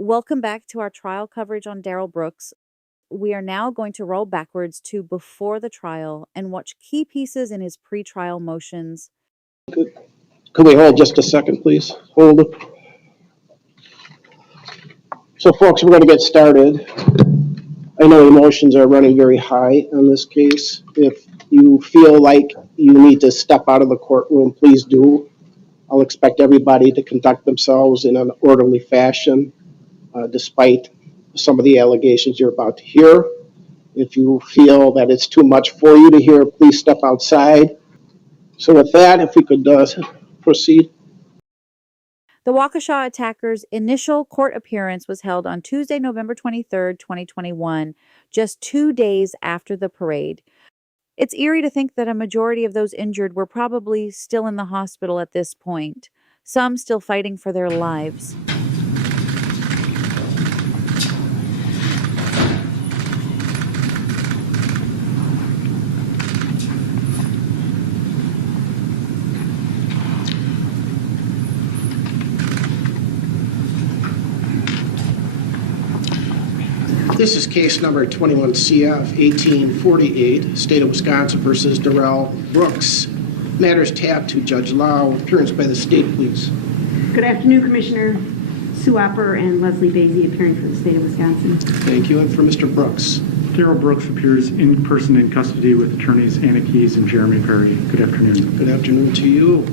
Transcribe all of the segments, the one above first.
Welcome back to our trial coverage on Darrell Brooks. We are now going to roll backwards to before the trial and watch key pieces in his pre-trial motions. Could we hold just a second, please? Hold it. So, folks, we're going to get started. I know emotions are running very high on this case. If you feel like you need to step out of the courtroom, please do. I'll expect everybody to conduct themselves in an orderly fashion, despite some of the allegations you're about to hear. If you feel that it's too much for you to hear, please step outside. So with that, if we could proceed. The Waukesha attackers' initial court appearance was held on Tuesday, November 23rd, 2021, just 2 days after the parade. It's eerie to think that a majority of those injured were probably still in the hospital at this point, some still fighting for their lives. This is case number 21 CF 1848, State of Wisconsin versus Darrell Brooks. Matters tabbed to Judge Lau. Appearance by the state, please. Good afternoon, Commissioner Sue Opper and Leslie Basie, appearing for the State of Wisconsin. Thank you. And for Mr. Brooks. Darrell Brooks appears in person in custody with attorneys Anna Keyes and Jeremy Perry. Good afternoon. Good afternoon to you.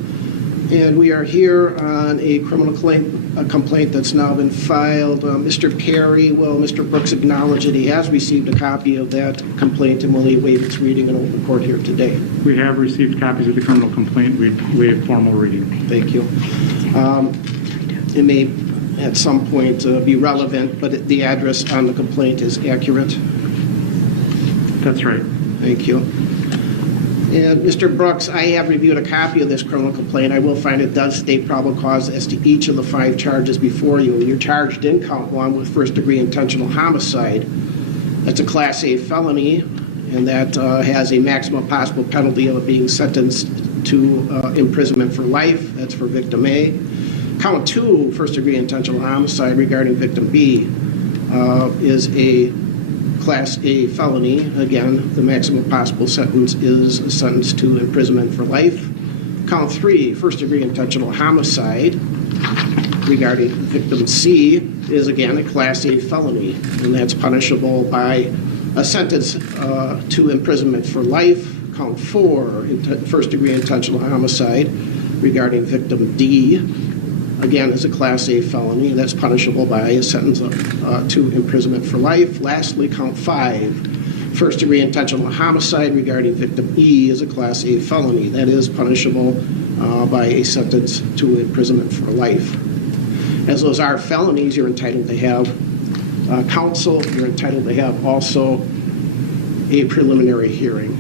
And we are here on a criminal complaint that's now been filed. Mr. Perry, will Mr. Brooks acknowledge that he has received a copy of that complaint, and will he waive its reading in open court here today? We have received copies of the criminal complaint. We waive formal reading. Thank you. It may at some point be relevant, but the address on the complaint is accurate. That's right. Thank you. And Mr. Brooks, I have reviewed a copy of this criminal complaint. I will find it does state probable cause as to each of the 5 charges before you. You're charged in count 1 with first-degree intentional homicide. That's a Class A felony, and that has a maximum possible penalty of being sentenced to imprisonment for life. That's for victim A. Count 2, first-degree intentional homicide regarding victim B, is a Class A felony. Again, the maximum possible sentence is a sentence to imprisonment for life. Count 3, first-degree intentional homicide regarding victim C, is again a Class A felony, and that's punishable by a sentence to imprisonment for life. Count 4, first-degree intentional homicide regarding victim D, again, is a Class A felony. That's punishable by a sentence to imprisonment for life. Lastly, count 5, first-degree intentional homicide regarding victim E, is a Class A felony. That is punishable by a sentence to imprisonment for life. As those are felonies, you're entitled to have counsel. You're entitled to have also a preliminary hearing.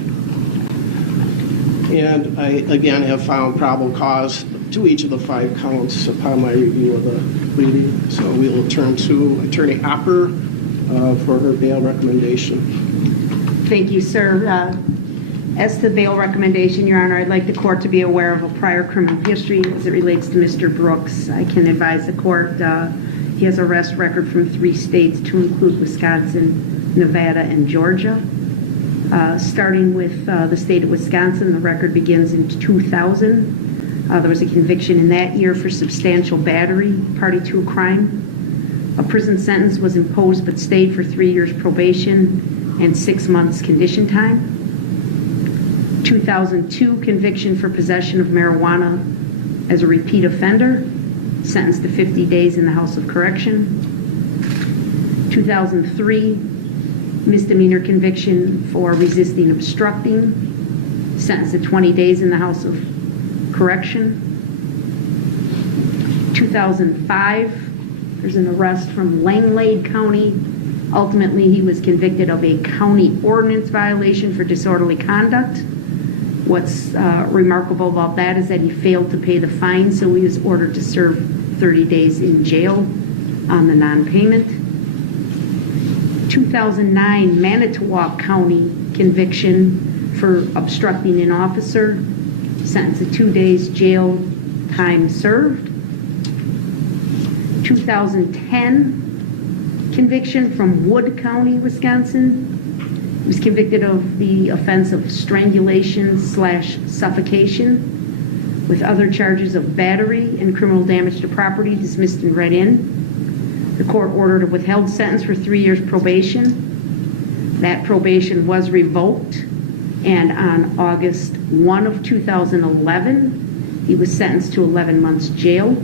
And I, again, have found probable cause to each of the 5 counts upon my review of the pleading. So we will turn to Attorney Opper for her bail recommendation. Thank you, sir. As to the bail recommendation, Your Honor, I'd like the court to be aware of a prior criminal history as it relates to Mr. Brooks. I can advise the court he has arrest record from 3 states, to include Wisconsin, Nevada, and Georgia. Starting with the state of Wisconsin, the record begins in 2000. There was a conviction in that year for substantial battery, party to a crime. A prison sentence was imposed but stayed for 3 years probation and 6 months condition time. 2002 conviction for possession of marijuana as a repeat offender, sentenced to 50 days in the House of Correction. 2003 misdemeanor conviction for resisting obstructing, sentenced to 20 days in the House of Correction. 2005, there's an arrest from Langlade County. Ultimately, he was convicted of a county ordinance violation for disorderly conduct. What's remarkable about that is that he failed to pay the fine, so he was ordered to serve 30 days in jail on the non-payment. 2009 Manitowoc County conviction for obstructing an officer, sentenced to 2 days jail time served. 2010 conviction from Wood County, Wisconsin. He was convicted of the offense of strangulation/suffocation with other charges of battery and criminal damage to property dismissed and read in. The court ordered a withheld sentence for 3 years probation. That probation was revoked, and on August 1 of 2011, he was sentenced to 11 months jail.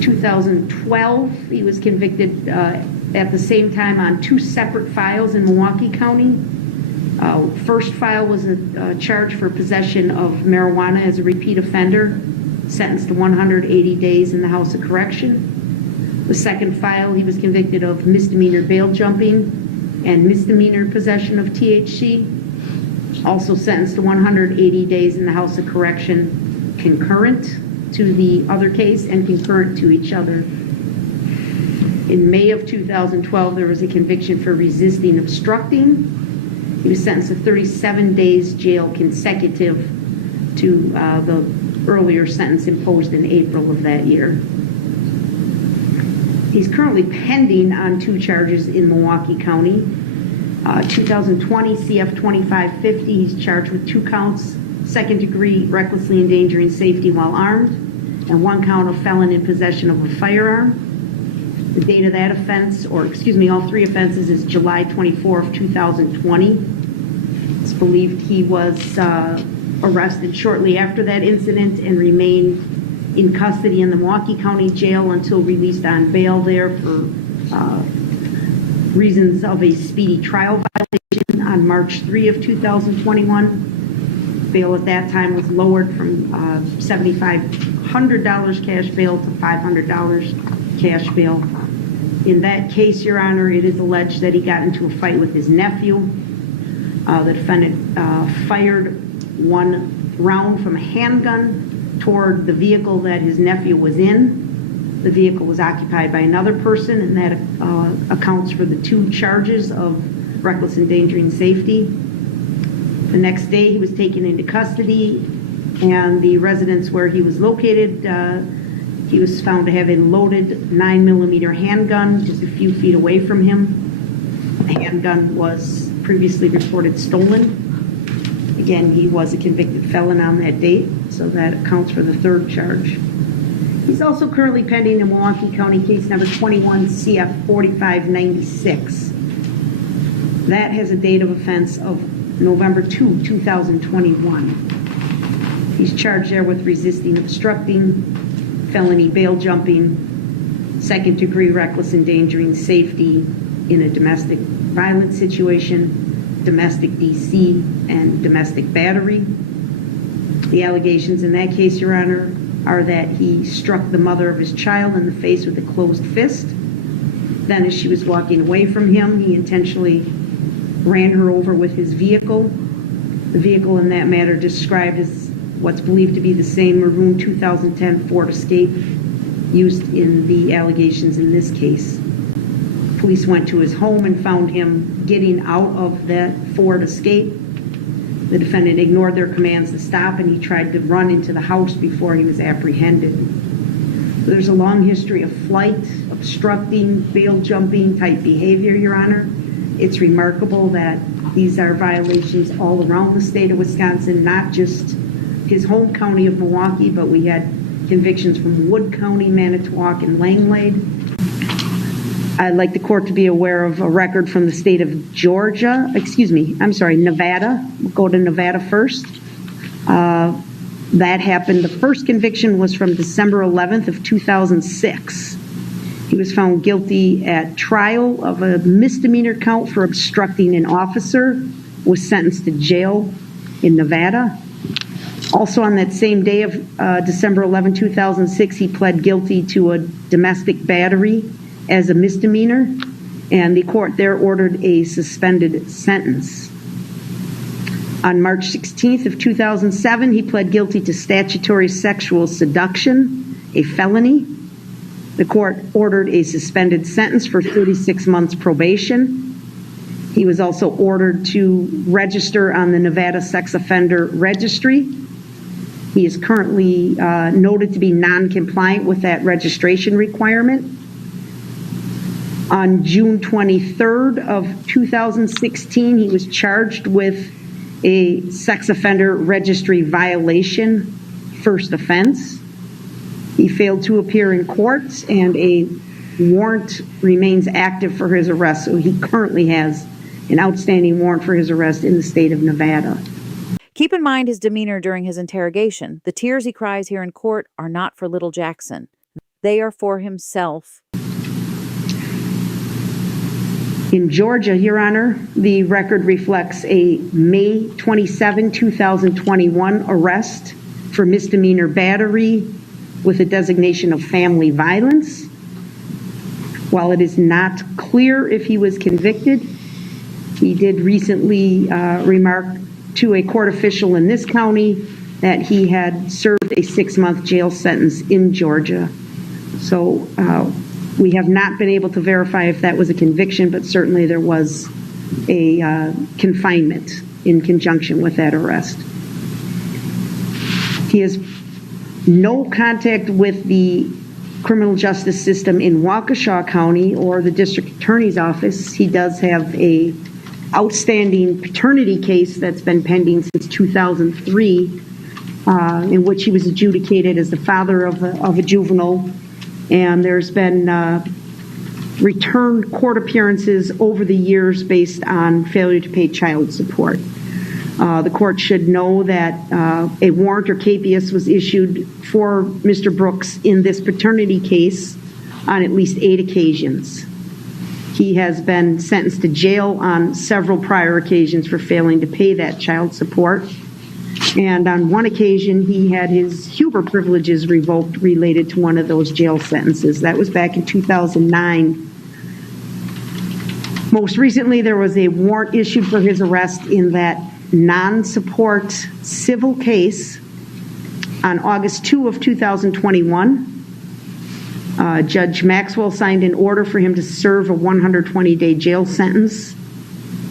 2012, he was convicted at the same time on 2 separate files in Milwaukee County. First file was a charge for possession of marijuana as a repeat offender, sentenced to 180 days in the House of Correction. The second file, he was convicted of misdemeanor bail jumping and misdemeanor possession of THC, also sentenced to 180 days in the House of Correction, concurrent to the other case and concurrent to each other. In May of 2012, there was a conviction for resisting obstructing. He was sentenced to 37 days jail consecutive to the earlier sentence imposed in April of that year. He's currently pending on 2 charges in Milwaukee County. 2020 CF 2550, he's charged with 2 counts, second degree recklessly endangering safety while armed, and 1 count of felon in possession of a firearm. The date of that offense, or excuse me, all 3 offenses, is July 24 of 2020. It's believed he was arrested shortly after that incident and remained in custody in the Milwaukee County Jail until released on bail there for reasons of a speedy trial violation on March 3 of 2021. Bail at that time was lowered from $7,500 cash bail to $500 cash bail. In that case, Your Honor, it is alleged that he got into a fight with his nephew. The defendant fired 1 round from a handgun toward the vehicle that his nephew was in. The vehicle was occupied by another person, and that accounts for the 2 charges of reckless endangering safety. The next day, he was taken into custody, and the residence where he was located, he was found to have a loaded 9mm handgun just a few feet away from him. The handgun was previously reported stolen. Again, he was a convicted felon on that date, so that accounts for the 3rd charge. He's also currently pending in Milwaukee County case number 21 CF 4596. That has a date of offense of November 2, 2021. He's charged there with resisting obstructing, felony bail jumping, second degree reckless endangering safety in a domestic violence situation, domestic DC, and domestic battery. The allegations in that case, Your Honor, are that he struck the mother of his child in the face with a closed fist. Then as she was walking away from him, he intentionally ran her over with his vehicle. The vehicle in that matter described as what's believed to be the same maroon 2010 Ford Escape used in the allegations in this case. Police went to his home and found him getting out of that Ford Escape. The defendant ignored their commands to stop, and he tried to run into the house before he was apprehended. So there's a long history of flight, obstructing, bail jumping type behavior, Your Honor. It's remarkable that these are violations all around the state of Wisconsin, not just his home county of Milwaukee, but we had convictions from Wood County, Manitowoc, and Langlade. I'd like the court to be aware of a record from the state of Nevada. We'll go to Nevada first. That happened, the first conviction was from December 11th of 2006. He was found guilty at trial of a misdemeanor count for obstructing an officer, was sentenced to jail in Nevada. Also on that same day of December 11, 2006, he pled guilty to a domestic battery as a misdemeanor, and the court there ordered a suspended sentence. On March 16th of 2007, he pled guilty to statutory sexual seduction, a felony. The court ordered a suspended sentence for 36 months probation. He was also ordered to register on the Nevada Sex Offender Registry. He is currently noted to be non-compliant with that registration requirement. On June 23rd of 2016, he was charged with a sex offender registry violation, first offense. He failed to appear in court, and a warrant remains active for his arrest, so he currently has an outstanding warrant for his arrest in the state of Nevada. Keep in mind his demeanor during his interrogation. The tears he cries here in court are not for little Jackson. They are for himself. In Georgia, Your Honor, the record reflects a May 27, 2021 arrest for misdemeanor battery with a designation of family violence. While it is not clear if he was convicted, he did recently remark to a court official in this county that he had served a 6-month jail sentence in Georgia. So we have not been able to verify if that was a conviction, but certainly there was a confinement in conjunction with that arrest. He has no contact with the criminal justice system in Waukesha County or the district attorney's office. He does have a outstanding paternity case that's been pending since 2003, in which he was adjudicated as the father of a juvenile. And there's been returned court appearances over the years based on failure to pay child support. The court should know that a warrant or capias was issued for Mr. Brooks in this paternity case on at least 8 occasions. He has been sentenced to jail on several prior occasions for failing to pay that child support. And on one occasion, he had his Huber privileges revoked related to one of those jail sentences. That was back in 2009. Most recently, there was a warrant issued for his arrest in that non-support civil case on August 2 of 2021. Judge Maxwell signed an order for him to serve a 120-day jail sentence.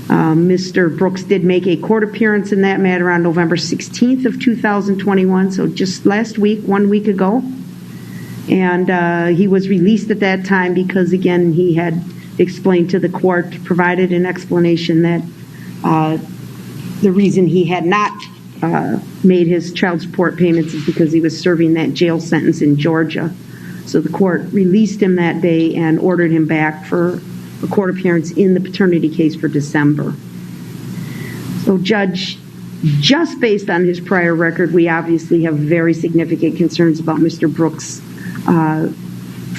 Mr. Brooks did make a court appearance in that matter on November 16th of 2021, so just last week, 1 week ago. And he was released at that time because, again, he had explained to the court, provided an explanation that the reason he had not made his child support payments is because he was serving that jail sentence in Georgia. So the court released him that day and ordered him back for a court appearance in the paternity case for December. So, Judge, just based on his prior record, we obviously have very significant concerns about Mr. Brooks'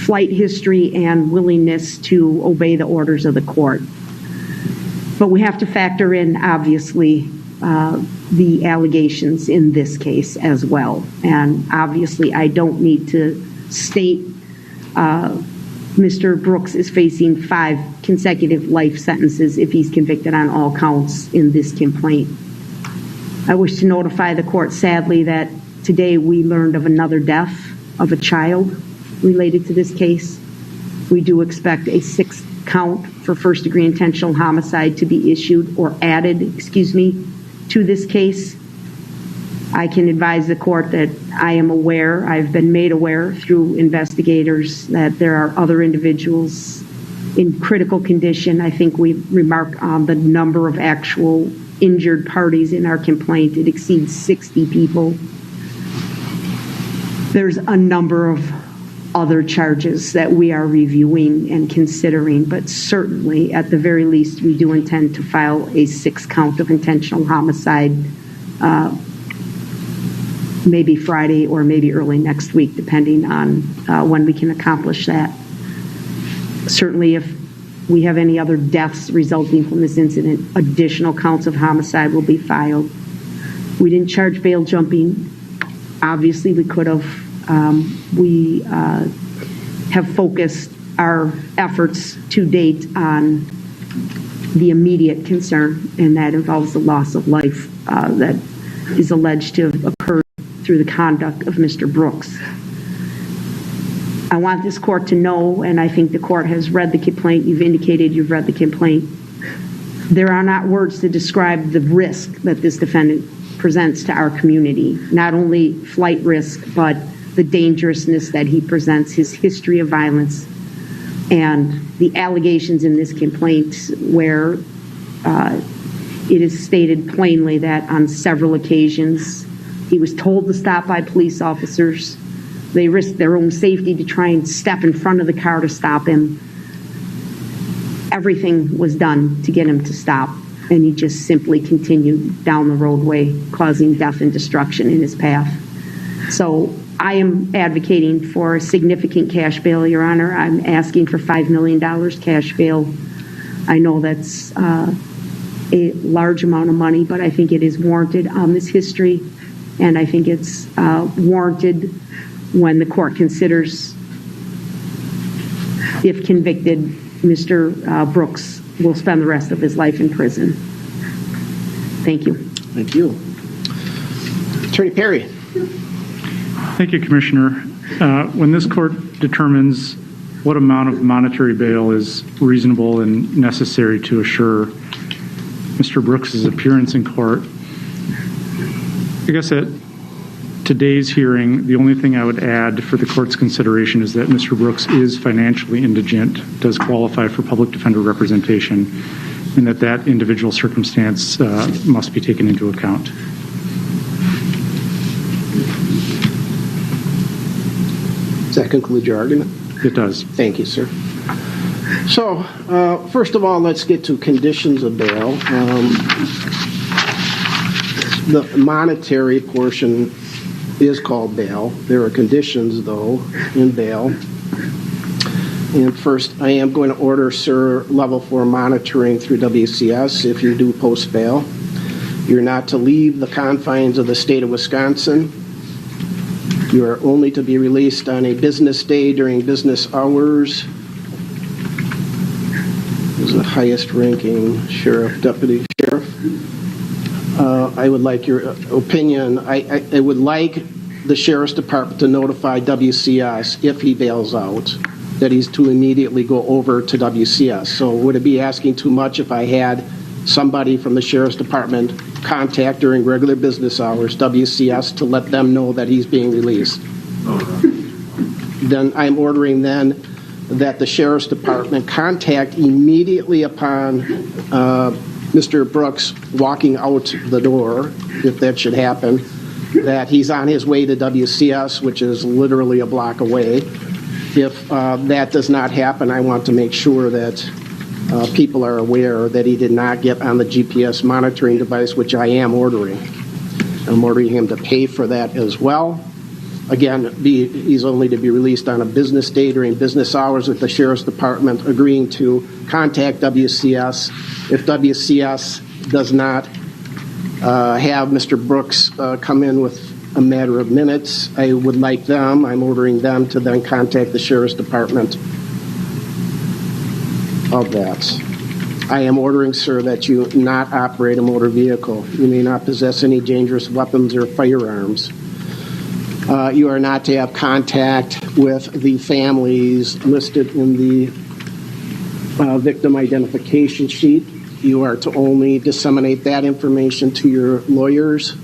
flight history and willingness to obey the orders of the court. But we have to factor in, obviously, the allegations in this case as well. And obviously, I don't need to state Mr. Brooks is facing 5 consecutive life sentences if he's convicted on all counts in this complaint. I wish to notify the court, sadly, that today we learned of another death of a child related to this case. We do expect a 6th count for first-degree intentional homicide to be issued or added, to this case. I can advise the court that I am aware, I've been made aware through investigators that there are other individuals in critical condition. I think we remark on the number of actual injured parties in our complaint. It exceeds 60 people. There's a number of other charges that we are reviewing and considering, but certainly at the very least we do intend to file a 6th count of intentional homicide maybe Friday or maybe early next week, depending on when we can accomplish that. Certainly if we have any other deaths resulting from this incident, additional counts of homicide will be filed. We didn't charge bail jumping. Obviously we could have. We have focused our efforts to date on the immediate concern, and that involves the loss of life that is alleged to have occurred through the conduct of Mr. Brooks. I want this court to know, and I think the court has read the complaint, you've indicated you've read the complaint, there are not words to describe the risk that this defendant presents to our community. Not only flight risk, but the dangerousness that he presents, his history of violence. And the allegations in this complaint where it is stated plainly that on several occasions he was told to stop by police officers. They risked their own safety to try and step in front of the car to stop him. Everything was done to get him to stop, and he just simply continued down the roadway, causing death and destruction in his path. So I am advocating for a significant cash bail, Your Honor. I'm asking for $5 million cash bail. I know that's a large amount of money, but I think it is warranted on this history, and I think it's warranted when the court considers, if convicted, Mr. Brooks will spend the rest of his life in prison. Thank you. Thank you. Attorney Perry. Thank you, Commissioner. When this court determines what amount of monetary bail is reasonable and necessary to assure Mr. Brooks's appearance in court, I guess at today's hearing, the only thing I would add for the court's consideration is that Mr. Brooks is financially indigent, does qualify for public defender representation, and that individual circumstance must be taken into account. Does that conclude your argument? It does. Thank you, sir. So, first of all, let's get to conditions of bail. The monetary portion is called bail. There are conditions, though, in bail. And first, I am going to order, sir, level 4 monitoring through WCS if you do post bail. You're not to leave the confines of the state of Wisconsin. You are only to be released on a business day during business hours. This is the highest ranking sheriff, deputy sheriff. I would like your opinion. I would like the Sheriff's Department to notify WCS if he bails out that he's to immediately go over to WCS. So would it be asking too much if I had somebody from the Sheriff's Department contact during regular business hours WCS to let them know that he's being released? Then I'm ordering then that the Sheriff's Department contact immediately upon Mr. Brooks walking out the door, if that should happen, that he's on his way to WCS, which is literally a block away. If that does not happen, I want to make sure that people are aware that he did not get on the GPS monitoring device, which I am ordering. I'm ordering him to pay for that as well. Again, he's only to be released on a business day during business hours with the Sheriff's Department agreeing to contact WCS. If WCS does not have Mr. Brooks come in with a matter of minutes, I would like them, I'm ordering them to then contact the Sheriff's Department of that. I am ordering, sir, that you not operate a motor vehicle. You may not possess any dangerous weapons or firearms. You are not to have contact with the families listed in the victim identification sheet. You are to only disseminate that information to your lawyers.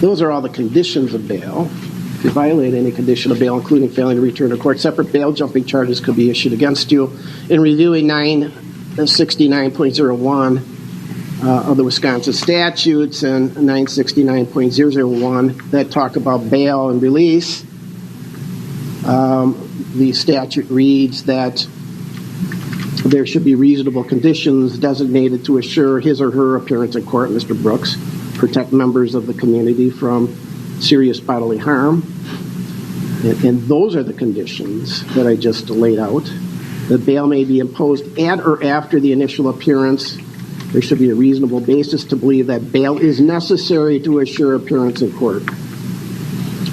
Those are all the conditions of bail. If you violate any condition of bail, including failing to return to court, separate bail jumping charges could be issued against you. In reviewing 969.01 of the Wisconsin statutes and 969.001 that talk about bail and release, the statute reads that there should be reasonable conditions designated to assure his or her appearance in court, Mr. Brooks, protect members of the community from serious bodily harm. And those are the conditions that I just laid out. The bail may be imposed at or after the initial appearance. There should be a reasonable basis to believe that bail is necessary to assure appearance in court.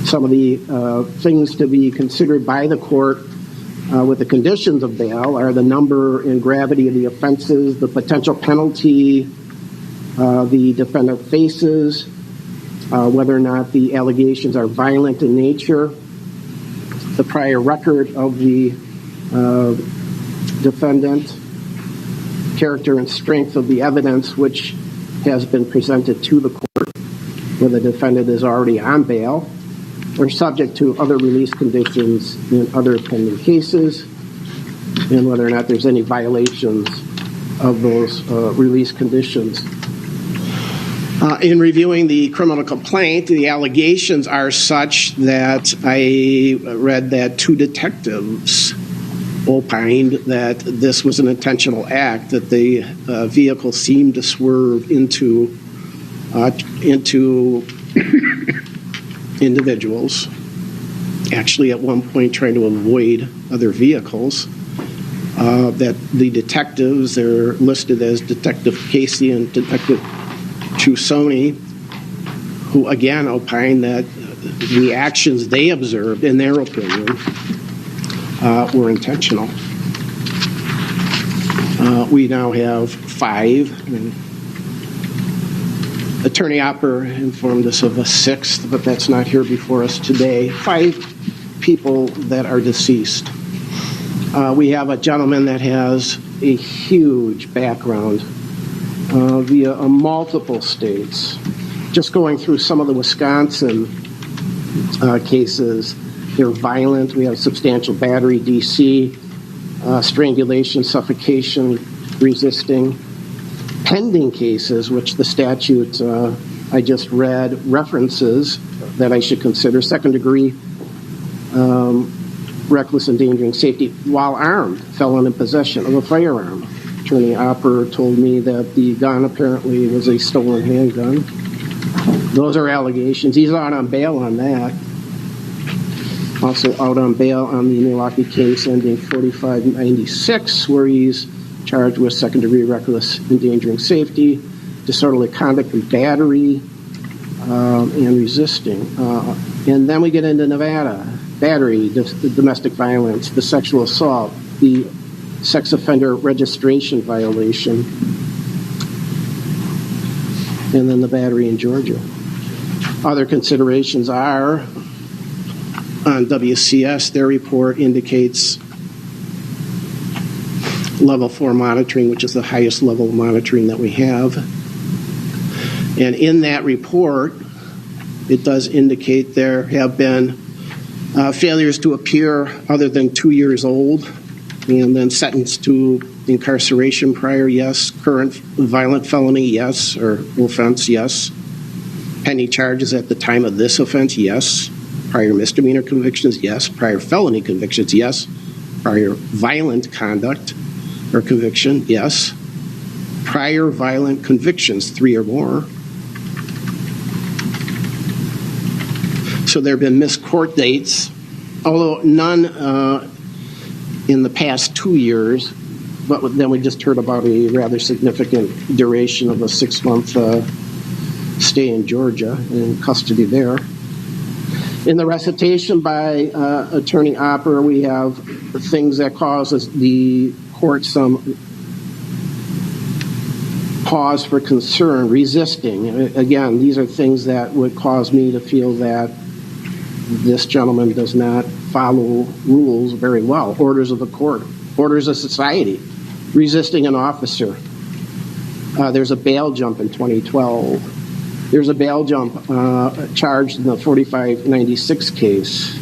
Some of the things to be considered by the court with the conditions of bail are the number and gravity of the offenses, the potential penalty the defendant faces, whether or not the allegations are violent in nature, the prior record of the defendant, character and strength of the evidence, which has been presented to the court, whether the defendant is already on bail or subject to other release conditions in other pending cases, and whether or not there's any violations of those release conditions. In reviewing the criminal complaint, the allegations are such that I read that 2 detectives opined that this was an intentional act, that the vehicle seemed to swerve into individuals, actually at one point trying to avoid other vehicles. That the detectives, they're listed as Detective Casey and Detective Chusoni, who again opined that the actions they observed, in their opinion, were intentional. We now have 5. Attorney Opper informed us of a 6th, but that's not here before us today. 5 people that are deceased. We have a gentleman that has a huge background via multiple states. Just going through some of the Wisconsin cases, they're violent. We have substantial battery, DC, strangulation, suffocation, resisting. Pending cases, which the statute I just read references that I should consider: second degree, reckless endangering safety while armed, felon in possession of a firearm. Attorney Opper told me that the gun apparently was a stolen handgun. Those are allegations. He's out on bail on that. Also out on bail on the Milwaukee case ending 4596, where he's charged with second-degree reckless endangering safety, disorderly conduct and battery, and resisting. And then we get into Nevada: battery, the domestic violence, the sexual assault, the sex offender registration violation, and then the battery in Georgia. Other considerations are, on WCS, their report indicates level 4 monitoring, which is the highest level of monitoring that we have. And in that report, it does indicate there have been failures to appear other than 2 years old, and then sentenced to incarceration prior, yes. Current violent felony, yes, or offense, yes. Pending charges at the time of this offense, yes. Prior misdemeanor convictions, yes. Prior felony convictions, yes. Prior violent conduct or conviction, yes. Prior violent convictions, 3 or more. So there have been missed court dates, although none in the past 2 years, but then we just heard about a rather significant duration of a 6-month stay in Georgia, in custody there. In the recitation by Attorney Opper, we have things that causes the court some pause for concern: resisting. Again, these are things that would cause me to feel that this gentleman does not follow rules very well. Orders of the court, orders of society, resisting an officer. There's a bail jump in 2012. There's a bail jump charged in the 4596 case.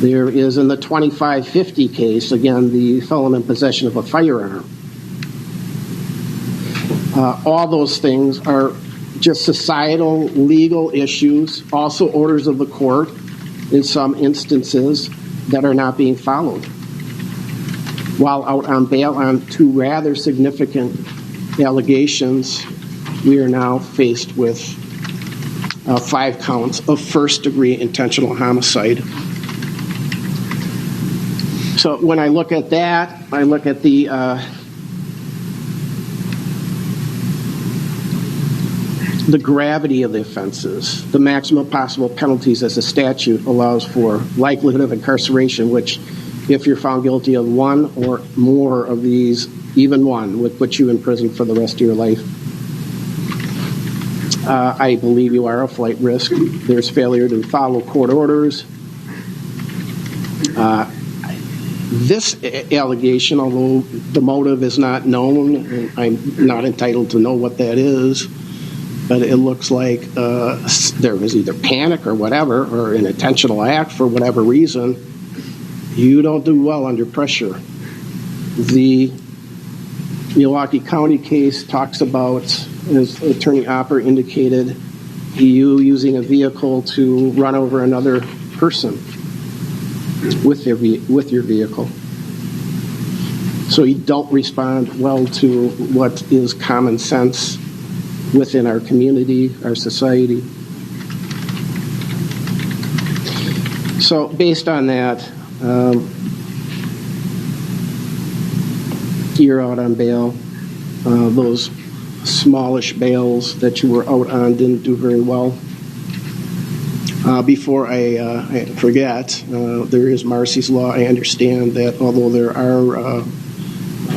There is in the 2550 case, again, the felon in possession of a firearm. All those things are just societal, legal issues, also orders of the court in some instances that are not being followed. While out on bail on 2 rather significant allegations, we are now faced with 5 counts of first-degree intentional homicide. So when I look at that, I look at the gravity of the offenses, the maximum possible penalties as the statute allows for, likelihood of incarceration, which, if you're found guilty of 1 or more of these, even 1, would put you in prison for the rest of your life. I believe you are a flight risk. There's failure to follow court orders. This allegation, although the motive is not known, and I'm not entitled to know what that is, but it looks like there was either panic or whatever, or an intentional act for whatever reason. You don't do well under pressure. The Milwaukee County case talks about, as Attorney Opper indicated, you using a vehicle to run over another person with your vehicle. So you don't respond well to what is common sense within our community, our society. So based on that, you're out on bail. Those smallish bails that you were out on didn't do very well. Before I forget, there is Marcy's Law. I understand that although there are,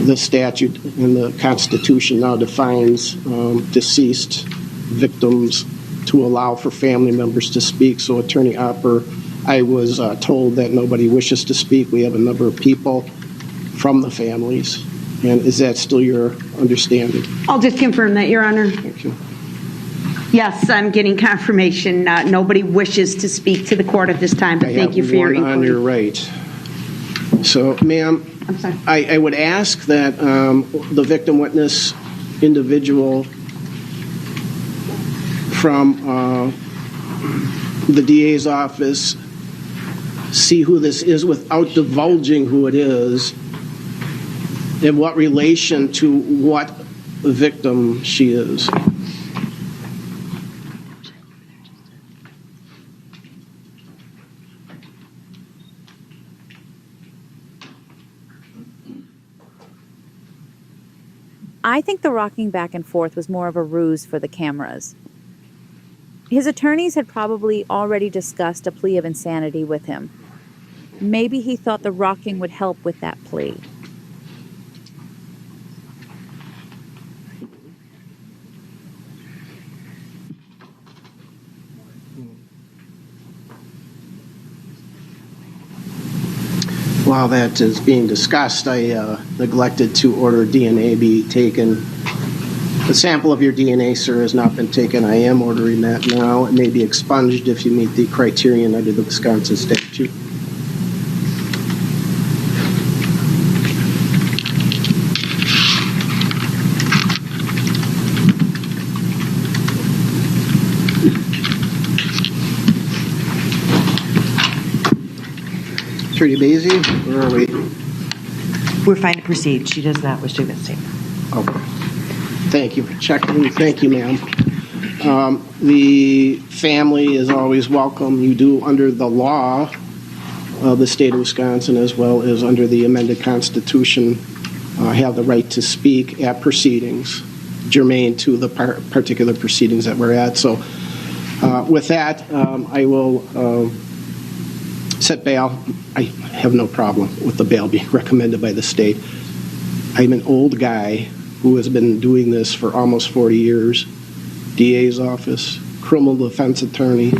the statute and the Constitution now defines deceased victims to allow for family members to speak. So Attorney Opper, I was told that nobody wishes to speak. We have a number of people from the families. And is that still your understanding? I'll just confirm that, Your Honor. Thank you. Yes, I'm getting confirmation. Nobody wishes to speak to the court at this time, but thank you for your inquiry. On your right. So, ma'am, I'm sorry. I would ask that the victim witness individual from the DA's office see who this is without divulging who it is and what relation to what victim she is. I think the rocking back and forth was more of a ruse for the cameras. His attorneys had probably already discussed a plea of insanity with him. Maybe he thought the rocking would help with that plea. While that is being discussed, I neglected to order DNA be taken. The sample of your DNA, sir, has not been taken. I am ordering that now. It may be expunged if you meet the criterion under the Wisconsin statute. Attorney Basie, where are we? We're fine to proceed. She does not wish to give a statement. Okay. Thank you for checking. Thank you, ma'am. The family is always welcome. You do, under the law of the state of Wisconsin, as well as under the amended Constitution, have the right to speak at proceedings germane to the particular proceedings that we're at. So with that, I will set bail. I have no problem with the bail being recommended by the state. I'm an old guy who has been doing this for almost 40 years. DA's office, criminal defense attorney,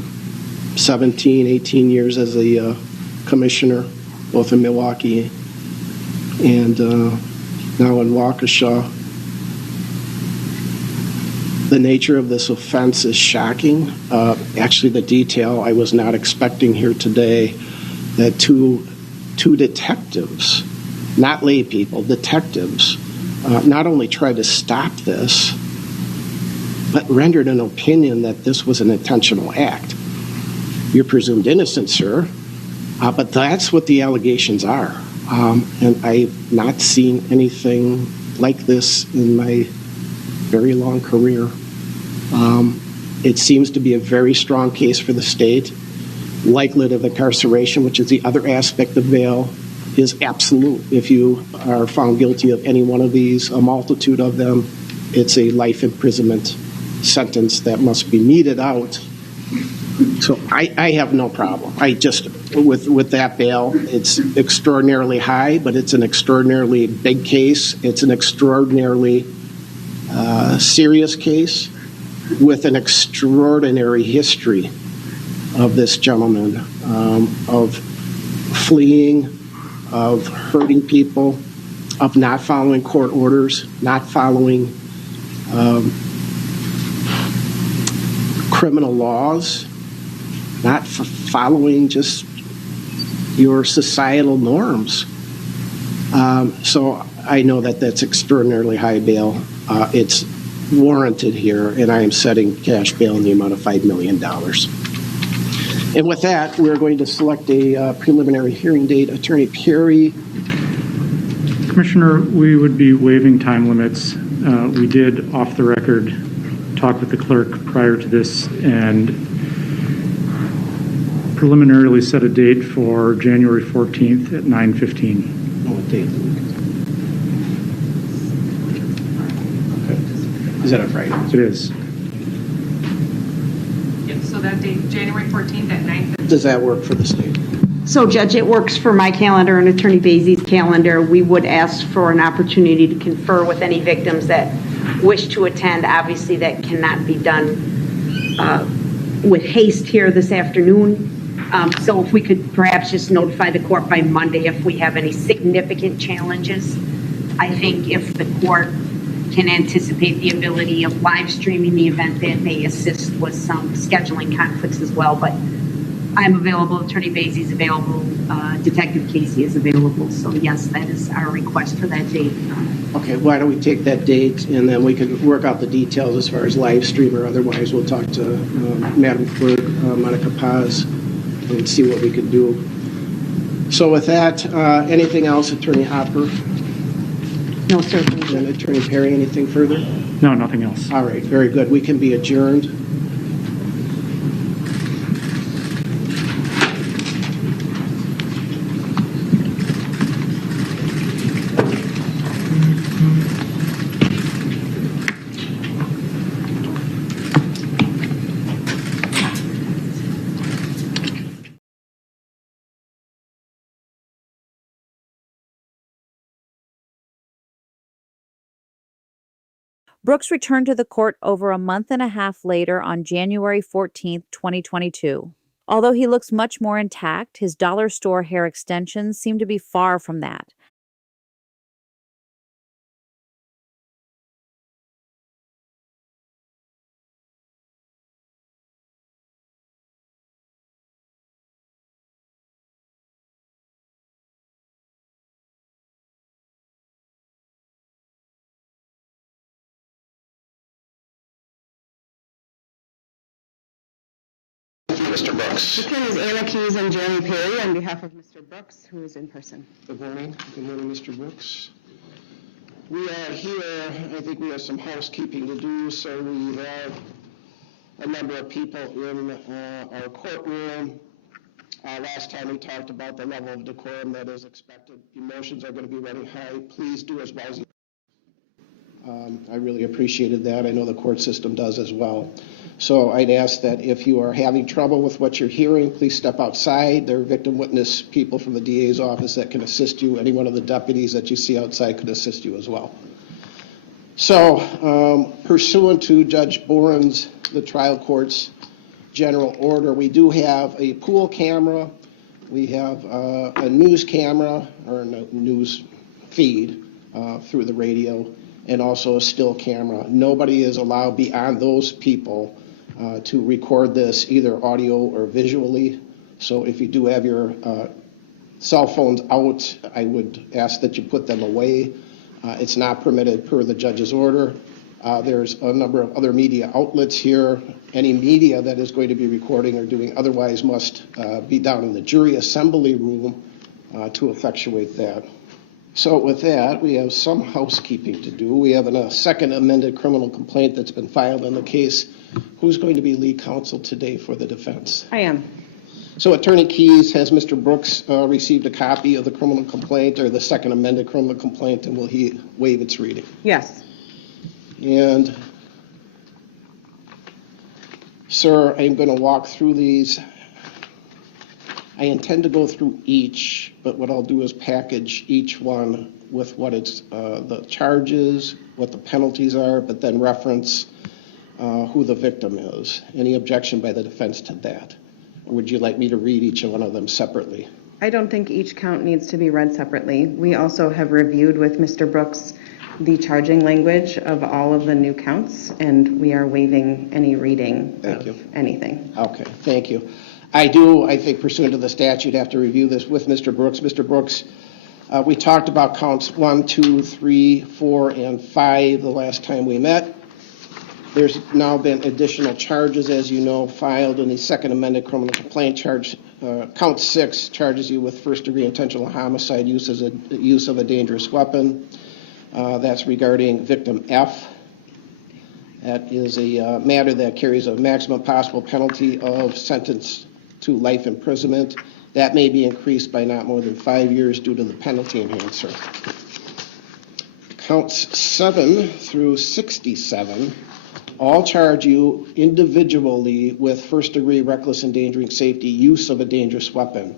17, 18 years as a commissioner, both in Milwaukee and now in Waukesha. The nature of this offense is shocking. Actually, the detail I was not expecting here today, that two detectives, not lay people, detectives, not only tried to stop this, but rendered an opinion that this was an intentional act. You're presumed innocent, sir, but that's what the allegations are. And I've not seen anything like this in my very long career. It seems to be a very strong case for the state. Likelihood of incarceration, which is the other aspect of bail, is absolute. If you are found guilty of any one of these, a multitude of them, it's a life imprisonment sentence that must be meted out. So I have no problem. I just, with that bail, it's extraordinarily high, but it's an extraordinarily big case. It's an extraordinarily serious case with an extraordinary history of this gentleman, of fleeing, of hurting people, of not following court orders, not following criminal laws, not following just your societal norms. So I know that that's extraordinarily high bail. It's warranted here, and I am setting cash bail in the amount of $5 million. And with that, we're going to select a preliminary hearing date. Attorney Perry. Commissioner, we would be waiving time limits. We did, off the record, talk with the clerk prior to this and preliminarily set a date for January 14th at 9:15. What date? Okay. Is that a Friday? It is. Yep, so that date, January 14th at 9:15. Does that work for the state? So, Judge, it works for my calendar and Attorney Baizey's calendar. We would ask for an opportunity to confer with any victims that wish to attend. Obviously, that cannot be done with haste here this afternoon. So if we could perhaps just notify the court by Monday if we have any significant challenges. I think if the court can anticipate the ability of live streaming the event, that may assist with some scheduling conflicts as well. But I'm available, Attorney Baizey is available, Detective Casey is available. So yes, that is our request for that date. Okay, why don't we take that date and then we can work out the details as far as live stream or otherwise. We'll talk to Madam Clerk, Monica Paz, and see what we can do. So with that, anything else, Attorney Hopper? No, sir. And Attorney Perry, anything further? No, nothing else. All right, very good. We can be adjourned. Brooks returned to the court over a month and a half later on January 14th, 2022. Although he looks much more intact, his dollar store hair extensions seem to be far from that. Mr. Brooks. Attorneys Anna Keyes and Jeremy Perry on behalf of Mr. Brooks, who is in person. Good morning. Good morning, Mr. Brooks. We are here, I think we have some housekeeping to do, so we have a number of people in our courtroom. Last time we talked about the level of decorum that is expected. Emotions are going to be running high. Please do as well as you I really appreciated that. I know the court system does as well. So I'd ask that if you are having trouble with what you're hearing, please step outside. There are victim witness people from the DA's office that can assist you. Any one of the deputies that you see outside could assist you as well. So pursuant to Judge Boren's, the trial court's general order, we do have a pool camera. We have a news camera or a news feed through the radio, and also a still camera. Nobody is allowed beyond those people to record this either audio or visually. So if you do have your cell phones out, I would ask that you put them away. It's not permitted per the judge's order. There's a number of other media outlets here. Any media that is going to be recording or doing otherwise must be down in the jury assembly room to effectuate that. So with that, we have some housekeeping to do. We have a second amended criminal complaint that's been filed on the case. Who's going to be lead counsel today for the defense? I am. So Attorney Keyes, has Mr. Brooks received a copy of the criminal complaint or the second amended criminal complaint, and will he waive its reading? Yes. And, sir, I'm going to walk through these. I intend to go through each, but what I'll do is package each one with what it's the charges, what the penalties are, but then reference who the victim is. Any objection by the defense to that? Or would you like me to read each one of them separately? I don't think each count needs to be read separately. We also have reviewed with Mr. Brooks the charging language of all of the new counts, and we are waiving any reading Thank of you. anything. Okay, thank you. I think pursuant to the statute, have to review this with Mr. Brooks. Mr. Brooks, we talked about counts 1, 2, 3, 4, and 5 the last time we met. There's now been additional charges, as you know, filed in the second amended criminal complaint charge. Count 6 charges you with first-degree intentional homicide, use of a dangerous weapon. That's regarding victim F. That is a matter that carries a maximum possible penalty of sentence to life imprisonment. That may be increased by not more than 5 years due to the penalty enhancer. Counts 7 through 67 all charge you individually with first-degree reckless endangering safety, use of a dangerous weapon.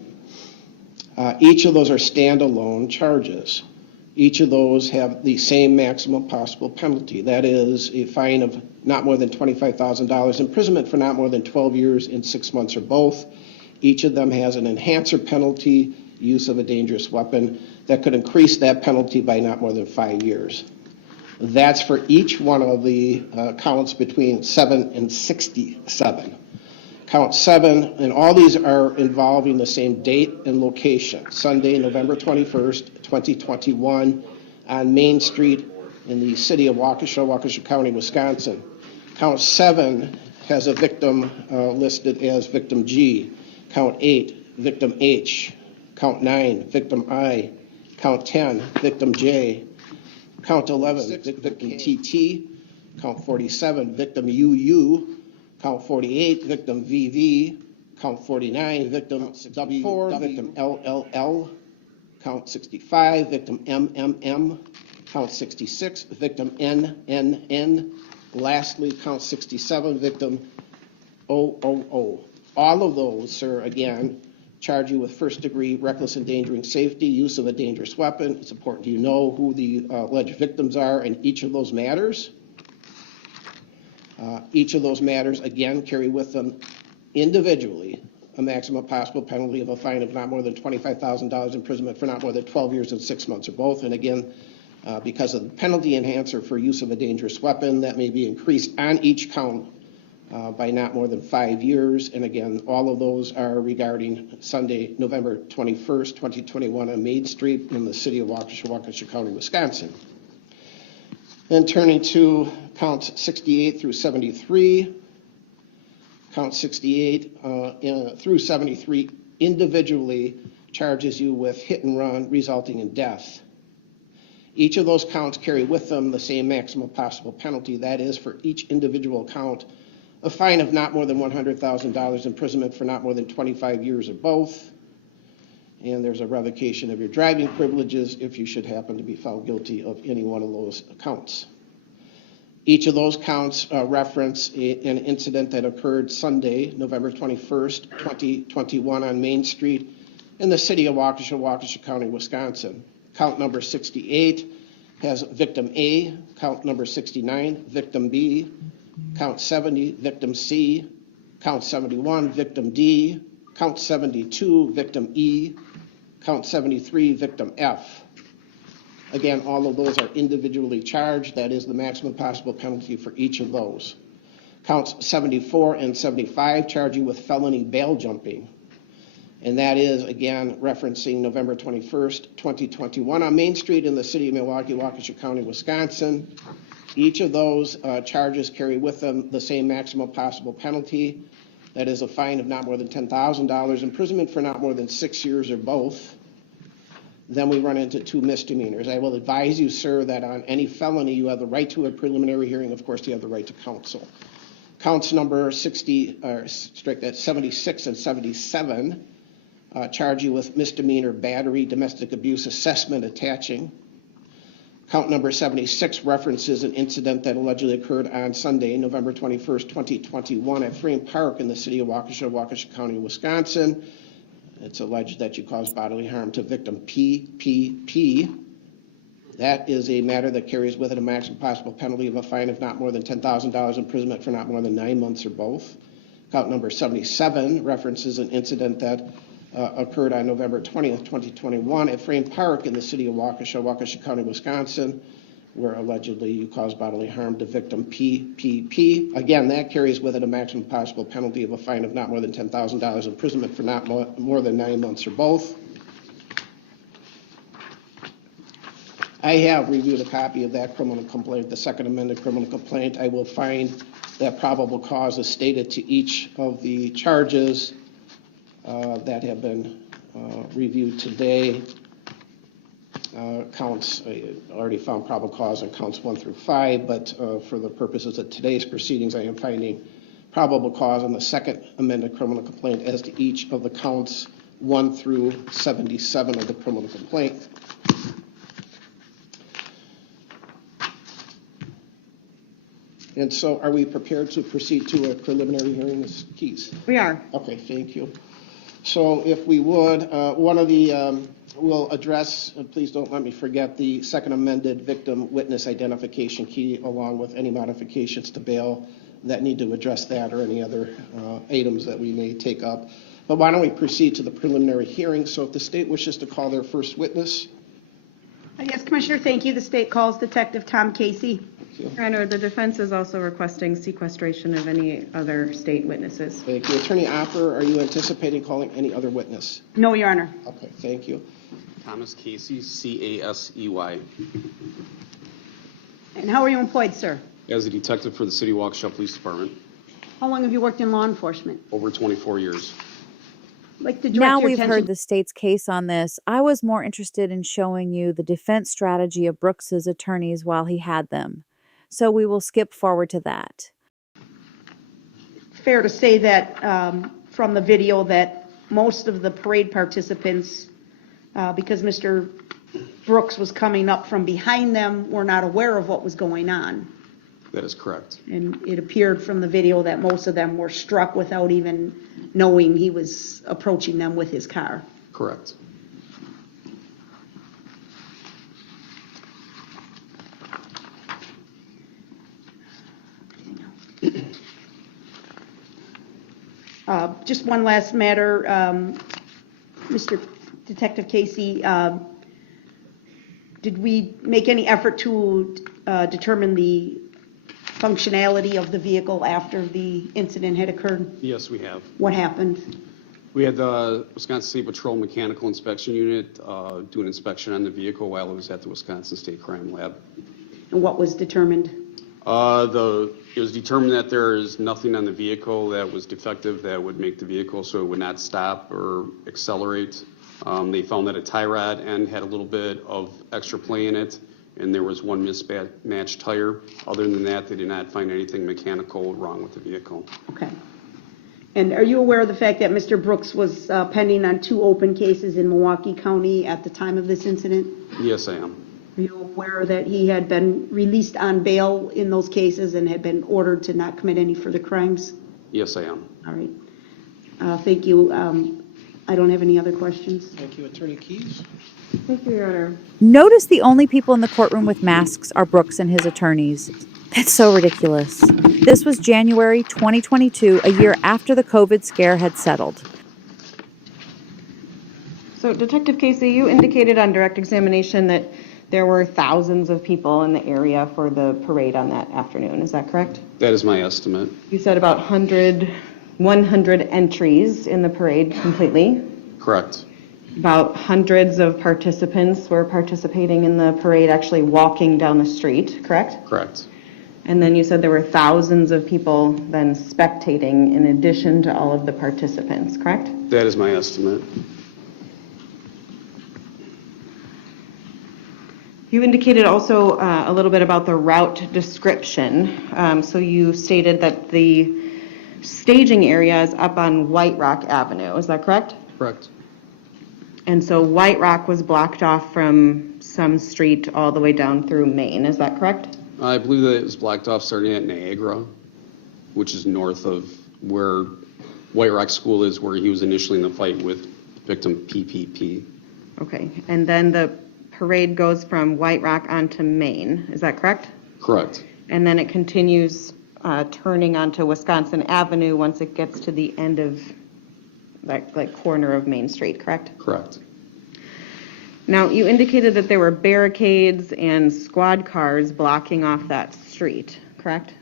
Each of those are standalone charges. Each of those have the same maximum possible penalty. That is a fine of not more than $25,000, imprisonment for not more than 12 years and 6 months or both. Each of them has an enhancer penalty, use of a dangerous weapon, that could increase that penalty by not more than 5 years. That's for each one of the counts between 7 and 67. Count 7, and all these are involving the same date and location, Sunday, November 21st, 2021, on Main Street in the city of Waukesha, Waukesha County, Wisconsin. Count 7 has a victim listed as victim G. Count 8, victim H. Count 9, victim I. Count 10, victim J. Count 11, victim TT. Count 47, victim UU. Count 48, victim VV. Count 49, victim W4, victim LLL. Count 65, victim MMM. Count 66, victim NNN. Lastly, count 67, victim OOO. All of those, sir, again, charge you with first-degree reckless endangering safety, use of a dangerous weapon. It's important you know who the alleged victims are in each of those matters. Each of those matters, again, carry with them individually a maximum possible penalty of a fine of not more than $25,000, imprisonment for not more than 12 years and 6 months or both. And again, because of the penalty enhancer for use of a dangerous weapon, that may be increased on each count by not more than 5 years. And again, all of those are regarding Sunday, November 21st, 2021 on Main Street in the city of Waukesha, Waukesha County, Wisconsin. Then turning to counts 68 through 73. Count 68 through 73 individually charges you with hit and run resulting in death. Each of those counts carry with them the same maximum possible penalty. That is, for each individual count, a fine of not more than $100,000, imprisonment for not more than 25 years or both. And there's a revocation of your driving privileges if you should happen to be found guilty of any one of those counts. Each of those counts reference an incident that occurred Sunday, November 21st, 2021 on Main Street in the city of Waukesha, Waukesha County, Wisconsin. Count number 68 has victim A, count number 69, victim B, count 70, victim C, count 71, victim D, count 72, victim E, count 73, victim F. Again, all of those are individually charged. That is the maximum possible penalty for each of those. Counts 74 and 75 charge you with felony bail jumping. And that is, again, referencing November 21st, 2021 on Main Street in the city of Milwaukee, Waukesha County, Wisconsin. Each of those charges carry with them the same maximum possible penalty. That is a fine of not more than $10,000, imprisonment for not more than 6 years or both. Then we run into 2 misdemeanors. I will advise you, sir, that on any felony, you have the right to a preliminary hearing. Of course, you have the right to counsel. Counts number 76 and 77 charge you with misdemeanor battery, domestic abuse assessment attaching. Count number 76 references an incident that allegedly occurred on Sunday, November 21st, 2021 at Freeman Park in the city of Waukesha, Waukesha County, Wisconsin. It's alleged that you caused bodily harm to victim PPP. That is a matter that carries with it a maximum possible penalty of a fine of not more than $10,000, imprisonment for not more than 9 months or both. Count number 77 references an incident that occurred on November 20th, 2021 at Frame Park in the city of Waukesha, Waukesha County, Wisconsin, where allegedly you caused bodily harm to victim PPP. Again, that carries with it a maximum possible penalty of a fine of not more than $10,000, imprisonment for not more than 9 months or both. I have reviewed a copy of that criminal complaint, the second amended criminal complaint. I will find that probable cause is stated to each of the charges that have been reviewed today. Counts, I already found probable cause on counts 1 through 5, but for the purposes of today's proceedings, I am finding probable cause on the second amended criminal complaint as to each of the counts 1 through 77 of the criminal complaint. And so are we prepared to proceed to a preliminary hearing, Ms. Keys? We are. Okay, thank you. So if we would, one of the, we'll address, please don't let me forget, the second amended victim witness identification key, along with any modifications to bail that need to address that or any other items that we may take up. But why don't we proceed to the preliminary hearing? So if the state wishes to call their first witness. Yes, Commissioner, thank you. The state calls Detective Tom Casey. Your Honor, the defense is also requesting sequestration of any other state witnesses. Thank you. Attorney Opper, are you anticipating calling any other witness? No, Your Honor. Okay, thank you. Thomas Casey, C-A-S-E-Y, And how are you employed, sir? as a detective for the City of Waukesha Police Department, How long have you worked in law enforcement? over 24 years. I'd like to direct Now your we've attention. heard the state's case on this. I was more interested in showing you the defense strategy of Brooks's attorneys while he had them. So we will skip forward to that. Fair to say that from the video that most of the parade participants, because Mr. Brooks was coming up from behind them, were not aware of what was going on. That is correct. And it appeared from the video that most of them were struck without even knowing he was approaching them with his car. Correct. Just one last matter, Mr. Detective Casey, did we make any effort to determine the functionality of the vehicle after the incident had occurred? Yes, we have. What happened? We had the Wisconsin State Patrol Mechanical Inspection Unit do an inspection on the vehicle while it was at the Wisconsin State Crime Lab. And what was determined? It was determined that there is nothing on the vehicle that was defective that would make the vehicle so it would not stop or accelerate. They found that a tie rod end had a little bit of extra play in it, and there was one mismatched tire. Other than that, they did not find anything mechanical wrong with the vehicle. Okay. And are you aware of the fact that Mr. Brooks was pending on 2 open cases in Milwaukee County at the time of this incident? Yes, I am. Are you aware that he had been released on bail in those cases and had been ordered to not commit any further crimes? Yes, I am. All right. Thank you. I don't have any other questions. Thank you. Attorney Keys? Thank you, Your Honor. Notice the only people in the courtroom with masks are Brooks and his attorneys. That's so ridiculous. This was January 2022, a year after the COVID scare had settled. So, Detective Casey, you indicated on direct examination that there were thousands of people in the area for the parade on that afternoon. Is that correct? That is my estimate. You said about 100 entries in the parade completely. Correct. About hundreds of participants were participating in the parade, actually walking down the street, correct? Correct. And then you said there were thousands of people then spectating in addition to all of the participants, correct? That is my estimate. You indicated also a little bit about the route description. So you stated that the staging area is up on White Rock Avenue. Is that correct? Correct. And so White Rock was blocked off from some street all the way down through Maine. Is that correct? I believe that it was blocked off starting at Niagara, which is north of where White Rock School is, where he was initially in the fight with victim PPP. Okay. And then the parade goes from White Rock onto Maine. Is that correct? Correct. And then it continues turning onto Wisconsin Avenue once it gets to the end of that like corner of Main Street, correct? Correct. Now, you indicated that there were barricades and squad cars blocking off that street, correct?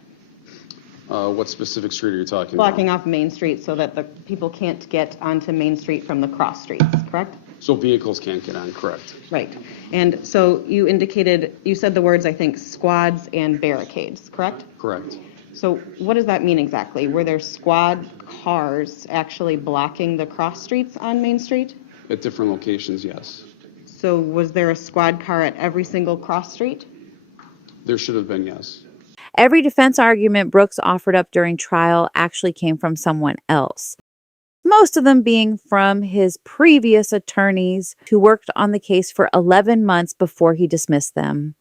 What specific street are you talking about? Blocking off Main Street so that the people can't get onto Main Street from the cross streets, correct? So vehicles can't get on, correct? Right. And so you indicated, you said the words, I think, squads and barricades, correct? Correct. So what does that mean exactly? Were there squad cars actually blocking the cross streets on Main Street? At different locations, yes. So was there a squad car at every single cross street? There should have been, yes. Every defense argument Brooks offered up during trial actually came from someone else. Most of them being from his previous attorneys who worked on the case for 11 months before he dismissed them.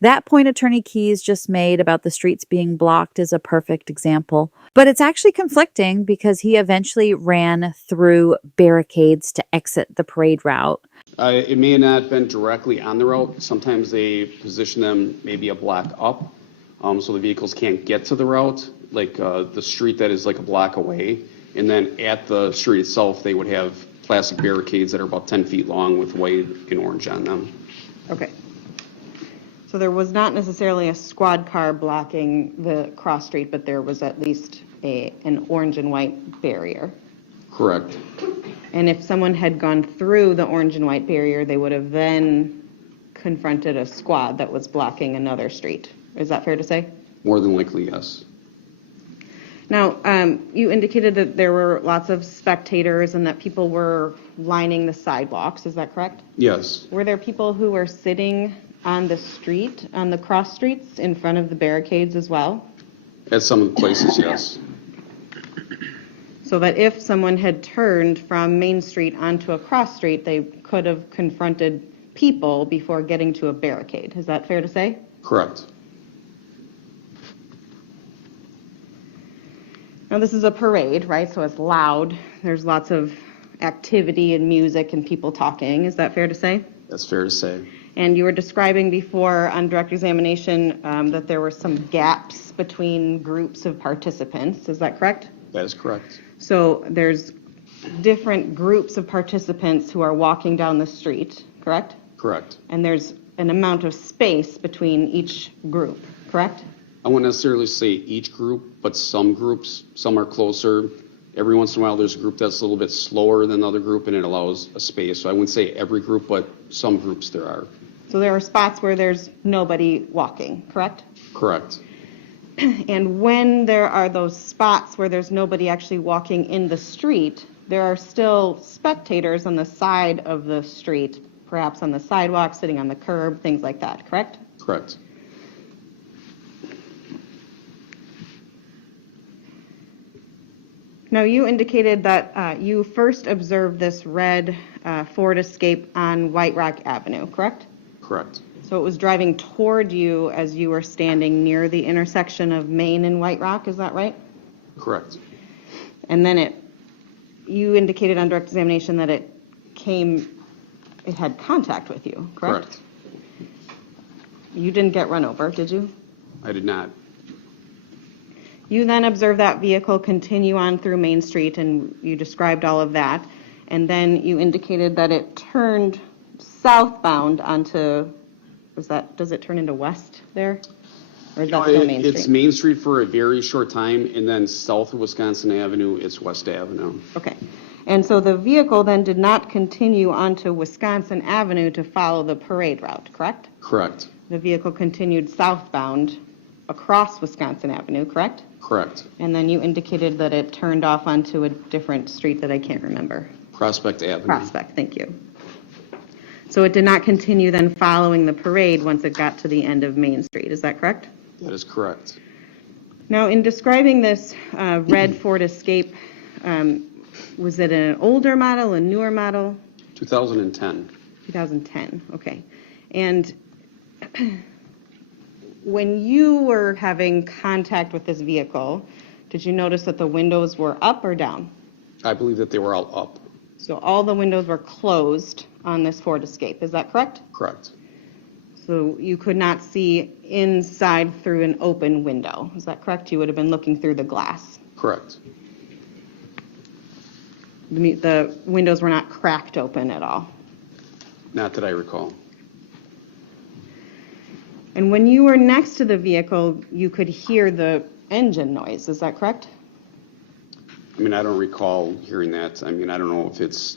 That point Attorney Keyes just made about the streets being blocked is a perfect example. But it's actually conflicting because he eventually ran through barricades to exit the parade route. It may not have been directly on the route. Sometimes they position them maybe a block up, so the vehicles can't get to the route, like the street that is like a block away. And then at the street itself, they would have plastic barricades that are about 10 feet long with white and orange on them. Okay. So there was not necessarily a squad car blocking the cross street, but there was at least an orange and white barrier. Correct. And if someone had gone through the orange and white barrier, they would have then confronted a squad that was blocking another street. Is that fair to say? More than likely, yes. Now, you indicated that there were lots of spectators and that people were lining the sidewalks. Is that correct? Yes. Were there people who were sitting on the street, on the cross streets in front of the barricades as well? At some of the places, yes. So that if someone had turned from Main Street onto a cross street, they could have confronted people before getting to a barricade. Is that fair to say? Correct. Now, this is a parade, right? So it's loud. There's lots of activity and music and people talking. Is that fair to say? That's fair to say. And you were describing before on direct examination that there were some gaps between groups of participants. Is that correct? That is correct. So there's different groups of participants who are walking down the street, correct? Correct. And there's an amount of space between each group, correct? I wouldn't necessarily say each group, but some groups, some are closer. Every once in a while, there's a group that's a little bit slower than the other group, and it allows a space. So I wouldn't say every group, but some groups there are. So there are spots where there's nobody walking, correct? Correct. And when there are those spots where there's nobody actually walking in the street, there are still spectators on the side of the street, perhaps on the sidewalk, sitting on the curb, things like that, correct? Correct. Now, you indicated that you first observed this red Ford Escape on White Rock Avenue, correct? Correct. So it was driving toward you as you were standing near the intersection of Main and White Rock, is that right? Correct. And then you indicated on direct examination that it had contact with you, correct? Correct. You didn't get run over, did you? I did not. You then observed that vehicle continue on through Main Street, and you described all of that. And then you indicated that it turned southbound onto, does it turn into west there? Or is that still Main Street? It's Main Street for a very short time, and then south of Wisconsin Avenue, it's West Avenue. Okay. And so the vehicle then did not continue onto Wisconsin Avenue to follow the parade route, correct? Correct. The vehicle continued southbound across Wisconsin Avenue, correct? Correct. And then you indicated that it turned off onto a different street that I can't remember. Prospect Avenue. Prospect, thank you. So it did not continue then following the parade once it got to the end of Main Street, is that correct? That is correct. Now, in describing this red Ford Escape, was it an older model, a newer model? 2010. 2010, okay. And when you were having contact with this vehicle, did you notice that the windows were up or down? I believe that they were all up. So all the windows were closed on this Ford Escape, is that correct? Correct. So you could not see inside through an open window, is that correct? You would have been looking through the glass. Correct. The windows were not cracked open at all. Not that I recall. And when you were next to the vehicle, you could hear the engine noise, is that correct? I mean, I don't recall hearing that. I mean, I don't know if it's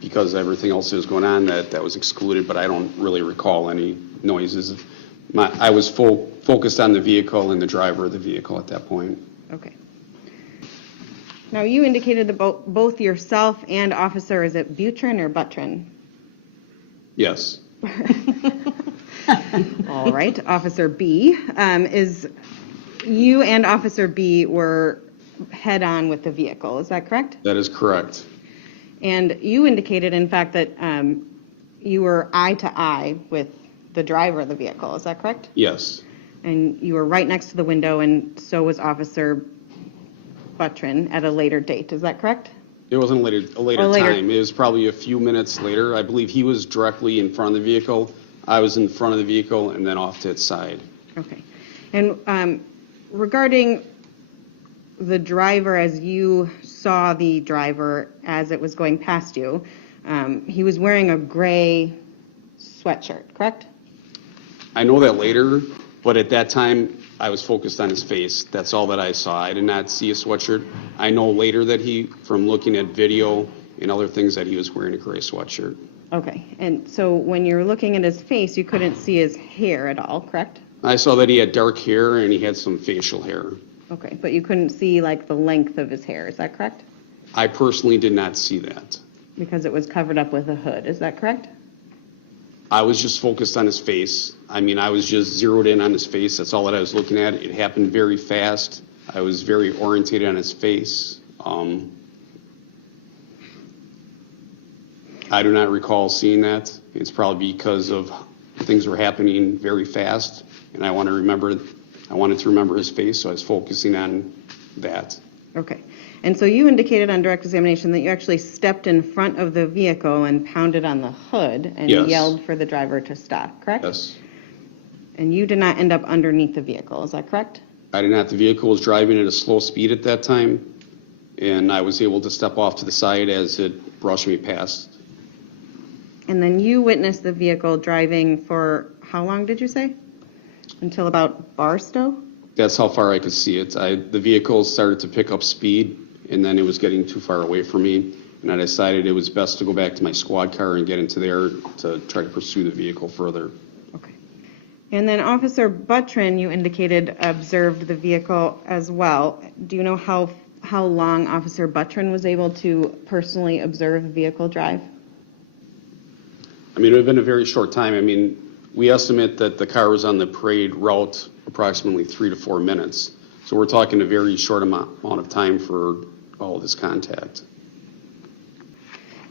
because everything else that was going on that was excluded, but I don't really recall any noises. I was focused on the vehicle and the driver of the vehicle at that point. Okay. Now, you indicated that both yourself and Officer, is it Butrin or Buttrin? Yes, All right, Officer B, is you and Officer B were head-on with the vehicle, is that correct? that is correct. And you indicated, in fact, that you were eye-to-eye with the driver of the vehicle, is that correct? Yes, And you were right next to the window, and so was Officer Buttrin at a later date, is that correct? it wasn't a later time. It was probably a few minutes later. I believe he was directly in front of the vehicle. I was in front of the vehicle and then off to its side. Okay. And regarding the driver, as you saw the driver as it was going past you, he was wearing a gray sweatshirt, correct? I know that later, but at that time, I was focused on his face. That's all that I saw. I did not see a sweatshirt. I know later that from looking at video and other things, that he was wearing a gray sweatshirt. Okay. And so when you're looking at his face, you couldn't see his hair at all, correct? I saw that he had dark hair and he had some facial hair. Okay. But you couldn't see like the length of his hair, is that correct? I personally did not see that. Because it was covered up with a hood, is that correct? I was just focused on his face. I mean, I was just zeroed in on his face. That's all that I was looking at. It happened very fast. I was very orientated on his face. I do not recall seeing that. It's probably because of things were happening very fast, and I wanted to remember his face, so I was focusing on that. Okay. And so you indicated on direct examination that you actually stepped in front of the vehicle and pounded on the hood and Yes. yelled for the driver to stop, correct? Yes. And you did not end up underneath the vehicle, is that correct? I did not. The vehicle was driving at a slow speed at that time, and I was able to step off to the side as it brushed me past. And then you witnessed the vehicle driving for how long, did you say? Until about Barstow? That's how far I could see it. The vehicle started to pick up speed, and then it was getting too far away from me, and I decided it was best to go back to my squad car and get into there to try to pursue the vehicle further. Okay. And then Officer Buttrin, you indicated, observed the vehicle as well. Do you know how long Officer Buttrin was able to personally observe the vehicle drive? I mean, it would have been a very short time. I mean, we estimate that the car was on the parade route approximately 3 to 4 minutes. So we're talking a very short amount of time for all of this contact.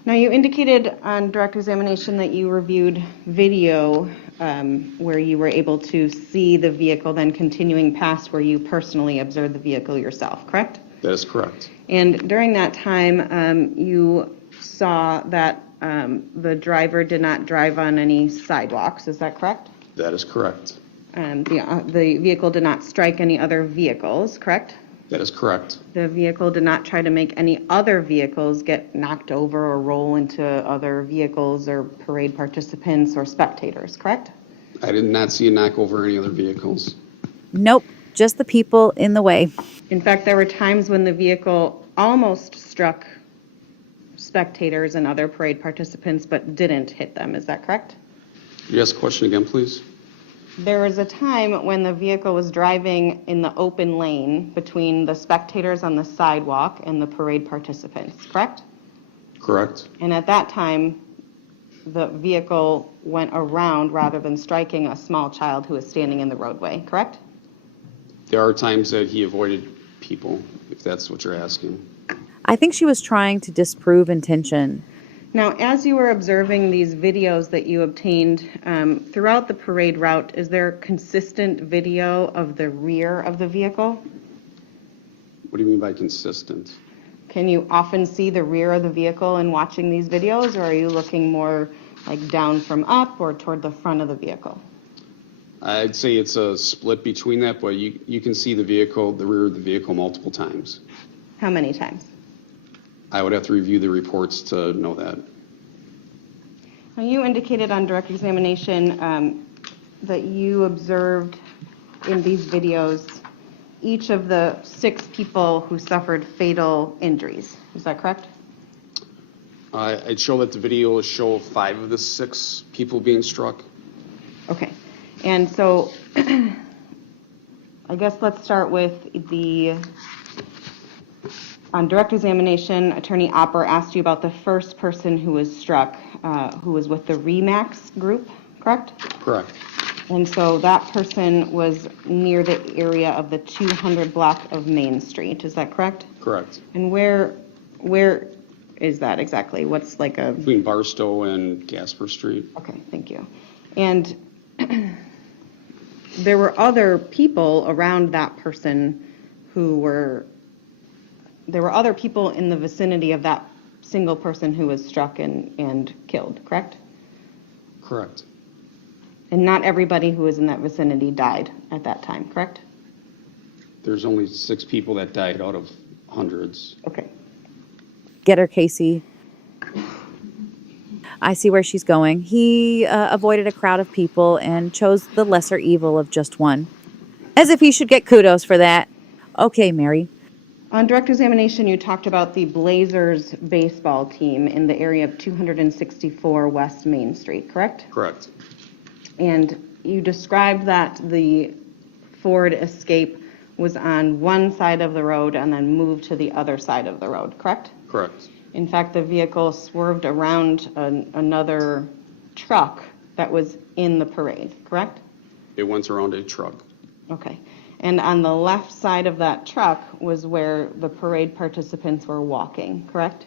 Now, you indicated on direct examination that you reviewed video where you were able to see the vehicle then continuing past where you personally observed the vehicle yourself, correct? That is correct. And during that time, you saw that the driver did not drive on any sidewalks, is that correct? That is correct. The vehicle did not strike any other vehicles, correct? That is correct. The vehicle did not try to make any other vehicles get knocked over or roll into other vehicles or parade participants or spectators, correct? I did not see a knock over any other vehicles. Nope, just the people in the way. In fact, there were times when the vehicle almost struck spectators and other parade participants but didn't hit them, is that correct? Could you ask the question again, please? There was a time when the vehicle was driving in the open lane between the spectators on the sidewalk and the parade participants, correct? Correct. And at that time, the vehicle went around rather than striking a small child who was standing in the roadway, correct? There are times that he avoided people, if that's what you're asking. I think she was trying to disprove intention. Now, as you were observing these videos that you obtained throughout the parade route, is there consistent video of the rear of the vehicle? What do you mean by consistent? Can you often see the rear of the vehicle in watching these videos, or are you looking more like down from up or toward the front of the vehicle? I'd say it's a split between that, but you can see the rear of the vehicle multiple times. How many times? I would have to review the reports to know that. Now, you indicated on direct examination that you observed in these videos each of the 6 people who suffered fatal injuries. Is that correct? I'd show that the video show 5 of the 6 people being struck. Okay. And so I guess let's start with on direct examination, Attorney Opper asked you about the first person who was struck, who was with the REMAX group, correct? Correct. And so that person was near the area of the 200 block of Main Street, is that correct? Correct. And where is that exactly? What's like a... Between Barstow and Gasper Street. Okay, thank you. And there were other people around that person there were other people in the vicinity of that single person who was struck and killed, correct? Correct. And not everybody who was in that vicinity died at that time, correct? There's only 6 people that died out of hundreds. Okay. Get her, Casey. I see where she's going. He avoided a crowd of people and chose the lesser evil of just one. As if he should get kudos for that. Okay, Mary. On direct examination, you talked about the Blazers baseball team in the area of 264 West Main Street, correct? Correct. And you described that the Ford Escape was on one side of the road and then moved to the other side of the road, correct? Correct. In fact, the vehicle swerved around another truck that was in the parade, correct? It went around a truck. Okay. And on the left side of that truck was where the parade participants were walking, correct?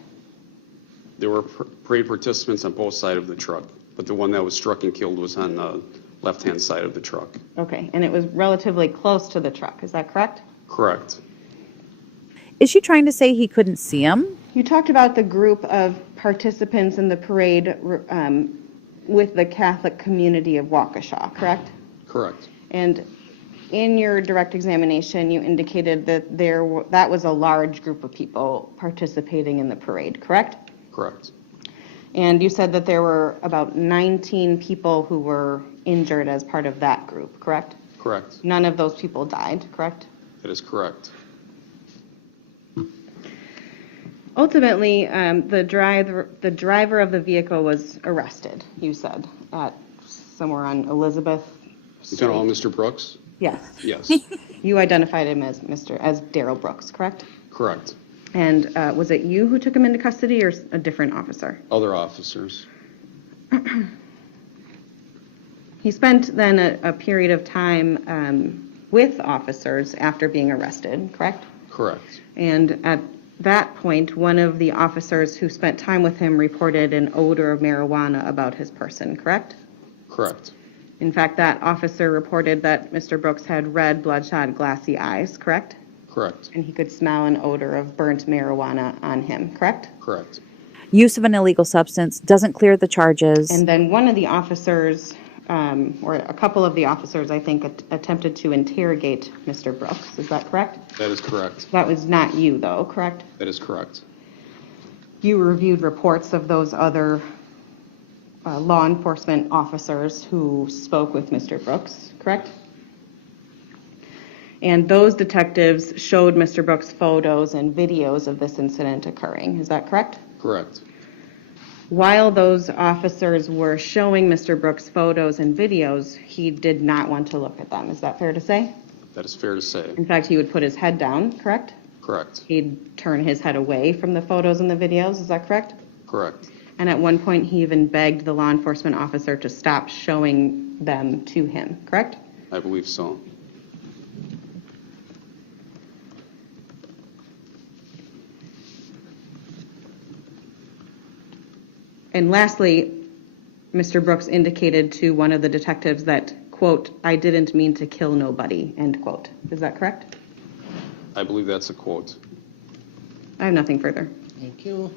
There were parade participants on both sides of the truck, but the one that was struck and killed was on the left-hand side of the truck. Okay. And it was relatively close to the truck, is that correct? Correct. Is she trying to say he couldn't see him? You talked about the group of participants in the parade with the Catholic community of Waukesha, correct? Correct. And in your direct examination, you indicated that that was a large group of people participating in the parade, correct? Correct. And you said that there were about 19 people who were injured as part of that group, correct? Correct. None of those people died, correct? That is correct. Ultimately, the driver of the vehicle was arrested, you said, at somewhere on Elizabeth Street. Lieutenant Mr. Brooks? Yes. Yes. You identified him as Darrell Brooks, correct? Correct. And was it you who took him into custody or a different officer? Other officers. He spent then a period of time with officers after being arrested, correct? Correct. And at that point, one of the officers who spent time with him reported an odor of marijuana about his person, correct? Correct. In fact, that officer reported that Mr. Brooks had red, bloodshot, glassy eyes, correct? Correct. And he could smell an odor of burnt marijuana on him, correct? Correct. Use of an illegal substance doesn't clear the charges. And then one of the officers, or a couple of the officers, I think, attempted to interrogate Mr. Brooks. Is that correct? That is correct. That was not you, though, correct? That is correct. You reviewed reports of those other law enforcement officers who spoke with Mr. Brooks, correct? And those detectives showed Mr. Brooks photos and videos of this incident occurring. Is that correct? Correct. While those officers were showing Mr. Brooks photos and videos, he did not want to look at them. Is that fair to say? That is fair to say. In fact, he would put his head down, correct? Correct. He'd turn his head away from the photos and the videos. Is that correct? Correct. And at one point, he even begged the law enforcement officer to stop showing them to him, correct? I believe so. And lastly, Mr. Brooks indicated to one of the detectives that, quote, "I didn't mean to kill nobody," end quote. Is that correct? I believe that's a quote. I have nothing further. Thank you.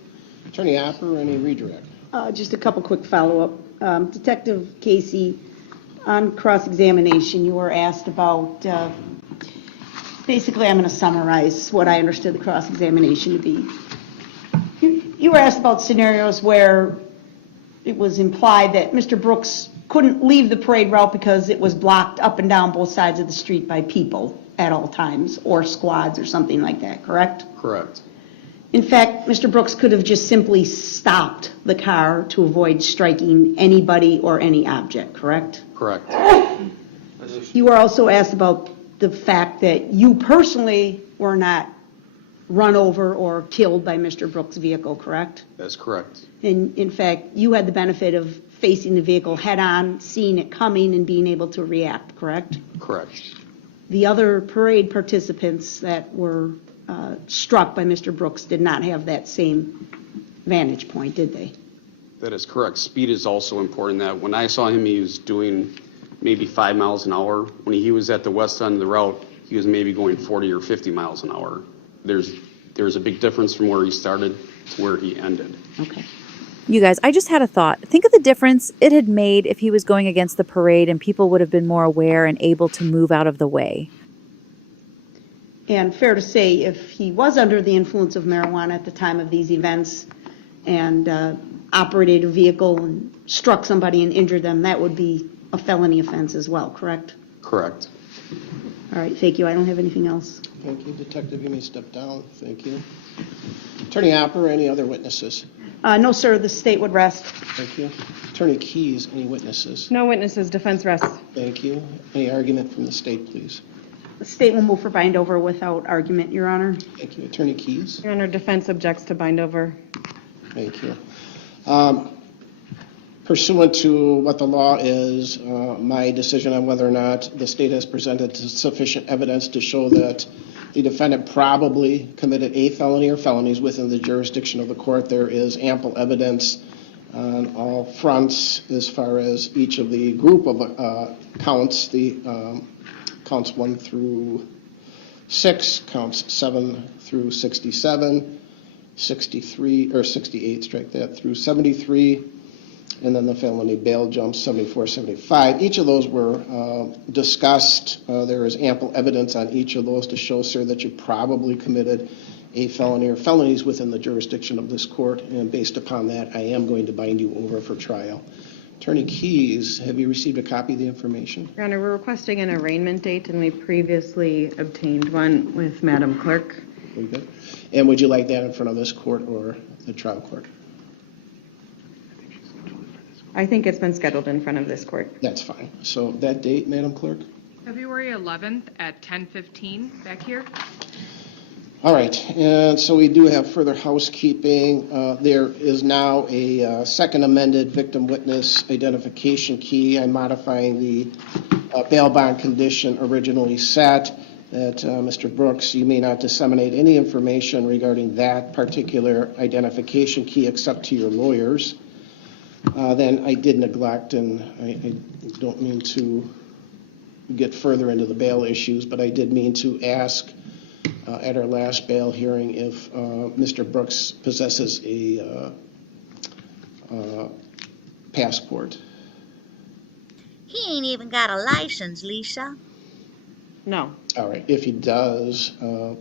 Attorney Opper, any redirect? Just a couple quick follow-up. Detective Casey, on cross-examination, you were asked about, basically, I'm going to summarize what I understood the cross-examination to be. You were asked about scenarios where it was implied that Mr. Brooks couldn't leave the parade route because it was blocked up and down both sides of the street by people at all times, or squads or something like that, correct? Correct. In fact, Mr. Brooks could have just simply stopped the car to avoid striking anybody or any object, correct? Correct. You were also asked about the fact that you personally were not run over or killed by Mr. Brooks' vehicle, correct? That's correct. And in fact, you had the benefit of facing the vehicle head-on, seeing it coming, and being able to react, correct? Correct. The other parade participants that were struck by Mr. Brooks did not have that same vantage point, did they? That is correct. Speed is also important. That when I saw him, he was doing maybe 5 miles an hour. When he was at the west end of the route, he was maybe going 40 or 50 miles an hour. There's a big difference from where he started to where he ended. Okay. You guys, I just had a thought. Think of the difference it had made if he was going against the parade and people would have been more aware and able to move out of the way. And fair to say, if he was under the influence of marijuana at the time of these events and operated a vehicle and struck somebody and injured them, that would be a felony offense as well, correct? Correct. All right, thank you. I don't have anything else. Thank you. Detective, you may step down. Thank you. Attorney Opper, any other witnesses? No, sir, the state would rest. Thank you. Attorney Keys, any witnesses? No witnesses, defense rests. Thank you. Any argument from the state, please? The state will move for bind over without argument, Your Honor. Thank you. Attorney Keys? Your Honor, defense objects to bind over. Thank you. Pursuant to what the law is, my decision on whether or not the state has presented sufficient evidence to show that the defendant probably committed a felony or felonies within the jurisdiction of the court, there is ample evidence on all fronts as far as each of the group of counts, the counts 1 through 6, counts 7 through 67, 63, or 68, strike that, through 73, and then the felony bail jumps 74, 75. Each of those were discussed. There is ample evidence on each of those to show, sir, that you probably committed a felony or felonies within the jurisdiction of this court, and based upon that, I am going to bind you over for trial. Attorney Keys, have you received a copy of the information? Your Honor, we're requesting an arraignment date, and we previously obtained one with Madam Clerk. Very good. And would you like that in front of this court or the trial court? I think it's been scheduled in front of this court. That's fine. So that date, Madam Clerk? February 11th at 10:15 back here. All right, and so we do have further housekeeping. There is now a second amended victim witness identification key. I'm modifying the bail bond condition originally set that Mr. Brooks, you may not disseminate any information regarding that particular identification key except to your lawyers. Then I did neglect, and I don't mean to get further into the bail issues, but I did mean to ask at our last bail hearing if Mr. Brooks possesses a passport. He ain't even got a license, Lisa. No. All right. If he does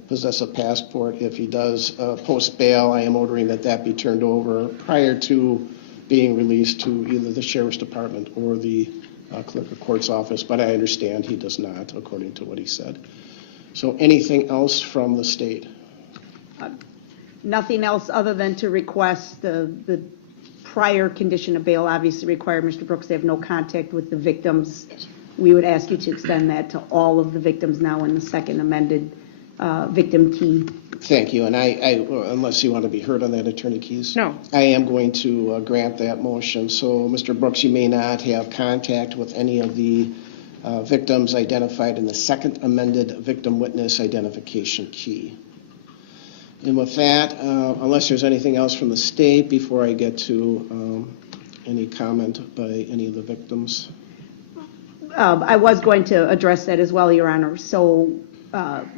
possess a passport, if he does post bail, I am ordering that that be turned over prior to being released to either the Sheriff's Department or the Clerk of Court's office, but I understand he does not, according to what he said. So anything else from the state? Nothing else other than to request the prior condition of bail obviously required Mr. Brooks to have no contact with the victims. We would ask you to extend that to all of the victims now in the second amended victim key. Thank you. And I unless you want to be heard on that, Attorney Keys? No. I am going to grant that motion. So, Mr. Brooks, you may not have contact with any of the victims identified in the second amended victim witness identification key. And with that, unless there's anything else from the state before I get to any comment by any of the victims. I was going to address that as well, Your Honor. So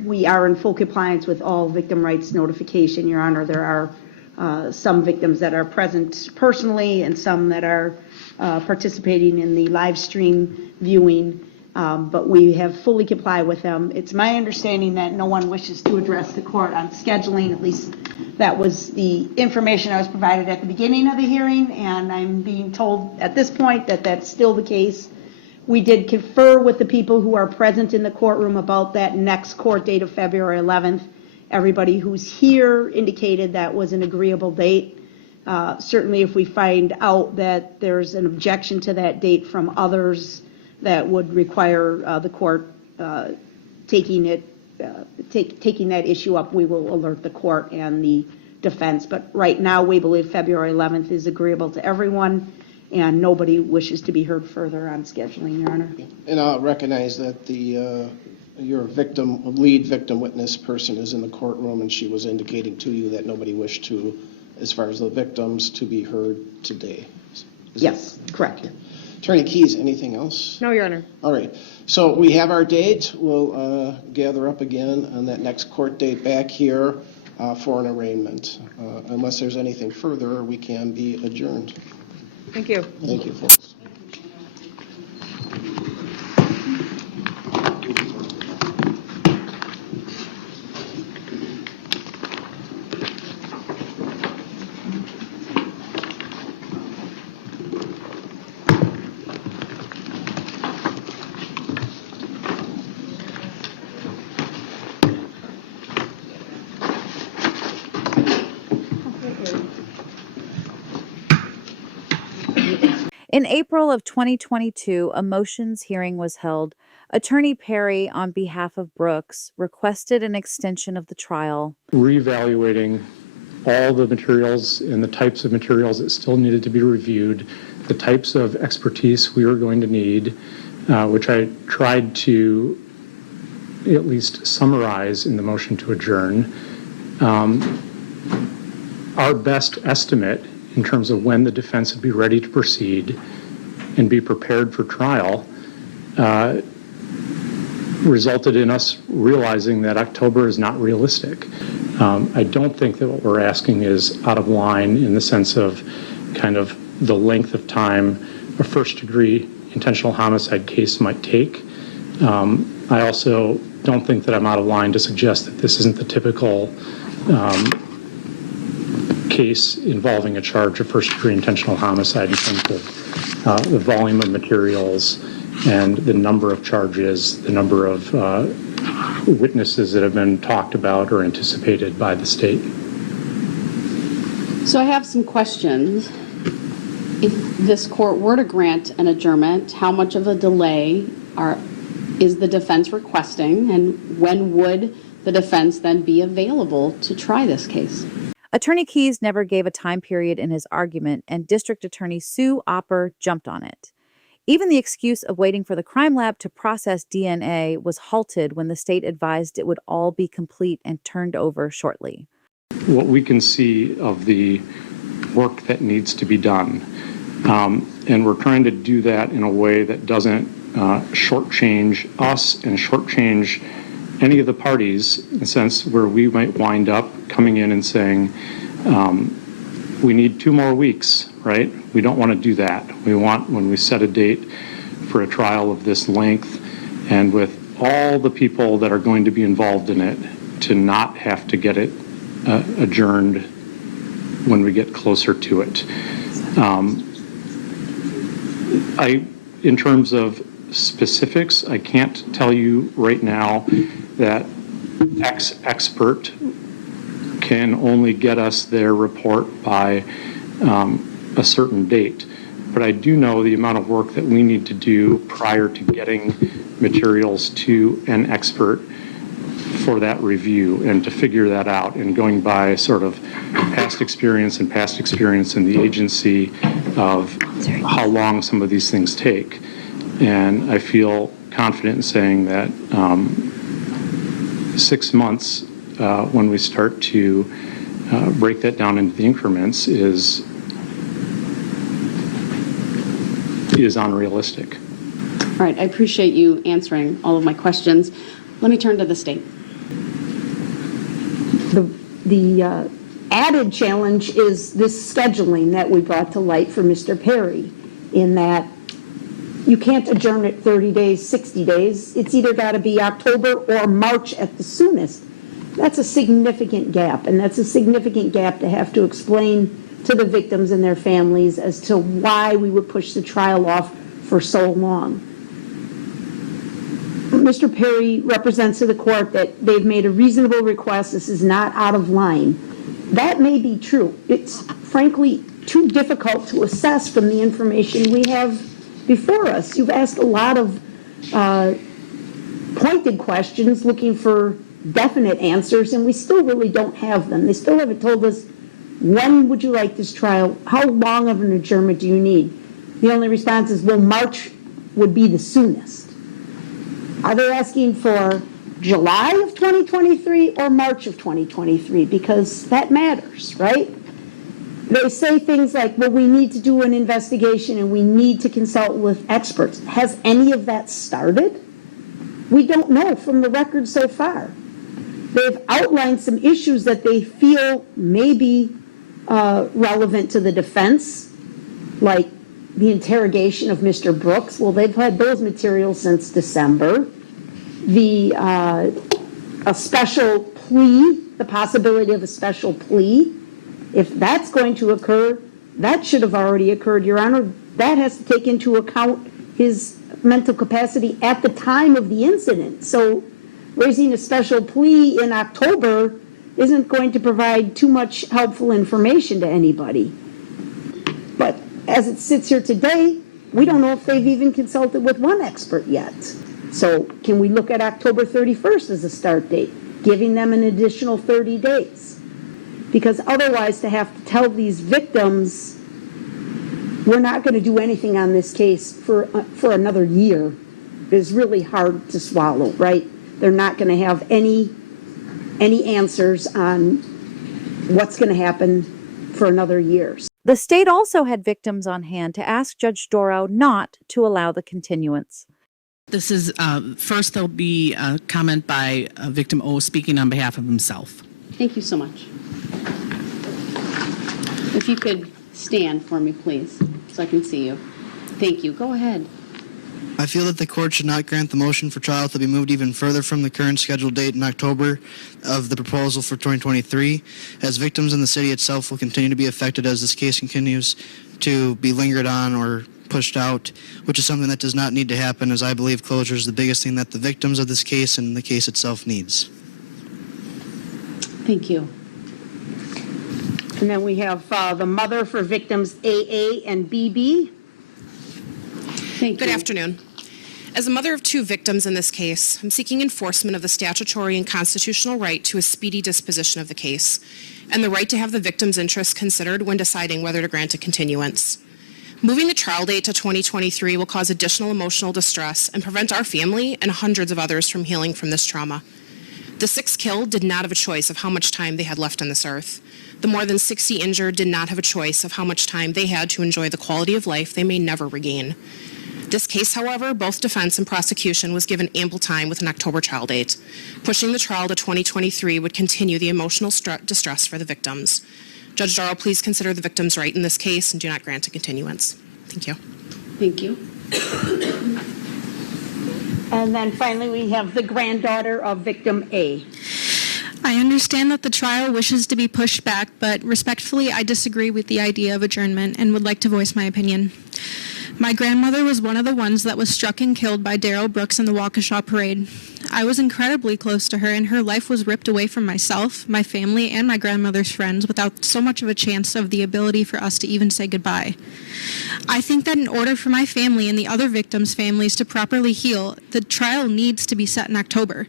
we are in full compliance with all victim rights notification, Your Honor. There are some victims that are present personally and some that are participating in the live stream viewing. But we have fully complied with them. It's my understanding that no one wishes to address the court on scheduling. At least that was the information I was provided at the beginning of the hearing, and I'm being told at this point that that's still the case. We did confer with the people who are present in the courtroom about that next court date of February 11th. Everybody who's here indicated that was an agreeable date. Certainly if we find out that there's an objection to that date from others that would require the court taking that issue up, we will alert the court and the defense. But right now, we believe February 11th is agreeable to everyone, and nobody wishes to be heard further on scheduling, Your Honor. And I'll recognize that your lead victim witness person is in the courtroom, and she was indicating to you that nobody wished to, as far as the victims, to be heard today. Yes, correct. Attorney Keyes, anything else? No, Your Honor. All right. So we have our date. We'll gather up again on that next court date back here for an arraignment. Unless there's anything further, we can be adjourned. Thank you. Thank you, folks. In April of 2022, a motions hearing was held. Attorney Perry, on behalf of Brooks, requested an extension of the trial. Reevaluating all the materials and the types of materials that still needed to be reviewed, the types of expertise we were going to need, which I tried to at least summarize in the motion to adjourn. Our best estimate in terms of when the defense would be ready to proceed and be prepared for trial resulted in us realizing that October is not realistic. I don't think that what we're asking is out of line in the sense of kind of the length of time a first-degree intentional homicide case might take. I also don't think that I'm out of line to suggest that this isn't the typical case involving a charge of first-degree intentional homicide in terms of the volume of materials and the number of charges, the number of witnesses that have been talked about or anticipated by the state. So I have some questions. If this court were to grant an adjournment, how much of a delay is the defense requesting, and when would the defense then be available to try this case? Attorney Keyes never gave a time period in his argument, and District Attorney Sue Opper jumped on it. Even the excuse of waiting for the crime lab to process DNA was halted when the state advised it would all be complete and turned over shortly. What we can see of the work that needs to be done, and we're trying to do that in a way that doesn't shortchange us and shortchange any of the parties, in the sense where we might wind up coming in and saying, we need 2 more weeks, right? We don't want to do that. We want, when we set a date for a trial of this length and with all the people that are going to be involved in it, to not have to get it adjourned when we get closer to it. In terms of specifics, I can't tell you right now that X expert can only get us their report by a certain date. But I do know the amount of work that we need to do prior to getting materials to an expert for that review and to figure that out, and going by sort of past experience in the agency of how long some of these things take. And I feel confident in saying that 6 months when we start to break that down into the increments is unrealistic. All right, I appreciate you answering all of my questions. Let me turn to the state. The added challenge is this scheduling that we brought to light for Mr. Perry, in that you can't adjourn it 30 days, 60 days. It's either got to be October or March at the soonest. That's a significant gap, and that's a significant gap to have to explain to the victims and their families as to why we would push the trial off for so long. Mr. Perry represents to the court that they've made a reasonable request. This is not out of line. That may be true. It's frankly too difficult to assess from the information we have before us. You've asked a lot of pointed questions looking for definite answers, and we still really don't have them. They still haven't told us, when would you like this trial? How long of an adjournment do you need? The only response is, well, March would be the soonest. Are they asking for July of 2023 or March of 2023? Because that matters, right? They say things like, well, we need to do an investigation and we need to consult with experts. Has any of that started? We don't know from the record so far. They've outlined some issues that they feel may be relevant to the defense, like the interrogation of Mr. Brooks. Well, they've had those materials since December. A special plea, the possibility of a special plea. If that's going to occur, that should have already occurred, Your Honor. That has to take into account his mental capacity at the time of the incident. So raising a special plea in October isn't going to provide too much helpful information to anybody. But as it sits here today, we don't know if they've even consulted with one expert yet. So can we look at October 31st as a start date, giving them an additional 30 days? Because otherwise, to have to tell these victims, we're not going to do anything on this case for another year, is really hard to swallow, right? They're not going to have any answers on what's going to happen for another year. The state also had victims on hand to ask Judge Darrell not to allow the continuance. This is, first there'll be a comment by victim O speaking on behalf of himself. Thank you so much. If you could stand for me, please, so I can see you. Thank you. Go ahead. I feel that the court should not grant the motion for trial to be moved even further from the current scheduled date in October of the proposal for 2023, as victims in the city itself will continue to be affected as this case continues to be lingered on or pushed out, which is something that does not need to happen, as I believe closure is the biggest thing that the victims of this case and the case itself needs. Thank you. And then we have the mother for victims AA and BB. Thank you. Good afternoon. As a mother of two victims in this case, I'm seeking enforcement of the statutory and constitutional right to a speedy disposition of the case, and the right to have the victim's interests considered when deciding whether to grant a continuance. Moving the trial date to 2023 will cause additional emotional distress and prevent our family and hundreds of others from healing from this trauma. The 6 killed did not have a choice of how much time they had left on this earth. The more than 60 injured did not have a choice of how much time they had to enjoy the quality of life they may never regain. This case, however, both defense and prosecution was given ample time with an October trial date. Pushing the trial to 2023 would continue the emotional distress for the victims. Judge Darrell, please consider the victim's right in this case and do not grant a continuance. Thank you. Thank you. And then finally, we have the granddaughter of victim A. I understand that the trial wishes to be pushed back, but respectfully, I disagree with the idea of adjournment and would like to voice my opinion. My grandmother was one of the ones that was struck and killed by Darrell Brooks in the Waukesha parade. I was incredibly close to her, and her life was ripped away from myself, my family, and my grandmother's friends without so much of a chance of the ability for us to even say goodbye. I think that in order for my family and the other victims' families to properly heal, the trial needs to be set in October.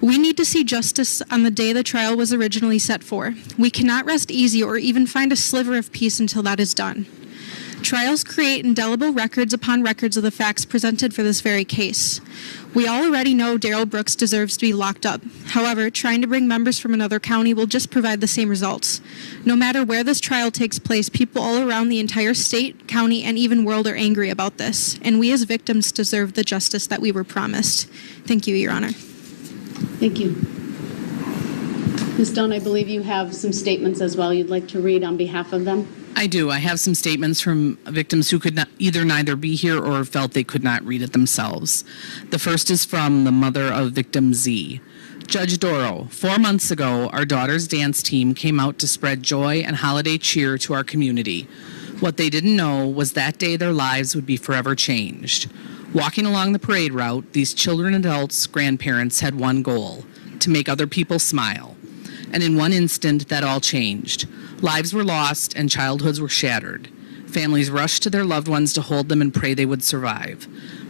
We need to see justice on the day the trial was originally set for. We cannot rest easy or even find a sliver of peace until that is done. Trials create indelible records upon records of the facts presented for this very case. We all already know Darrell Brooks deserves to be locked up. However, trying to bring members from another county will just provide the same results. No matter where this trial takes place, people all around the entire state, county, and even world are angry about this, and we as victims deserve the justice that we were promised. Thank you, Your Honor. Thank you. Ms. Dunn, I believe you have some statements as well you'd like to read on behalf of them. I do. I have some statements from victims who could not neither be here or felt they could not read it themselves. The first is from the mother of victim Z. Judge Doro, 4 months ago, our daughter's dance team came out to spread joy and holiday cheer to our community. What they didn't know was that day their lives would be forever changed. Walking along the parade route, these children, adults, grandparents had one goal: to make other people smile. And in one instant, that all changed. Lives were lost and childhoods were shattered. Families rushed to their loved ones to hold them and pray they would survive.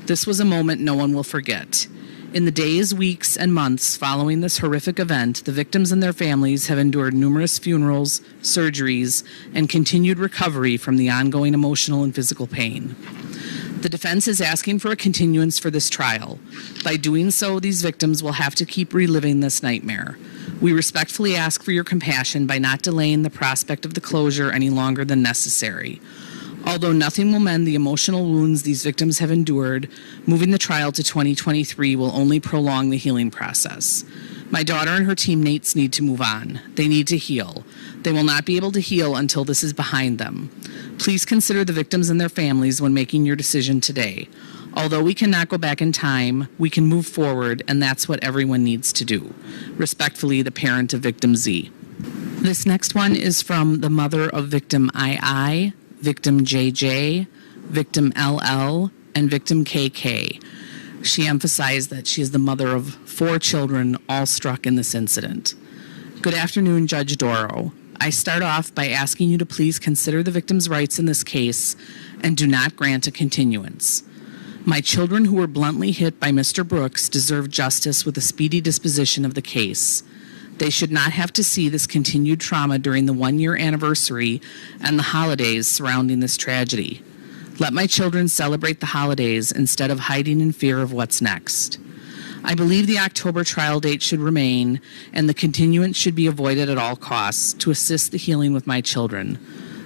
This was a moment no one will forget. In the days, weeks, and months following this horrific event, the victims and their families have endured numerous funerals, surgeries, and continued recovery from the ongoing emotional and physical pain. The defense is asking for a continuance for this trial. By doing so, these victims will have to keep reliving this nightmare. We respectfully ask for your compassion by not delaying the prospect of the closure any longer than necessary. Although nothing will mend the emotional wounds these victims have endured, moving the trial to 2023 will only prolong the healing process. My daughter and her teammates need to move on. They need to heal. They will not be able to heal until this is behind them. Please consider the victims and their families when making your decision today. Although we cannot go back in time, we can move forward, and that's what everyone needs to do. Respectfully, the parent of victim Z. This next one is from the mother of victim II, victim JJ, victim LL, and victim KK. She emphasized that she is the mother of 4 children, all struck in this incident. Good afternoon, Judge Doro. I start off by asking you to please consider the victims' rights in this case and do not grant a continuance. My children who were bluntly hit by Mr. Brooks deserve justice with a speedy disposition of the case. They should not have to see this continued trauma during the 1-year anniversary and the holidays surrounding this tragedy. Let my children celebrate the holidays instead of hiding in fear of what's next. I believe the October trial date should remain and the continuance should be avoided at all costs to assist the healing with my children.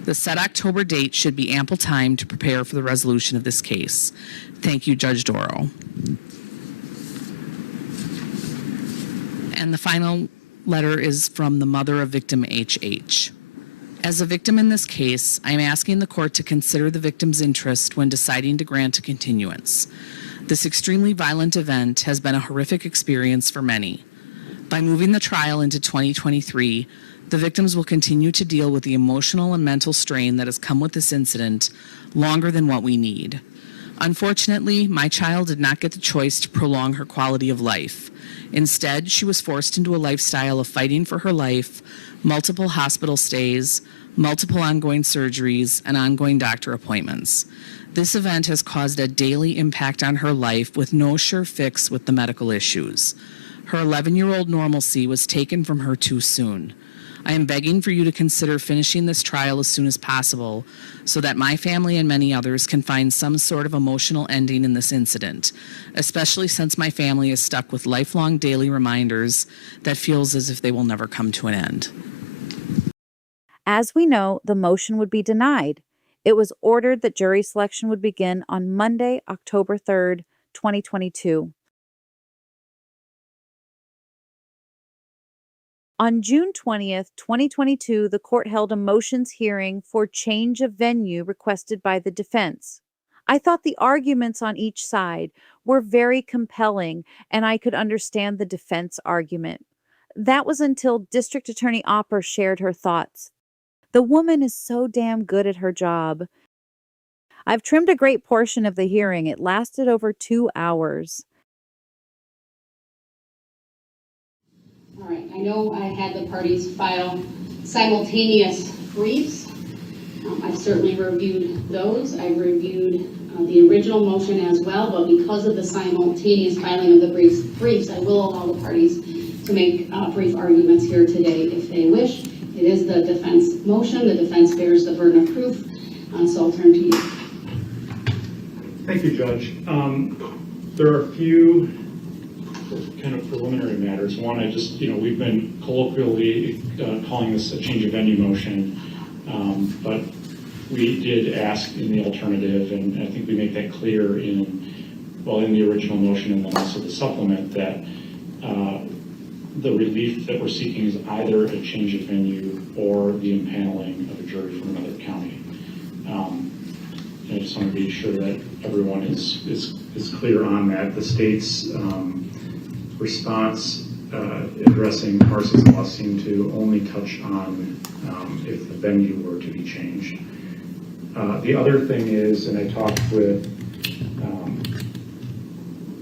The set October date should be ample time to prepare for the resolution of this case. Thank you, Judge Doro. And the final letter is from the mother of victim HH. As a victim in this case, I am asking the court to consider the victim's interest when deciding to grant a continuance. This extremely violent event has been a horrific experience for many. By moving the trial into 2023, the victims will continue to deal with the emotional and mental strain that has come with this incident longer than what we need. Unfortunately, my child did not get the choice to prolong her quality of life. Instead, she was forced into a lifestyle of fighting for her life, multiple hospital stays, multiple ongoing surgeries, and ongoing doctor appointments. This event has caused a daily impact on her life with no sure fix with the medical issues. Her 11-year-old normalcy was taken from her too soon. I am begging for you to consider finishing this trial as soon as possible so that my family and many others can find some sort of emotional ending in this incident, especially since my family is stuck with lifelong daily reminders that feels as if they will never come to an end. As we know, the motion would be denied. It was ordered that jury selection would begin on Monday, October 3rd, 2022. On June 20th, 2022, the court held a motions hearing for change of venue requested by the defense. I thought the arguments on each side were very compelling, and I could understand the defense argument. That was until District Attorney Opper shared her thoughts. The woman is so damn good at her job. I've trimmed a great portion of the hearing. It lasted over 2 hours. All right, I know I had the parties file simultaneous briefs. I've certainly reviewed those. I've reviewed the original motion as well, but because of the simultaneous filing of the briefs, I will allow the parties to make brief arguments here today if they wish. It is the defense motion. The defense bears the burden of proof, so I'll turn to you. Thank you, Judge. There are a few kind of preliminary matters. One, we've been colloquially calling this a change of venue motion, but we did ask in the alternative, and I think we make that clear in the original motion and then also the supplement, that the relief that we're seeking is either a change of venue or the impaneling of a jury from another county. I just want to be sure that everyone is clear on that. The state's response addressing Parsons Law seemed to only touch on if the venue were to be changed. The other thing is, and I talked with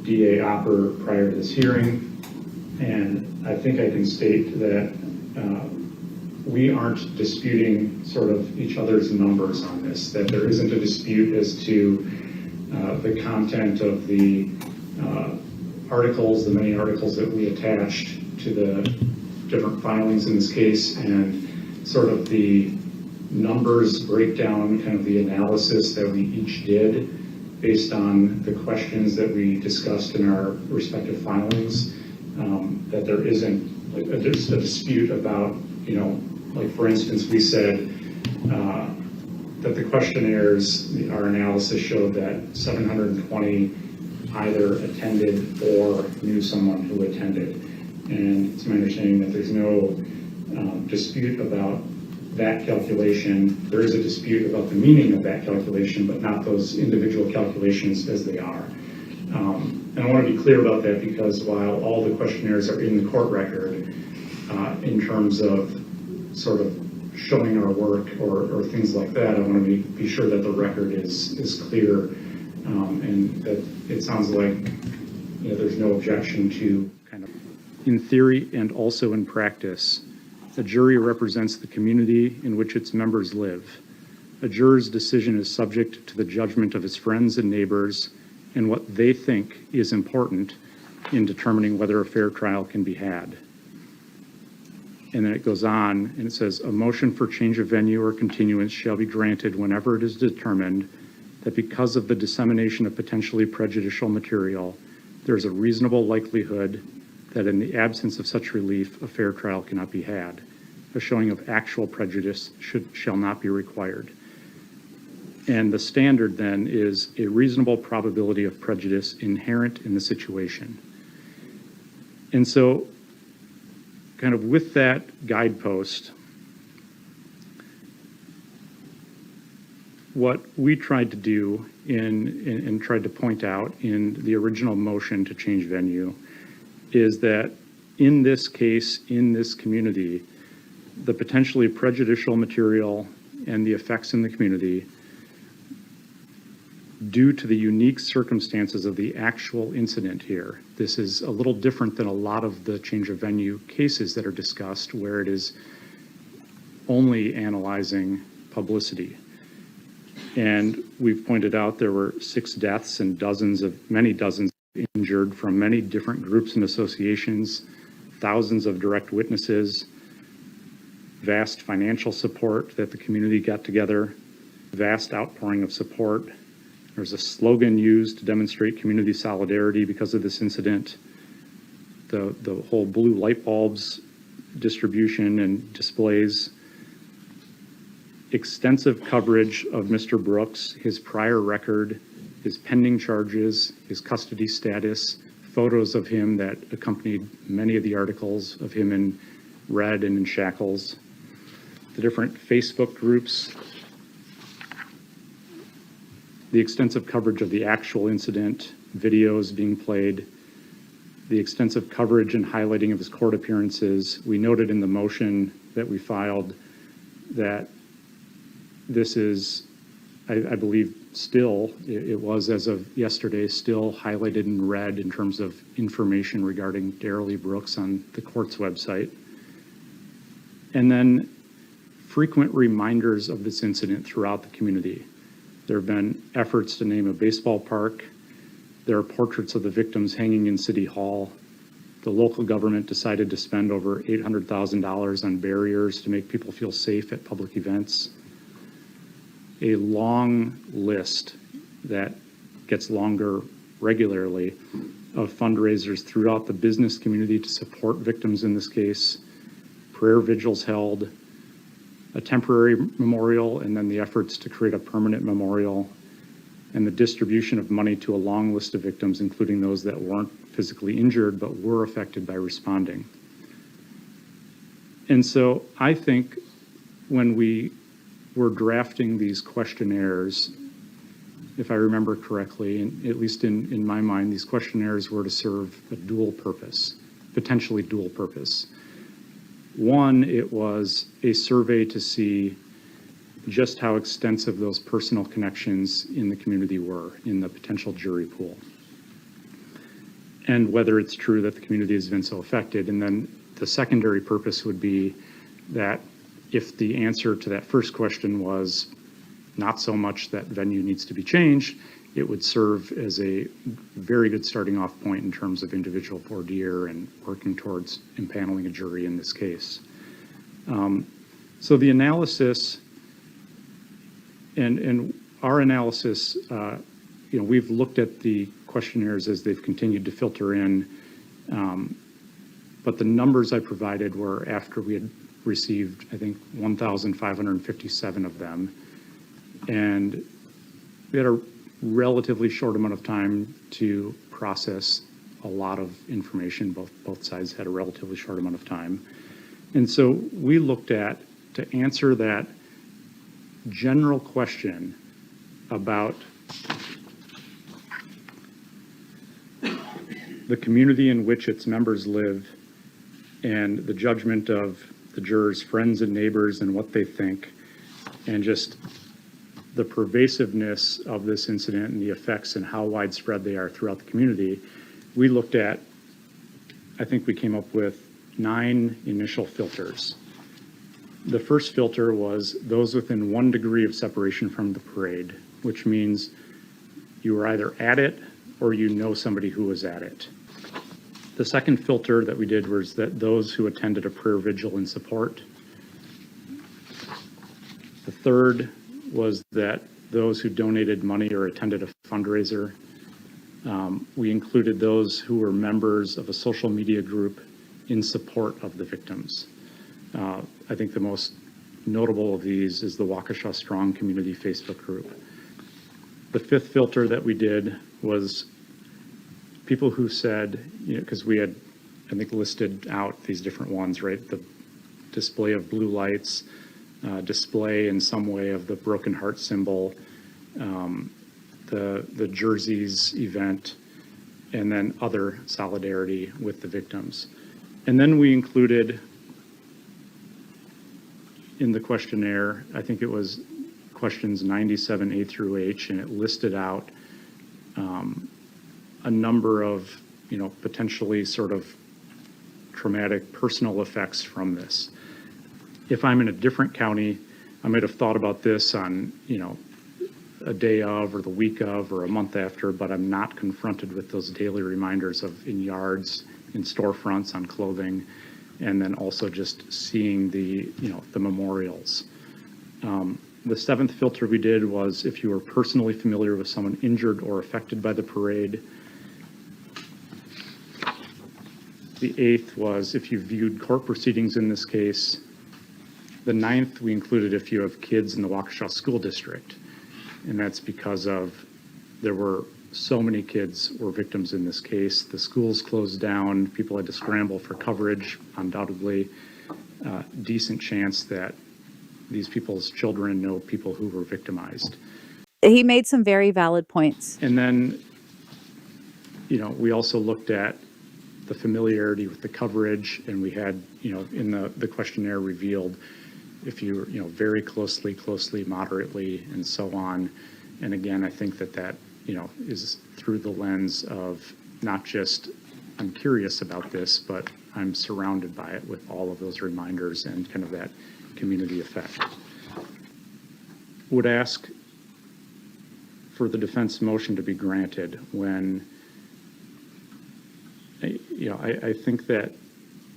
DA Opper prior to this hearing, and I think I can state that we aren't disputing sort of each other's numbers on this, that there isn't a dispute as to the content of the articles, the many articles that we attached to the different filings in this case, and sort of the numbers breakdown, kind of the analysis that we each did based on the questions that we discussed in our respective filings, that there isn't like a dispute about, you know, like for instance, we said that the questionnaires, our analysis showed that 720 either attended or knew someone who attended. And it's my understanding that there's no dispute about that calculation. There is a dispute about the meaning of that calculation, but not those individual calculations as they are. And I want to be clear about that because while all the questionnaires are in the court record, in terms of sort of showing our work or things like that, I want to be sure that the record is clear, and that it sounds like, you know, there's no objection to kind of, in theory and also in practice, a jury represents the community in which its members live. A juror's decision is subject to the judgment of his friends and neighbors and what they think is important in determining whether a fair trial can be had. And then it goes on and it says, a motion for change of venue or continuance shall be granted whenever it is determined that because of the dissemination of potentially prejudicial material, there is a reasonable likelihood that in the absence of such relief, a fair trial cannot be had. A showing of actual prejudice shall not be required. And the standard then is a reasonable probability of prejudice inherent in the situation. And so, kind of with that guidepost, what we tried to do and tried to point out in the original motion to change venue is that in this case, in this community, the potentially prejudicial material and the effects in the community, due to the unique circumstances of the actual incident here. This is a little different than a lot of the change of venue cases that are discussed, where it is only analyzing publicity. And we've pointed out there were 6 deaths and many dozens injured from many different groups and associations, thousands of direct witnesses, vast financial support that the community got together, vast outpouring of support. There's a slogan used to demonstrate community solidarity because of this incident. The whole blue light bulbs distribution and displays. Extensive coverage of Mr. Brooks, his prior record, his pending charges, his custody status, photos of him that accompanied many of the articles of him in red and in shackles, the different Facebook groups, the extensive coverage of the actual incident, videos being played, the extensive coverage and highlighting of his court appearances. We noted in the motion that we filed that this is, I believe still, it was as of yesterday, still highlighted in red in terms of information regarding Darrell Brooks on the court's website. And then frequent reminders of this incident throughout the community. There have been efforts to name a baseball park. There are portraits of the victims hanging in City Hall. The local government decided to spend over $800,000 on barriers to make people feel safe at public events. A long list that gets longer regularly of fundraisers throughout the business community to support victims in this case, prayer vigils held, a temporary memorial, and then the efforts to create a permanent memorial, and the distribution of money to a long list of victims, including those that weren't physically injured but were affected by responding. And so I think when we were drafting these questionnaires, if I remember correctly, and at least in my mind, these questionnaires were to serve a dual purpose, potentially dual purpose. One, it was a survey to see just how extensive those personal connections in the community were in the potential jury pool, and whether it's true that the community has been so affected. And then the secondary purpose would be that if the answer to that first question was not so much that venue needs to be changed, it would serve as a very good starting off point in terms of individual voir dire and working towards impaneling a jury in this case. So the analysis and our analysis, we've looked at the questionnaires as they've continued to filter in, but the numbers I provided were after we had received, I think, 1,557 of them. And we had a relatively short amount of time to process a lot of information. Both sides had a relatively short amount of time. And so we looked at, to answer that general question about the community in which its members live and the judgment of the jurors' friends and neighbors and what they think, and just the pervasiveness of this incident and the effects and how widespread they are throughout the community. We looked at, I think we came up with 9 initial filters. The first filter was those within 1 degree of separation from the parade, which means you were either at it or you know somebody who was at it. The second filter that we did was that those who attended a prayer vigil in support. The third was that those who donated money or attended a fundraiser. We included those who were members of a social media group in support of the victims. I think the most notable of these is the Waukesha Strong Community Facebook group. The fifth filter that we did was people who said, because we had, I think, listed out these different ones, right? The display of blue lights, display in some way of the broken heart symbol, the jerseys event, and then other solidarity with the victims. And then we included in the questionnaire, I think it was questions 97A through H, and it listed out a number of, potentially sort of traumatic personal effects from this. If I'm in a different county, I might have thought about this on, a day of or the week of or a month after, but I'm not confronted with those daily reminders of in yards, in storefronts, on clothing, and then also just seeing the memorials. The seventh filter we did was if you were personally familiar with someone injured or affected by the parade. The eighth was if you viewed court proceedings in this case. The ninth, we included if you have kids in the Waukesha School District. And that's because there were so many kids were victims in this case. The schools closed down, people had to scramble for coverage, undoubtedly. Decent chance that these people's children know people who were victimized. He made some very valid points. And then, we also looked at the familiarity with the coverage, and we had, in the questionnaire revealed if you were, very closely, moderately, and so on. And again, I think that is through the lens of not just I'm curious about this, but I'm surrounded by it with all of those reminders and kind of that community effect. Would ask for the defense motion to be granted when, I think that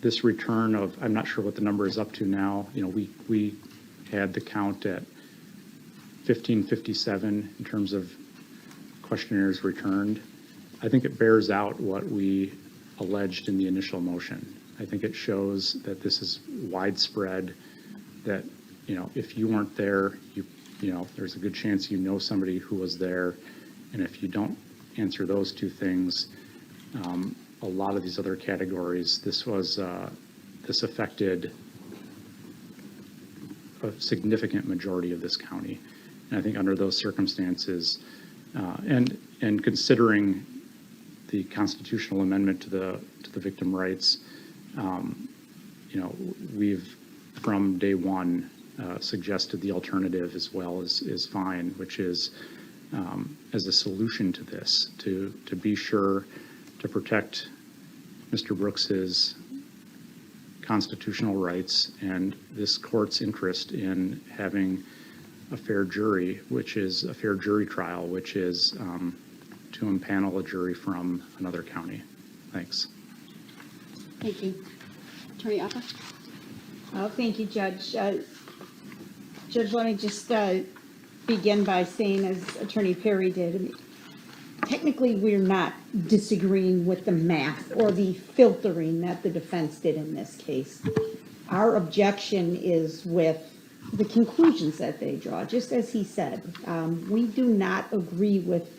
this return of, I'm not sure what the number is up to now, we had the count at 1557 in terms of questionnaires returned. I think it bears out what we alleged in the initial motion. I think it shows that this is widespread, that, if you weren't there, there's a good chance somebody who was there. And if you don't answer those two things, a lot of these other categories, this affected a significant majority of this county. And I think under those circumstances, and considering the constitutional amendment to the victim rights, we've from day one suggested the alternative as well is fine, which is as a solution to this, to be sure to protect Mr. Brooks's constitutional rights and this court's interest in having a fair jury, which is a fair jury trial, which is to impanel a jury from another county. Thanks. Thank you. Attorney Appa? Thank you, Judge. Judge, let me just begin by saying, as Attorney Perry did, I mean, technically we're not disagreeing with the math or the filtering that the defense did in this case. Our objection is with the conclusions that they draw, just as he said. We don't agree with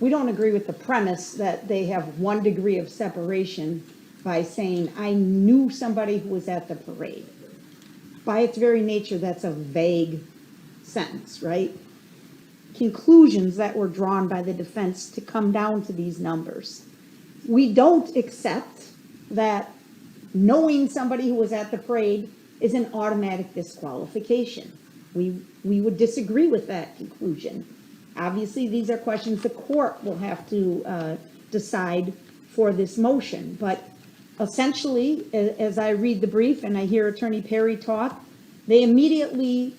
the premise that they have 1 degree of separation by saying, I knew somebody who was at the parade. By its very nature, that's a vague sentence, right? Conclusions that were drawn by the defense to come down to these numbers. We don't accept that knowing somebody who was at the parade is an automatic disqualification. We would disagree with that conclusion. Obviously, these are questions the court will have to decide for this motion, but essentially, as I read the brief and I hear Attorney Perry talk, they immediately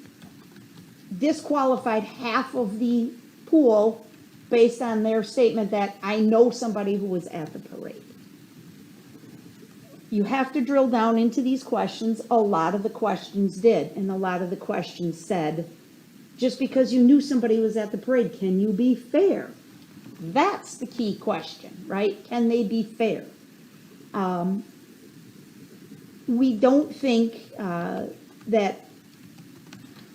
disqualified half of the pool based on their statement that I know somebody who was at the parade. You have to drill down into these questions. A lot of the questions did, and a lot of the questions said, just because you knew somebody was at the parade, can you be fair? That's the key question, right? Can they be fair? We don't think that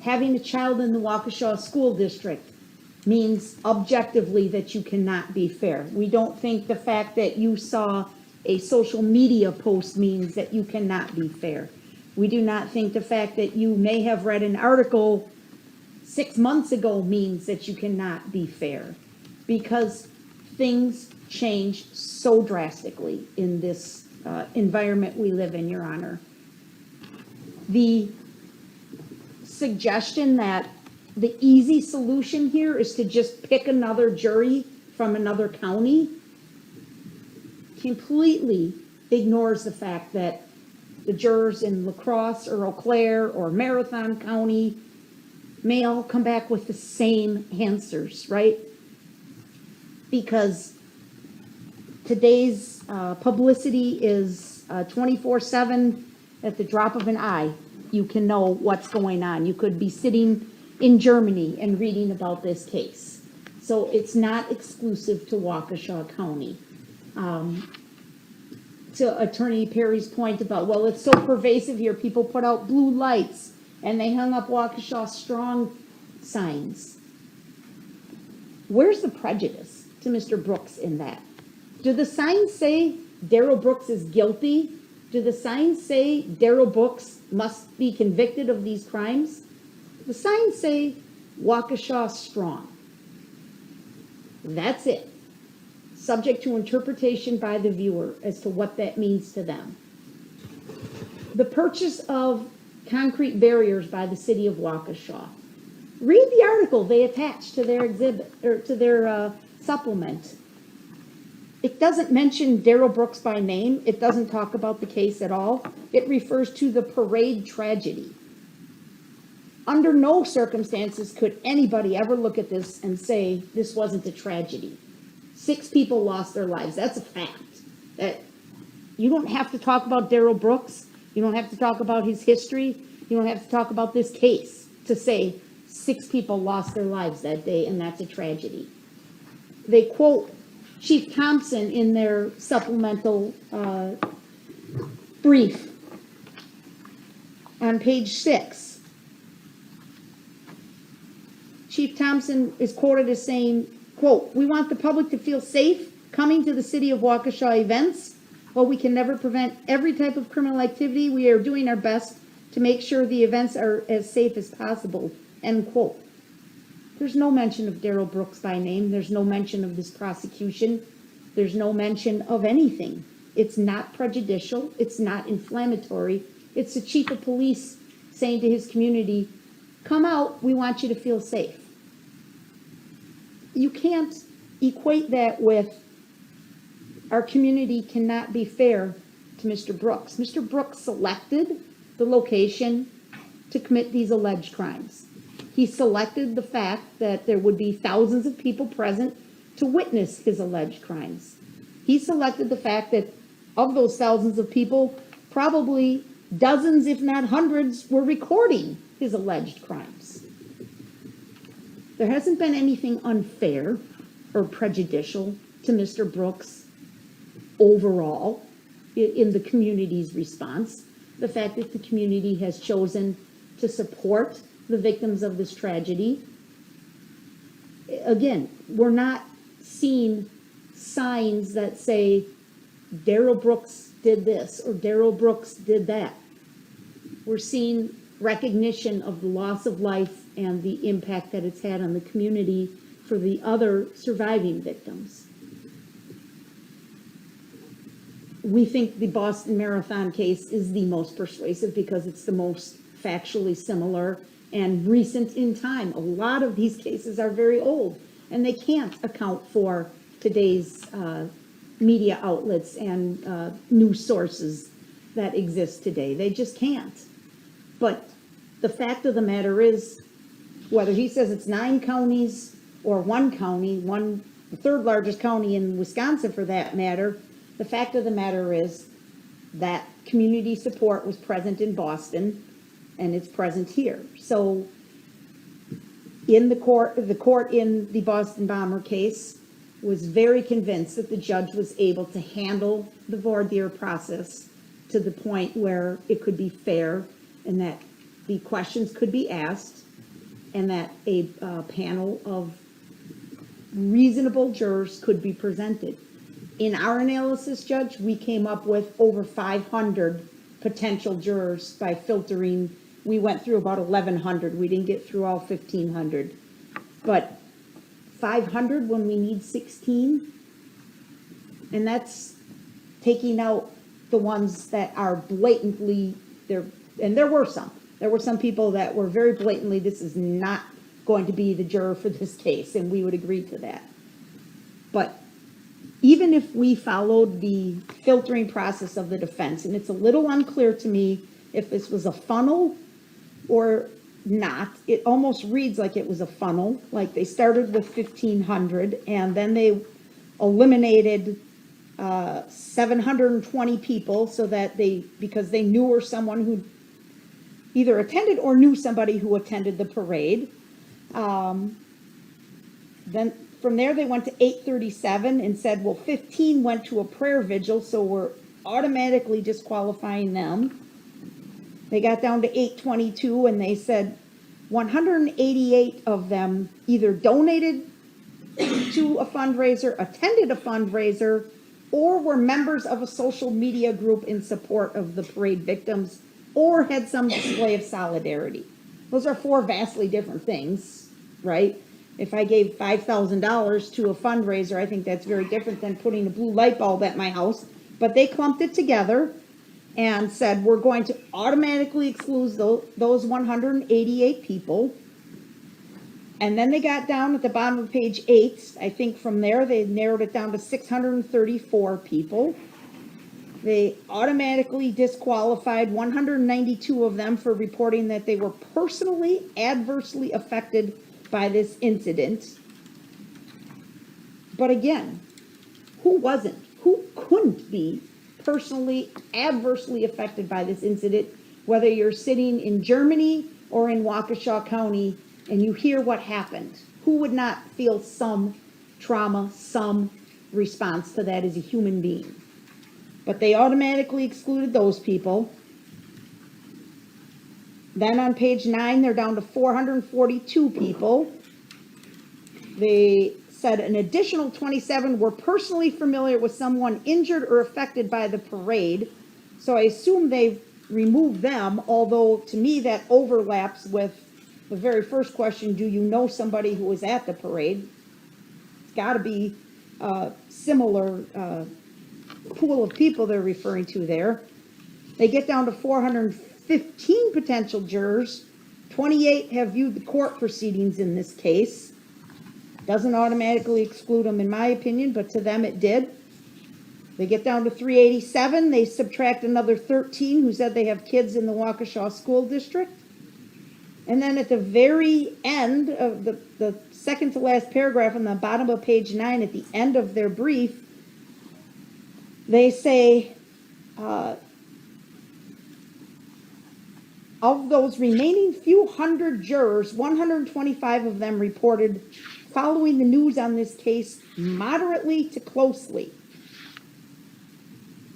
having a child in the Waukesha School District means objectively that you cannot be fair. We don't think the fact that you saw a social media post means that you cannot be fair. We do not think the fact that you may have read an article 6 months ago means that you cannot be fair, because things change so drastically in this environment we live in, Your Honor. The suggestion that the easy solution here is to just pick another jury from another county completely ignores the fact that the jurors in La Crosse or Eau Claire or Marathon County may all come back with the same answers, right? Because today's publicity is 24/7. At the drop of an eye, you can know what's going on. You could be sitting in Germany and reading about this case. So it's not exclusive to Waukesha County. To Attorney Perry's point about, well, it's so pervasive here, people put out blue lights and they hung up Waukesha Strong signs. Where's the prejudice to Mr. Brooks in that? Do the signs say Darrell Brooks is guilty? Do the signs say Darrell Brooks must be convicted of these crimes? The signs say Waukesha Strong. That's it. Subject to interpretation by the viewer as to what that means to them. The purchase of concrete barriers by the city of Waukesha. Read the article they attached to their exhibit or to their supplement. It doesn't mention Darrell Brooks by name. It doesn't talk about the case at all. It refers to the parade tragedy. Under no circumstances could anybody ever look at this and say this wasn't a tragedy. 6 people lost their lives. That's a fact. That you don't have to talk about Darrell Brooks. You don't have to talk about his history. You don't have to talk about this case to say 6 people lost their lives that day, and that's a tragedy. They quote Chief Thompson in their supplemental brief on page 6. Chief Thompson is quoted as saying, quote, "We want the public to feel safe coming to the city of Waukesha events. While we can never prevent every type of criminal activity, we are doing our best to make sure the events are as safe as possible, end quote. There's no mention of Darrell Brooks by name. There's no mention of this prosecution. There's no mention of anything. It's not prejudicial. It's not inflammatory. It's the chief of police saying to his community, come out, we want you to feel safe. You can't equate that with our community cannot be fair to Mr. Brooks. Mr. Brooks selected the location to commit these alleged crimes. He selected the fact that there would be thousands of people present to witness his alleged crimes. He selected the fact that of those thousands of people, probably dozens, if not hundreds, were recording his alleged crimes. There hasn't been anything unfair or prejudicial to Mr. Brooks overall in the community's response. The fact that the community has chosen to support the victims of this tragedy. Again, we're not seeing signs that say Darrell Brooks did this or Darrell Brooks did that. We're seeing recognition of the loss of life and the impact that it's had on the community for the other surviving victims. We think the Boston Marathon case is the most persuasive because it's the most factually similar and recent in time. A lot of these cases are very old, and they can't account for today's media outlets and news sources that exist today. They just can't. But the fact of the matter is, whether he says it's 9 counties or 1 county, the third largest county in Wisconsin for that matter, the fact of the matter is that community support was present in Boston and it's present here. So in the court in the Boston bomber case was very convinced that the judge was able to handle the voir dire process to the point where it could be fair and that the questions could be asked and that a panel of reasonable jurors could be presented. In our analysis, Judge, we came up with over 500 potential jurors by filtering. We went through about 1,100. We didn't get through all 1,500. But 500 when we need 16, and that's taking out the ones that are blatantly there. And there were some. There were some people that were very blatantly, this is not going to be the juror for this case, and we would agree to that. But even if we followed the filtering process of the defense, and it's a little unclear to me if this was a funnel or not, it almost reads like it was a funnel, like they started with 1,500 and then they eliminated 720 people so that because they knew or someone who either attended or knew somebody who attended the parade. Then from there, they went to 837 and said, well, 15 went to a prayer vigil, so we're automatically disqualifying them. They got down to 822 and they said 188 of them either donated to a fundraiser, attended a fundraiser, or were members of a social media group in support of the parade victims, or had some display of solidarity. Those are 4 vastly different things, right? If I gave $5,000 to a fundraiser, I think that's very different than putting a blue light bulb at my house. But they clumped it together and said, we're going to automatically exclude those 188 people. And then they got down at the bottom of page 8. I think from there, they narrowed it down to 634 people. They automatically disqualified 192 of them for reporting that they were personally adversely affected by this incident. But again, who wasn't? Who couldn't be personally adversely affected by this incident, whether you're sitting in Germany or in Waukesha County and you hear what happened? Who would not feel some trauma, some response to that as a human being? But they automatically excluded those people. Then on page 9, they're down to 442 people. They said an additional 27 were personally familiar with someone injured or affected by the parade. So I assume they've remove them, although to me that overlaps with the very first question, do you know somebody who was at the parade? It's got to be a similar pool of people they're referring to there. They get down to 415 potential jurors. 28 have viewed the court proceedings in this case. Doesn't automatically exclude them in my opinion, but to them it did. They get down to 387. They subtract another 13 who said they have kids in the Waukesha School District. And then at the very end of the second to last paragraph on the bottom of page 9, at the end of their brief, they say, of those remaining few hundred jurors, 125 of them reported following the news on this case moderately to closely.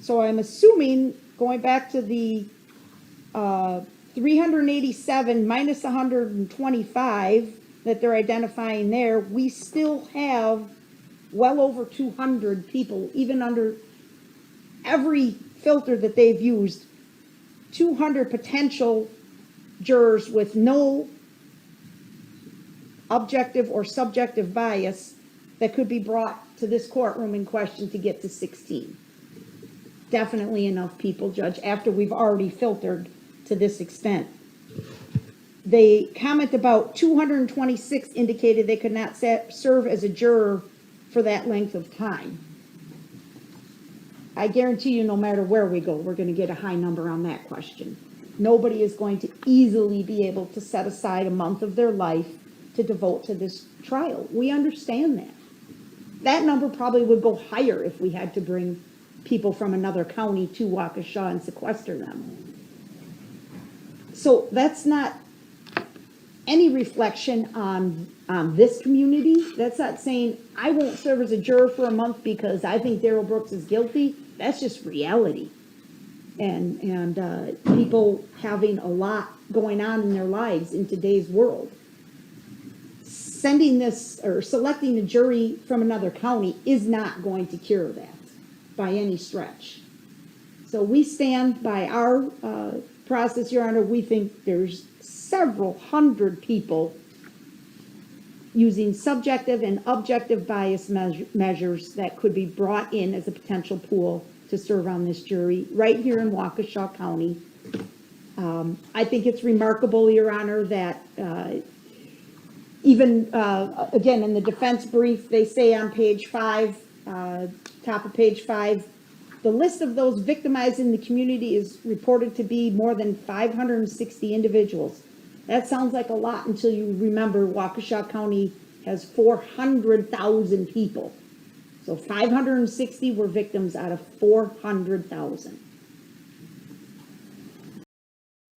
So I'm assuming, going back to the 387 minus 125 that they're identifying there, we still have well over 200 people, even under every filter that they've used, 200 potential jurors with no objective or subjective bias that could be brought to this courtroom in question to get to 16. Definitely enough people, Judge, after we've already filtered to this extent. They comment about 226 indicated they could not serve as a juror for that length of time. I guarantee you, no matter where we go, we're going to get a high number on that question. Nobody is going to easily be able to set aside a month of their life to devote to this trial. We understand that. That number probably would go higher if we had to bring people from another county to Waukesha and sequester them. So that's not any reflection on this community. That's not saying I won't serve as a juror for a month because I think Darrell Brooks is guilty. That's just reality. And people having a lot going on in their lives in today's world. Sending this or selecting a jury from another county is not going to cure that by any stretch. So we stand by our process, Your Honor. We think there's several hundred people using subjective and objective bias measures that could be brought in as a potential pool to serve on this jury right here in Waukesha County. I think it's remarkable, Your Honor, that even, again, in the defense brief, they say on page 5, top of page 5, the list of those victimized in the community is reported to be more than 560 individuals. That sounds like a lot until you remember Waukesha County has 400,000 people. So 560 were victims out of 400,000.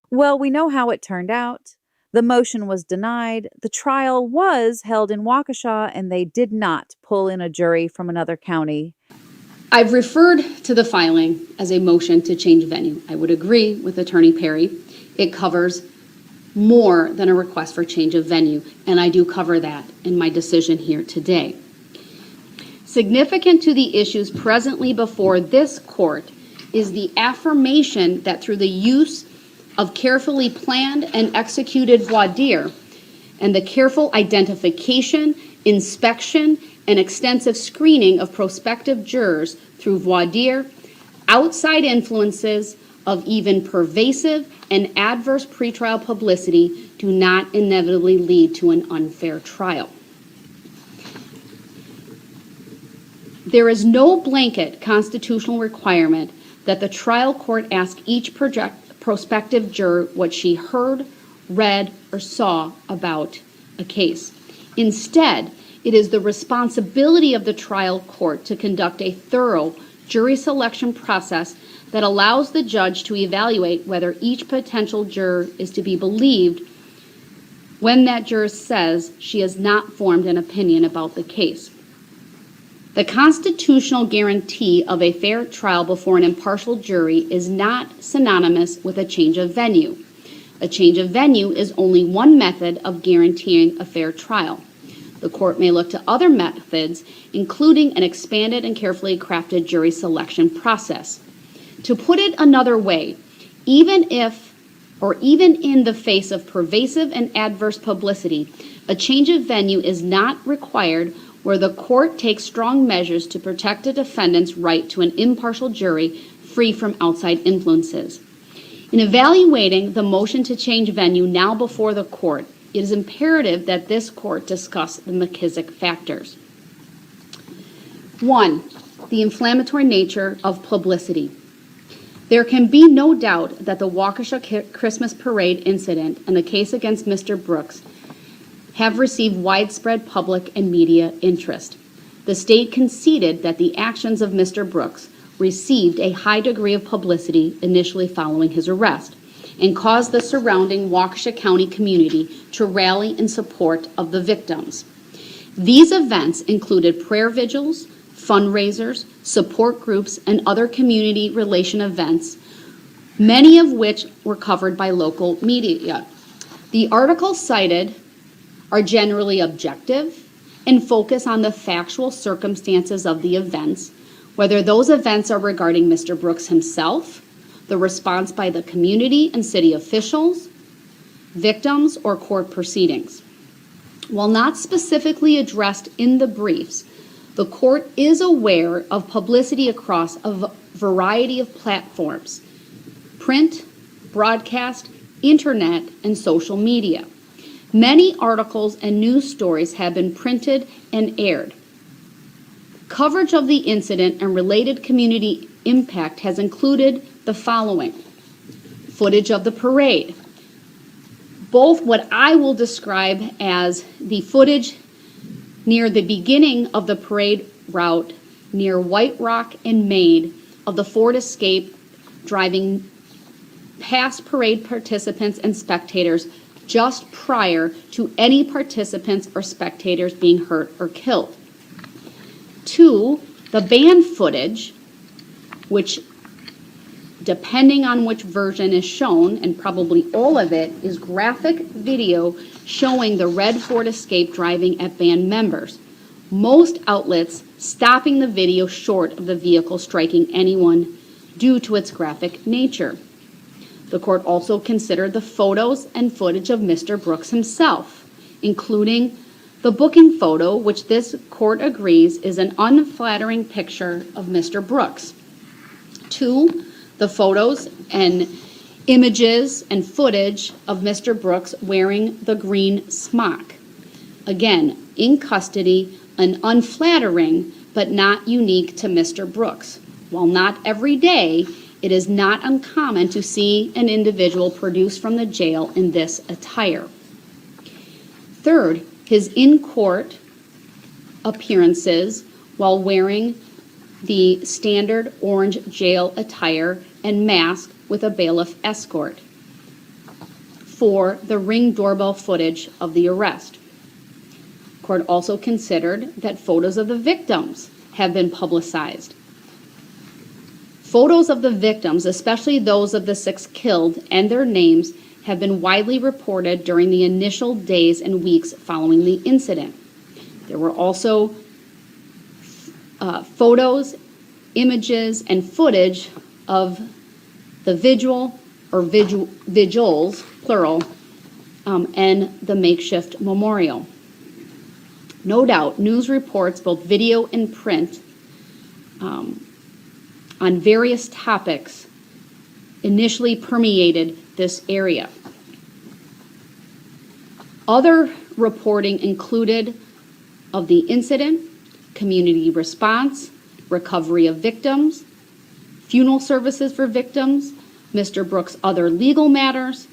Well, we know how it turned out. The motion was denied. The trial was held in Waukesha, and they did not pull in a jury from another county. I've referred to the filing as a motion to change venue. I would agree with Attorney Perry. It covers more than a request for change of venue, and I do cover that in my decision here today. Significant to the issues presently before this court is the affirmation that through the use of carefully planned and executed voir dire and the careful identification, inspection, and extensive screening of prospective jurors through voir dire, outside influences of even pervasive and adverse pretrial publicity do not inevitably lead to an unfair trial. There is no blanket constitutional requirement that the trial court ask each prospective juror what she heard, read, or saw about a case. Instead, it is the responsibility of the trial court to conduct a thorough jury selection process that allows the judge to evaluate whether each potential juror is to be believed when that juror says she has not formed an opinion about the case. The constitutional guarantee of a fair trial before an impartial jury is not synonymous with a change of venue. A change of venue is only one method of guaranteeing a fair trial. The court may look to other methods, including an expanded and carefully crafted jury selection process. To put it another way, Even in the face of pervasive and adverse publicity, a change of venue is not required where the court takes strong measures to protect a defendant's right to an impartial jury free from outside influences. In evaluating the motion to change venue now before the court, it is imperative that this court discuss the McKissick factors. 1. The inflammatory nature of publicity. There can be no doubt that the Waukesha Christmas Parade incident and the case against Mr. Brooks have received widespread public and media interest. The state conceded that the actions of Mr. Brooks received a high degree of publicity initially following his arrest and caused the surrounding Waukesha County community to rally in support of the victims. These events included prayer vigils, fundraisers, support groups, and other community relation events, many of which were covered by local media. The articles cited are generally objective and focus on the factual circumstances of the events, whether those events are regarding Mr. Brooks himself, the response by the community and city officials, victims, or court proceedings. While not specifically addressed in the briefs, the court is aware of publicity across a variety of platforms: print, broadcast, internet, and social media. Many articles and news stories have been printed and aired. Coverage of the incident and related community impact has included the following: footage of the parade, both what I will describe as the footage near the beginning of the parade route near White Rock and Maine of the Ford Escape driving past parade participants and spectators just prior to any participants or spectators being hurt or killed. 2, the band footage, which, depending on which version is shown, and probably all of it, is graphic video showing the red Ford Escape driving at band members. Most outlets stopping the video short of the vehicle striking anyone due to its graphic nature. The court also considered the photos and footage of Mr. Brooks himself, including the booking photo, which this court agrees is an unflattering picture of Mr. Brooks. 2, the photos and images and footage of Mr. Brooks wearing the green smock. Again, in custody, and unflattering, but not unique to Mr. Brooks. While not every day, it is not uncommon to see an individual produced from the jail in this attire. 3rd, his in-court appearances while wearing the standard orange jail attire and mask with a bailiff escort. 4, the Ring doorbell footage of the arrest. Court also considered that photos of the victims have been publicized. Photos of the victims, especially those of the 6 killed and their names, have been widely reported during the initial days and weeks following the incident. There were also photos, images, and footage of the vigil, or vigils, plural, and the makeshift memorial. No doubt, news reports, both video and print, on various topics initially permeated this area. Other reporting included of the incident, community response, recovery of victims, funeral services for victims, Mr. Brooks' other legal matters,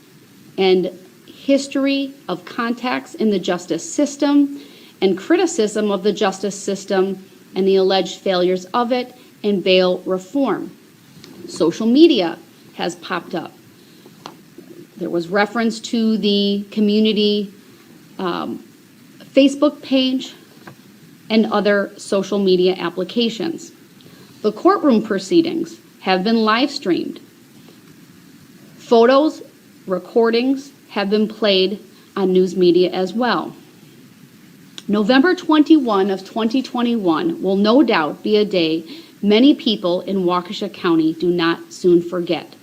and history of contacts in the justice system and criticism of the justice system and the alleged failures of it and bail reform. Social media has popped up. There was reference to the community Facebook page and other social media applications. The courtroom proceedings have been live streamed. Photos, recordings have been played on news media as well. November 21 of 2021 will no doubt be a day many people in Waukesha County do not soon forget.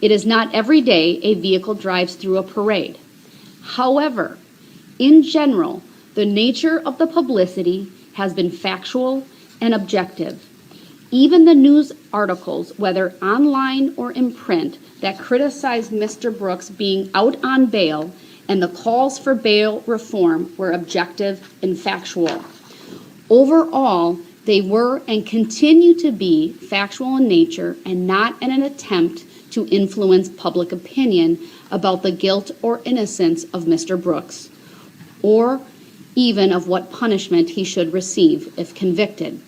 It is not every day a vehicle drives through a parade. However, in general, the nature of the publicity has been factual and objective. Even the news articles, whether online or in print, that criticize Mr. Brooks being out on bail and the calls for bail reform were objective and factual. Overall, they were and continue to be factual in nature and not in an attempt to influence public opinion about the guilt or innocence of Mr. Brooks, or even of what punishment he should receive if convicted.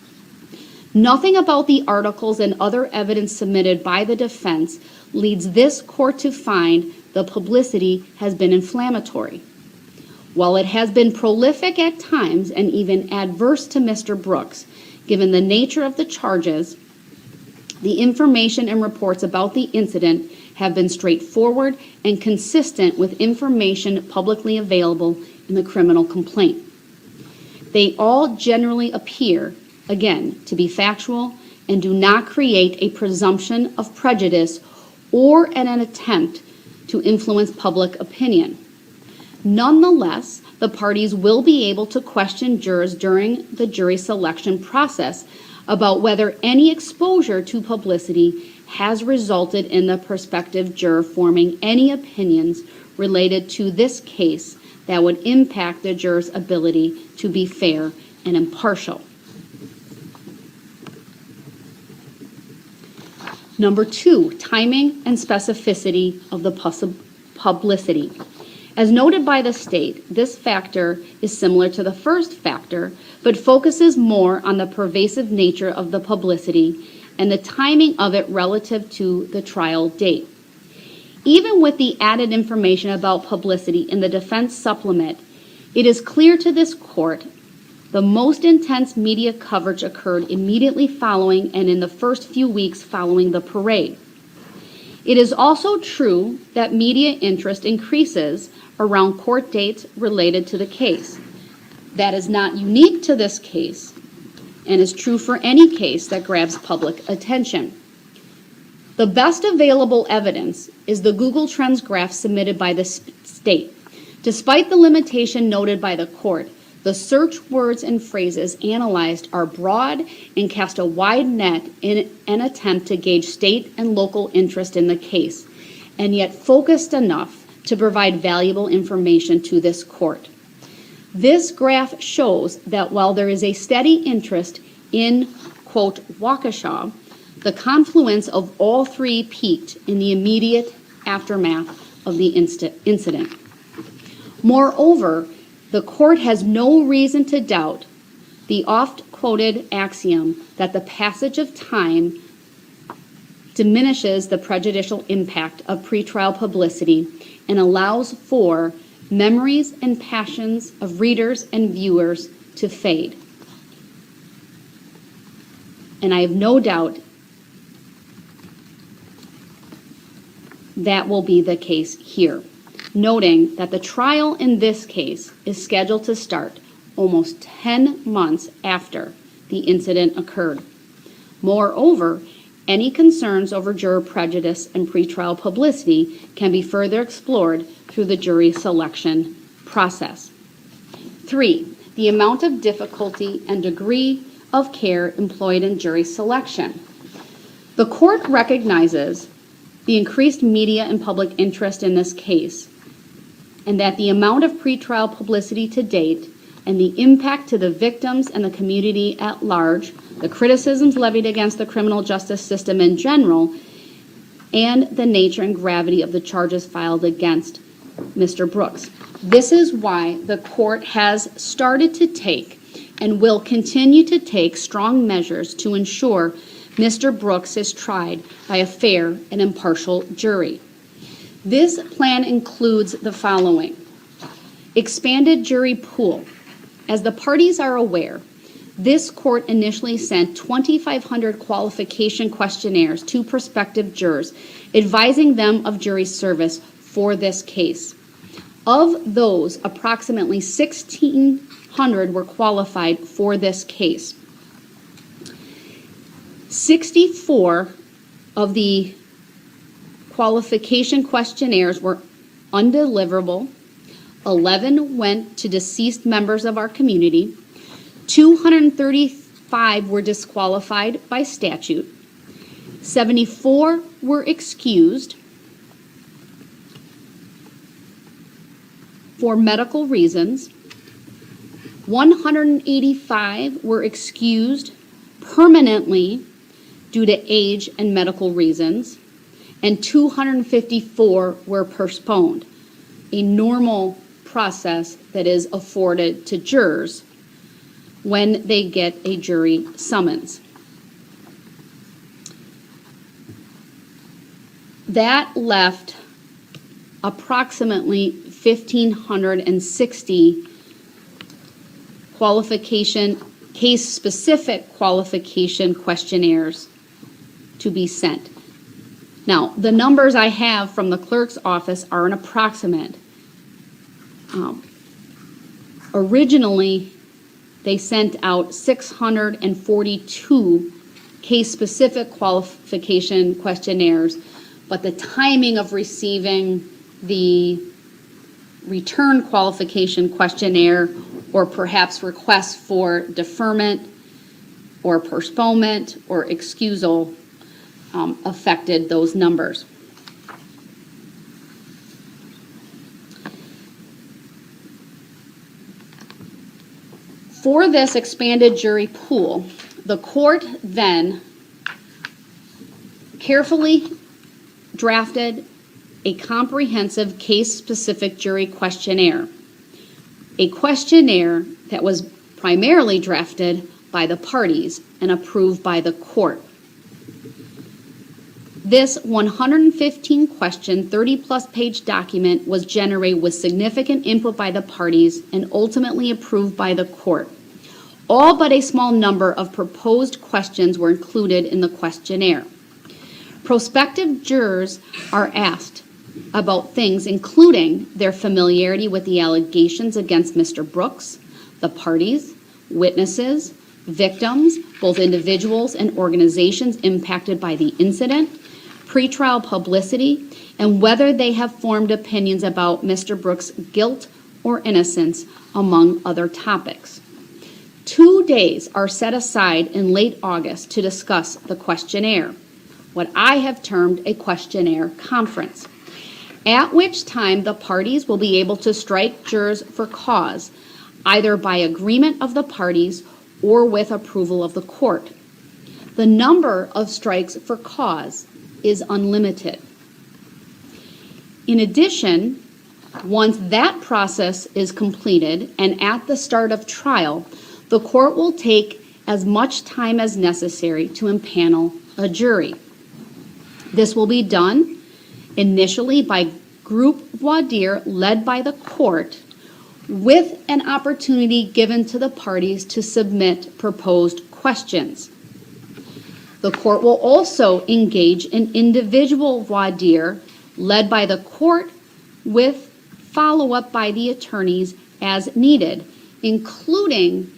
Nothing about the articles and other evidence submitted by the defense leads this court to find the publicity has been inflammatory. While it has been prolific at times and even adverse to Mr. Brooks, given the nature of the charges, the information and reports about the incident have been straightforward and consistent with information publicly available in the criminal complaint. They all generally appear, again, to be factual and do not create a presumption of prejudice or an attempt to influence public opinion. Nonetheless, the parties will be able to question jurors during the jury selection process about whether any exposure to publicity has resulted in the prospective juror forming any opinions related to this case that would impact the juror's ability to be fair and impartial. Number 2, timing and specificity of the publicity. As noted by the state, this factor is similar to the first factor, but focuses more on the pervasive nature of the publicity and the timing of it relative to the trial date. Even with the added information about publicity in the defense supplement, it is clear to this court the most intense media coverage occurred immediately following and in the first few weeks following the parade. It is also true that media interest increases around court dates related to the case. That is not unique to this case and is true for any case that grabs public attention. The best available evidence is the Google Trends graph submitted by the state. Despite the limitation noted by the court, the search words and phrases analyzed are broad and cast a wide net in an attempt to gauge state and local interest in the case, and yet focused enough to provide valuable information to this court. This graph shows that while there is a steady interest in, quote, Waukesha, the confluence of all three peaked in the immediate aftermath of the incident. Moreover, the court has no reason to doubt the oft-quoted axiom that the passage of time diminishes the prejudicial impact of pretrial publicity and allows for memories and passions of readers and viewers to fade. And I have no doubt that will be the case here, noting that the trial in this case is scheduled to start almost 10 months after the incident occurred. Moreover, any concerns over juror prejudice and pretrial publicity can be further explored through the jury selection process. 3, the amount of difficulty and degree of care employed in jury selection. The court recognizes the increased media and public interest in this case, and that the amount of pretrial publicity to date and the impact to the victims and the community at large, the criticisms levied against the criminal justice system in general, and the nature and gravity of the charges filed against Mr. Brooks. This is why the court has started to take and will continue to take strong measures to ensure Mr. Brooks is tried by a fair and impartial jury. This plan includes the following: expanded jury pool. As the parties are aware, this court initially sent 2,500 qualification questionnaires to prospective jurors, advising them of jury service for this case. Of those, approximately 1,600 were qualified for this case. 64 of the qualification questionnaires were undeliverable. 11 went to deceased members of our community. 235 were disqualified by statute. 74 were excused for medical reasons. 185 were excused permanently due to age and medical reasons, and 254 were postponed, a normal process that is afforded to jurors when they get a jury summons. That left approximately 1,560 case-specific qualification questionnaires to be sent. Now, the numbers I have from the clerk's office are an approximate. Originally, they sent out 642 case-specific qualification questionnaires, but the timing of receiving the return qualification questionnaire, or perhaps requests for deferment or postponement or excusal, affected those numbers. For this expanded jury pool, the court then carefully drafted a comprehensive case-specific jury questionnaire, a questionnaire that was primarily drafted by the parties and approved by the court. This 115-question, 30-plus page document was generated with significant input by the parties and ultimately approved by the court. All but a small number of proposed questions were included in the questionnaire. Prospective jurors are asked about things including their familiarity with the allegations against Mr. Brooks, the parties, witnesses, victims, both individuals and organizations impacted by the incident, pretrial publicity, and whether they have formed opinions about Mr. Brooks' guilt or innocence, among other topics. 2 days are set aside in late August to discuss the questionnaire, what I have termed a questionnaire conference, at which time the parties will be able to strike jurors for cause, either by agreement of the parties or with approval of the court. The number of strikes for cause is unlimited. In addition, once that process is completed and at the start of trial, the court will take as much time as necessary to impanel a jury. This will be done initially by group voir dire led by the court, with an opportunity given to the parties to submit proposed questions. The court will also engage in individual voir dire led by the court with follow-up by the attorneys as needed, including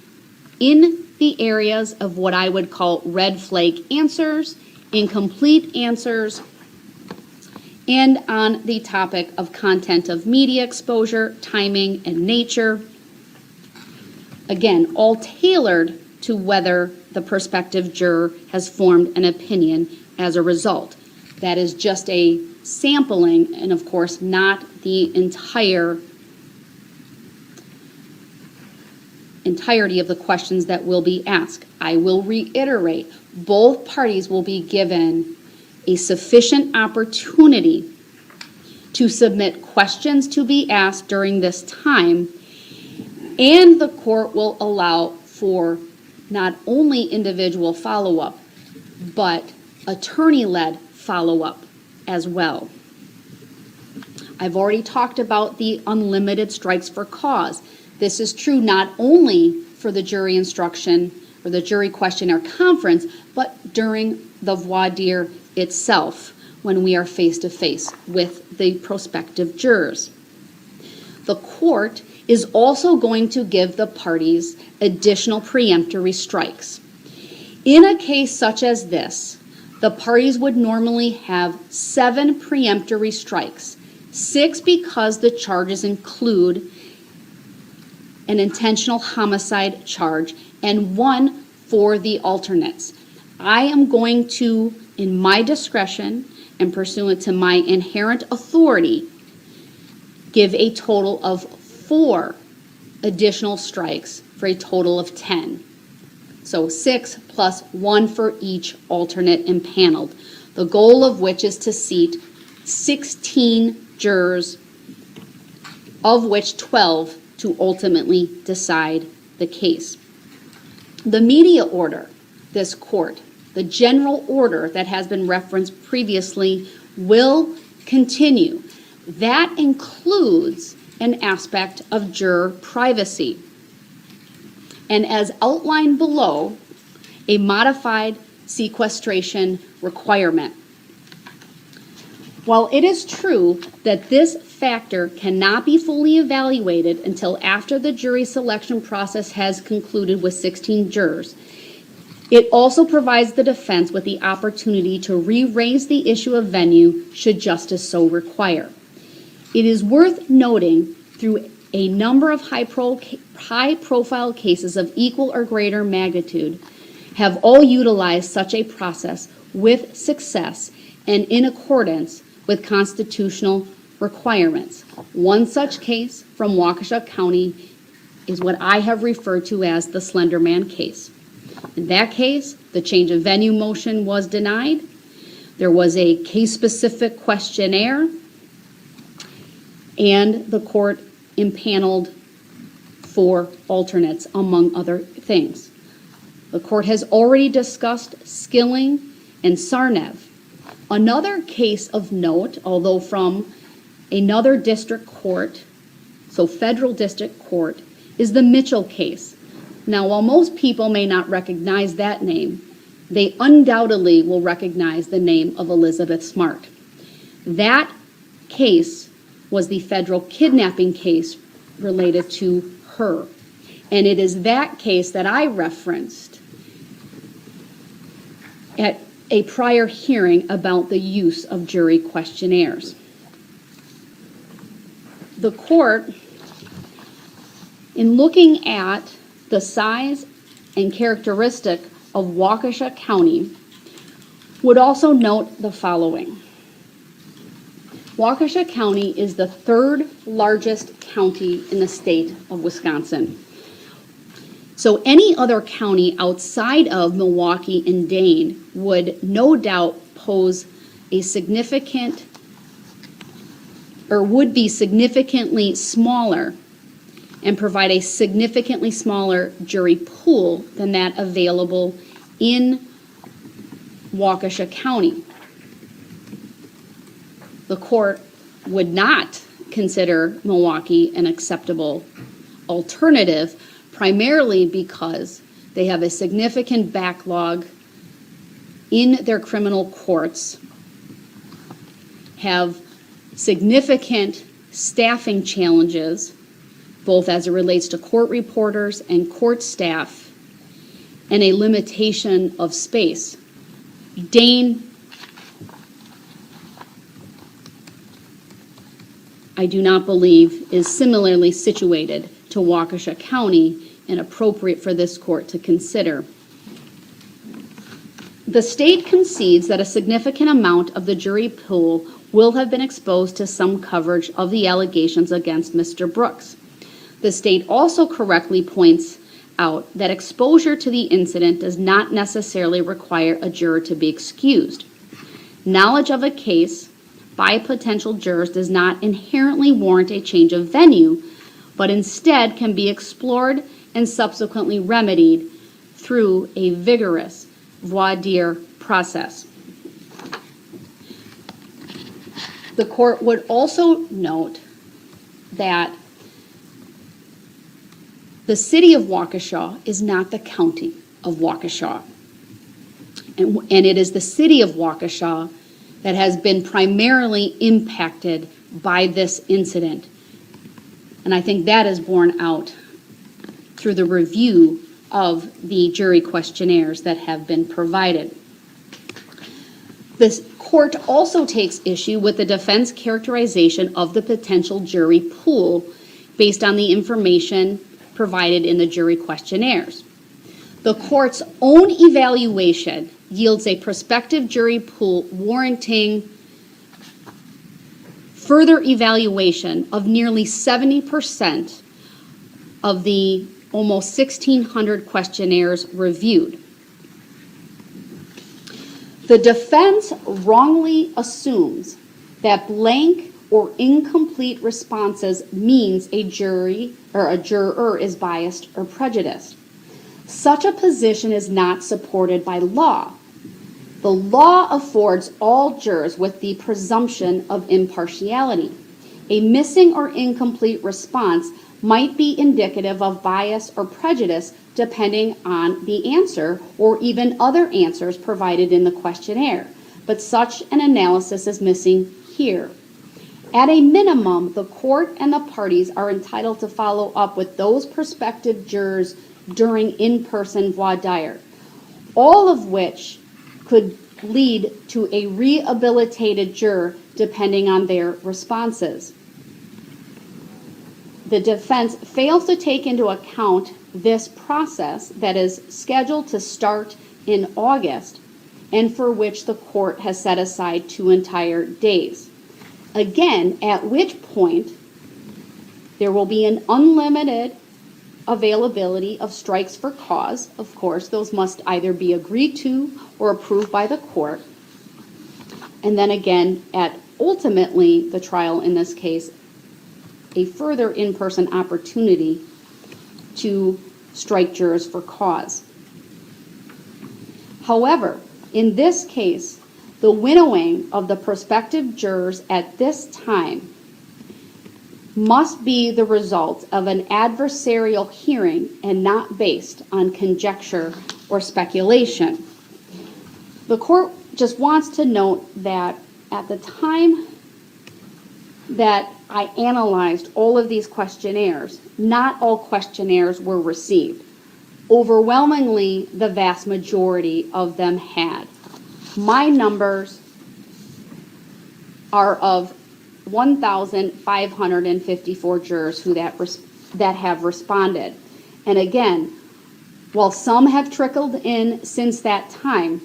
in the areas of what I would call red flag answers, incomplete answers, and on the topic of content of media exposure, timing, and nature. Again, all tailored to whether the prospective juror has formed an opinion as a result. That is just a sampling, and of course not the entirety of the questions that will be asked. I will reiterate, both parties will be given a sufficient opportunity to submit questions to be asked during this time, and the court will allow for not only individual follow-up, but attorney-led follow-up as well. I've already talked about the unlimited strikes for cause. This is true not only for the jury instruction or the jury questionnaire conference, but during the voir dire itself when we are face-to-face with the prospective jurors. The court is also going to give the parties additional preemptory strikes. In a case such as this, the parties would normally have 7 preemptory strikes, 6 because the charges include an intentional homicide charge, and 1 for the alternates. I am going to, in my discretion and pursuant to my inherent authority, give a total of 4 additional strikes for a total of 10. So 6 plus 1 for each alternate impaneled, the goal of which is to seat 16 jurors, of which 12 to ultimately decide the case. The media order, this court, the general order that has been referenced previously, will continue. That includes an aspect of juror privacy. And as outlined below, a modified sequestration requirement. While it is true that this factor cannot be fully evaluated until after the jury selection process has concluded with 16 jurors, it also provides the defense with the opportunity to re-raise the issue of venue should justice so require. It is worth noting through a number of high-profile cases of equal or greater magnitude have all utilized such a process with success and in accordance with constitutional requirements. One such case from Waukesha County is what I have referred to as the Slender Man case. In that case, the change of venue motion was denied. There was a case-specific questionnaire, and the court impaneled 4 alternates, among other things. The court has already discussed Skilling and Sarnev. Another case of note, although from another district court, so federal district court, is the Mitchell case. Now, while most people may not recognize that name, they undoubtedly will recognize the name of Elizabeth Smart. That case was the federal kidnapping case related to her. And it is that case that I referenced at a prior hearing about the use of jury questionnaires. The court, in looking at the size and characteristic of Waukesha County, would also note the following. Waukesha County is the 3rd largest county in the state of Wisconsin. So any other county outside of Milwaukee and Dane would no doubt pose a significant, or would be significantly smaller and provide a significantly smaller jury pool than that available in Waukesha County. The court would not consider Milwaukee an acceptable alternative, primarily because they have a significant backlog in their criminal courts, have significant staffing challenges, both as it relates to court reporters and court staff, and a limitation of space. Dane, I do not believe, is similarly situated to Waukesha County and appropriate for this court to consider. The state concedes that a significant amount of the jury pool will have been exposed to some coverage of the allegations against Mr. Brooks. The state also correctly points out that exposure to the incident does not necessarily require a juror to be excused. Knowledge of a case by potential jurors does not inherently warrant a change of venue, but instead can be explored and subsequently remedied through a vigorous voir dire process. The court would also note that the city of Waukesha is not the county of Waukesha. And it is the city of Waukesha that has been primarily impacted by this incident. And I think that is borne out through the review of the jury questionnaires that have been provided. The court also takes issue with the defense characterization of the potential jury pool based on the information provided in the jury questionnaires. The court's own evaluation yields a prospective jury pool warranting further evaluation of nearly 70% of the almost 1,600 questionnaires reviewed. The defense wrongly assumes that blank or incomplete responses means a jury or a juror is biased or prejudiced. Such a position is not supported by law. The law affords all jurors with the presumption of impartiality. A missing or incomplete response might be indicative of bias or prejudice depending on the answer or even other answers provided in the questionnaire, but such an analysis is missing here. At a minimum, the court and the parties are entitled to follow up with those prospective jurors during in-person voir dire, all of which could lead to a rehabilitated juror depending on their responses. The defense fails to take into account this process that is scheduled to start in August and for which the court has set aside 2 entire days. Again, at which point there will be an unlimited availability of strikes for cause. Of course, those must either be agreed to or approved by the court. And then again, at ultimately the trial in this case, a further in-person opportunity to strike jurors for cause. However, in this case, the winnowing of the prospective jurors at this time must be the result of an adversarial hearing and not based on conjecture or speculation. The court just wants to note that at the time that I analyzed all of these questionnaires, not all questionnaires were received. Overwhelmingly, the vast majority of them had. My numbers are of 1,554 jurors who that have responded. And again, while some have trickled in since that time,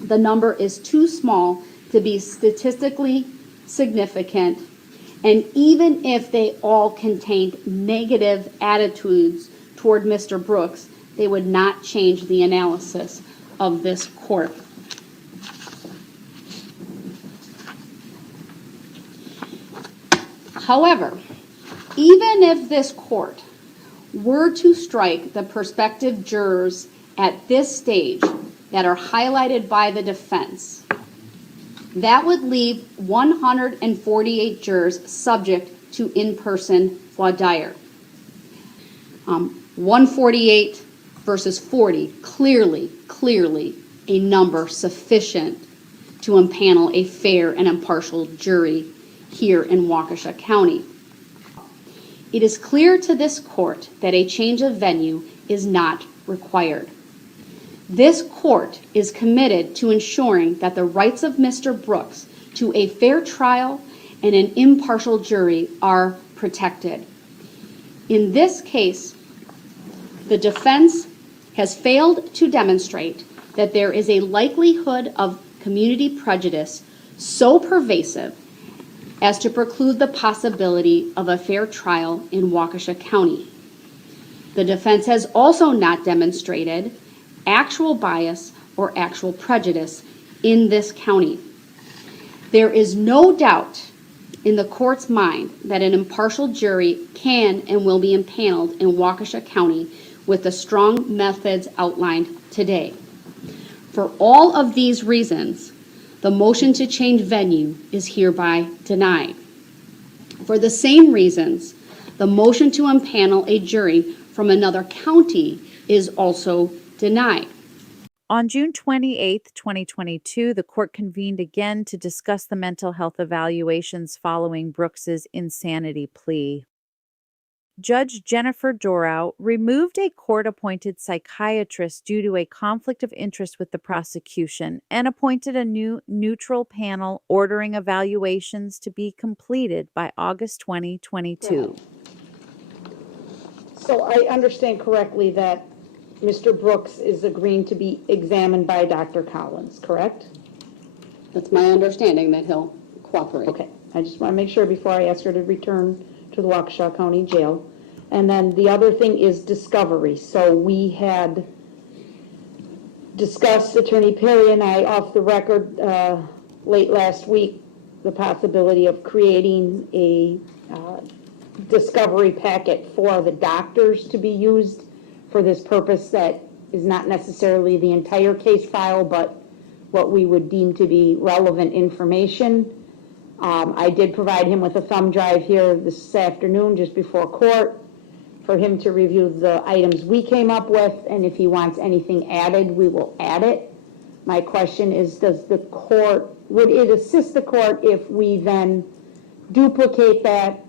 the number is too small to be statistically significant. And even if they all contained negative attitudes toward Mr. Brooks, they would not change the analysis of this court. However, even if this court were to strike the prospective jurors at this stage that are highlighted by the defense, that would leave 148 jurors subject to in-person voir dire. 148 versus 40, clearly a number sufficient to impanel a fair and impartial jury here in Waukesha County. It is clear to this court that a change of venue is not required. This court is committed to ensuring that the rights of Mr. Brooks to a fair trial and an impartial jury are protected. In this case, the defense has failed to demonstrate that there is a likelihood of community prejudice so pervasive as to preclude the possibility of a fair trial in Waukesha County. The defense has also not demonstrated actual bias or actual prejudice in this county. There is no doubt in the court's mind that an impartial jury can and will be impaneled in Waukesha County with the strong methods outlined today. For all of these reasons, the motion to change venue is hereby denied. For the same reasons, the motion to impanel a jury from another county is also denied. On June 28, 2022, the court convened again to discuss the mental health evaluations following Brooks's insanity plea. Judge Jennifer Dorrow removed a court-appointed psychiatrist due to a conflict of interest with the prosecution and appointed a new neutral panel ordering evaluations to be completed by August 2022. So I understand correctly that Mr. Brooks is agreeing to be examined by Dr. Collins, correct? That's my understanding, that he'll cooperate. Okay, I just want to make sure before I ask her to return to the Waukesha County Jail. And then the other thing is discovery. So we had discussed, Attorney Perry and I, off the record late last week, the possibility of creating a discovery packet for the doctors to be used for this purpose that is not necessarily the entire case file, but what we would deem to be relevant information. I did provide him with a thumb drive here this afternoon just before court for him to review the items we came up with, and if he wants anything added, we will add it. My question is, does the court, would it assist the court if we then duplicate that,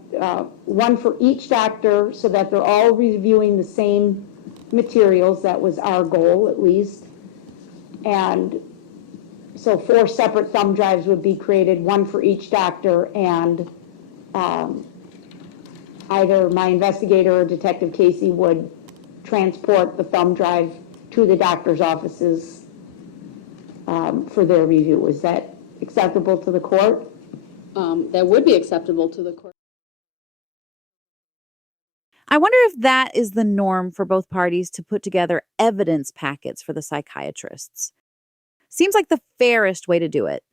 one for each doctor so that they're all reviewing the same materials? That was our goal, at least. And so 4 separate thumb drives would be created, one for each doctor, and either my investigator or Detective Casey would transport the thumb drive to the doctor's offices for their review. Is that acceptable to the court? That would be acceptable to the court. I wonder if that is the norm for both parties to put together evidence packets for the psychiatrists. Seems like the fairest way to do it.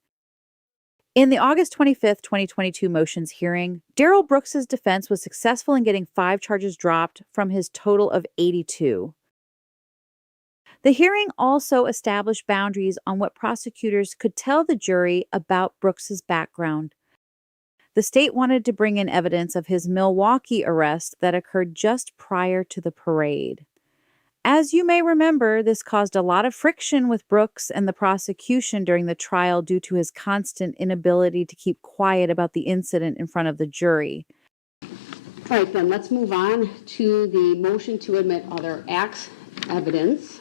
In the August 25th, 2022 motions hearing, Darrell Brooks' defense was successful in getting 5 charges dropped from his total of 82. The hearing also established boundaries on what prosecutors could tell the jury about Brooks' background. The state wanted to bring in evidence of his Milwaukee arrest that occurred just prior to the parade. As you may remember, this caused a lot of friction with Brooks and the prosecution during the trial due to his constant inability to keep quiet about the incident in front of the jury. All right, then, let's move on to the motion to admit other acts evidence.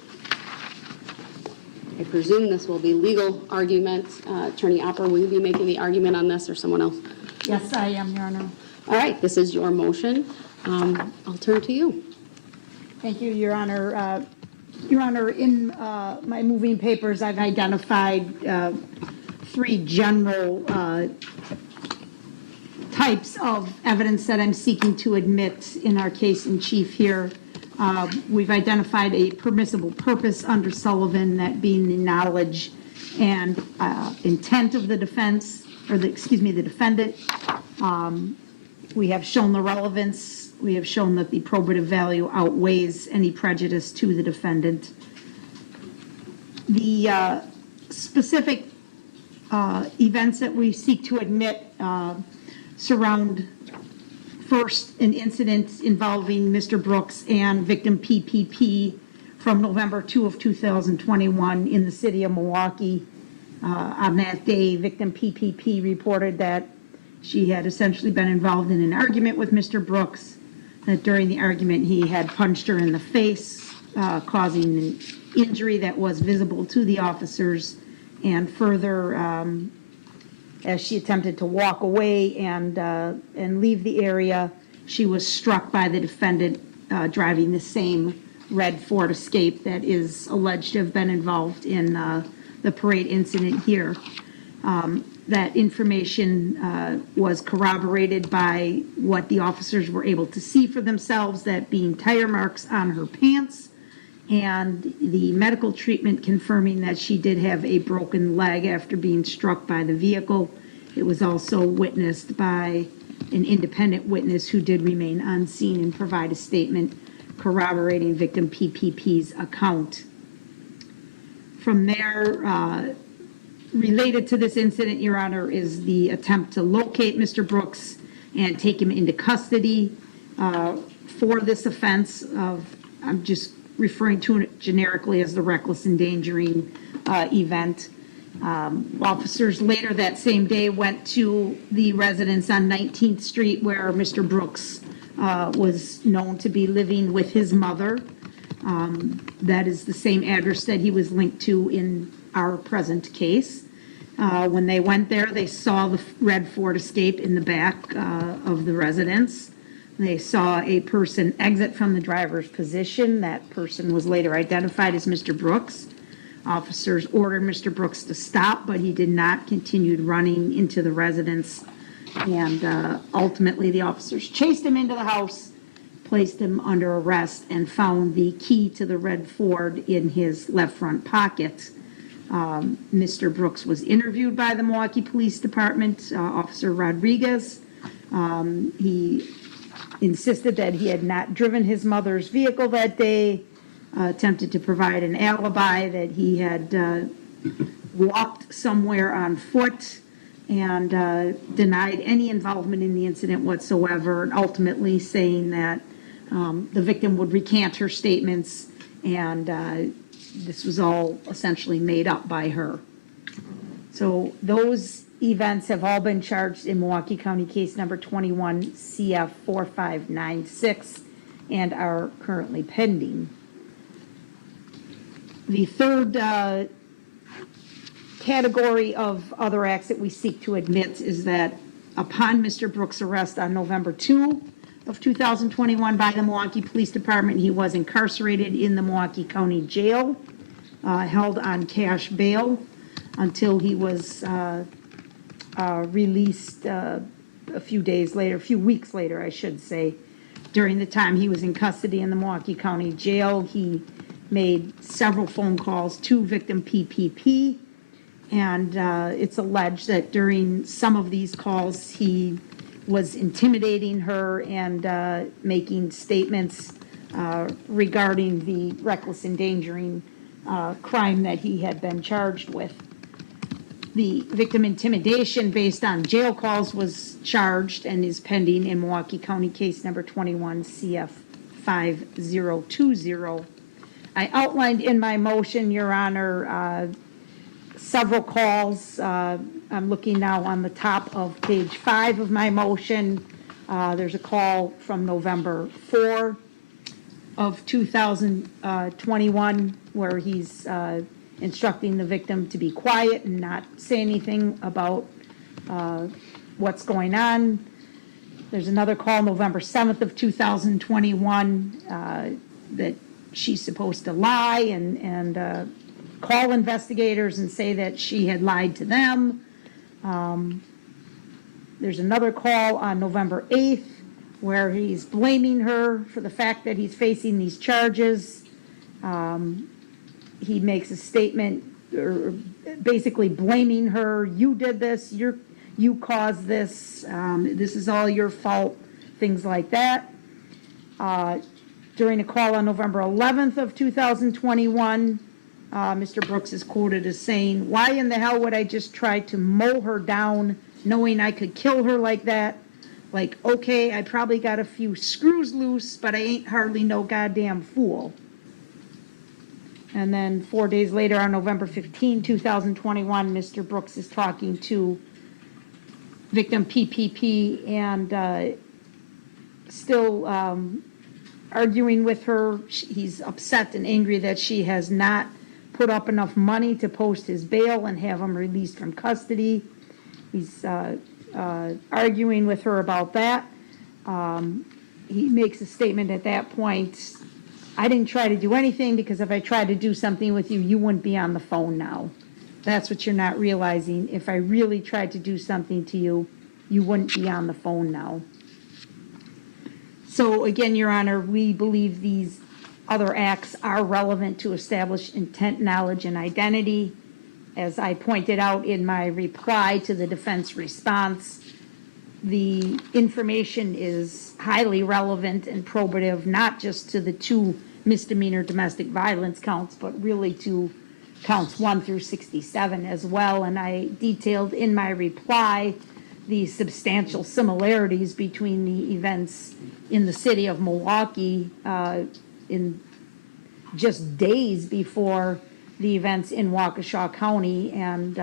I presume this will be legal arguments. Attorney Opper, will you be making the argument on this or someone else? Yes, I am, Your Honor. All right, this is your motion. I'll turn to you. Thank you, Your Honor. Your Honor, in my moving papers, I've identified 3 general types of evidence that I'm seeking to admit in our case in chief here. We've identified a permissible purpose under Sullivan, that being the knowledge and intent of the defense, or the defendant. We have shown the relevance. We have shown that the probative value outweighs any prejudice to the defendant. The specific events that we seek to admit surround, first, an incident involving Mr. Brooks and victim PPP from November 2 of 2021 in the city of Milwaukee. On that day, victim PPP reported that she had essentially been involved in an argument with Mr. Brooks, that during the argument he had punched her in the face, causing an injury that was visible to the officers, and further, as she attempted to walk away and leave the area, she was struck by the defendant driving the same red Ford Escape that is alleged to have been involved in the parade incident here. That information was corroborated by what the officers were able to see for themselves, that being tire marks on her pants, and the medical treatment confirming that she did have a broken leg after being struck by the vehicle. It was also witnessed by an independent witness who did remain unseen and provide a statement corroborating victim PPP's account. From there, related to this incident, Your Honor, is the attempt to locate Mr. Brooks and take him into custody for this offense of, I'm just referring to it generically as the reckless endangering event. Officers later that same day went to the residence on 19th Street where Mr. Brooks was known to be living with his mother. That is the same address that he was linked to in our present case. When they went there, they saw the red Ford Escape in the back of the residence. They saw a person exit from the driver's position. That person was later identified as Mr. Brooks. Officers ordered Mr. Brooks to stop, but he did not, continued running into the residence. And ultimately, the officers chased him into the house, placed him under arrest, and found the key to the red Ford in his left front pocket. Mr. Brooks was interviewed by the Milwaukee Police Department, Officer Rodriguez. He insisted that he had not driven his mother's vehicle that day, attempted to provide an alibi that he had walked somewhere on foot, and denied any involvement in the incident whatsoever, and ultimately saying that the victim would recant her statements, and this was all essentially made up by her. So those events have all been charged in Milwaukee County case number 21 CF 4596 and are currently pending. The third category of other acts that we seek to admit is that upon Mr. Brooks' arrest on November 2 of 2021 by the Milwaukee Police Department, he was incarcerated in the Milwaukee County Jail, held on cash bail until he was released a few weeks later, I should say. During the time he was in custody in the Milwaukee County Jail, he made several phone calls to victim PPP, and it's alleged that during some of these calls he was intimidating her and making statements regarding the reckless endangering crime that he had been charged with. The victim intimidation based on jail calls was charged and is pending in Milwaukee County case number 21 CF 5020. I outlined in my motion, Your Honor, several calls. I'm looking now on the top of page 5 of my motion. There's a call from November 4 of 2021 where he's instructing the victim to be quiet and not say anything about what's going on. There's another call November 7th of 2021 that she's supposed to lie and call investigators and say that she had lied to them. There's another call on November 8th where he's blaming her for the fact that he's facing these charges. He makes a statement basically blaming her. You did this. You caused this. This is all your fault. Things like that. During a call on November 11th of 2021, Mr. Brooks is quoted as saying, "Why in the hell would I just try to mow her down knowing I could kill her like that? Like, okay, I probably got a few screws loose, but I ain't hardly no goddamn fool." And then 4 days later, on November 15, 2021, Mr. Brooks is talking to victim PPP and still arguing with her. He's upset and angry that she has not put up enough money to post his bail and have him released from custody. He's arguing with her about that. He makes a statement at that point, "I didn't try to do anything because if I tried to do something with you, you wouldn't be on the phone now. That's what you're not realizing. If I really tried to do something to you, you wouldn't be on the phone now." So again, Your Honor, we believe these other acts are relevant to establish intent, knowledge, and identity. As I pointed out in my reply to the defense response, the information is highly relevant and probative, not just to the 2 misdemeanor domestic violence counts, but really to counts 1 through 67 as well. And I detailed in my reply the substantial similarities between the events in the city of Milwaukee in just days before the events in Waukesha County, and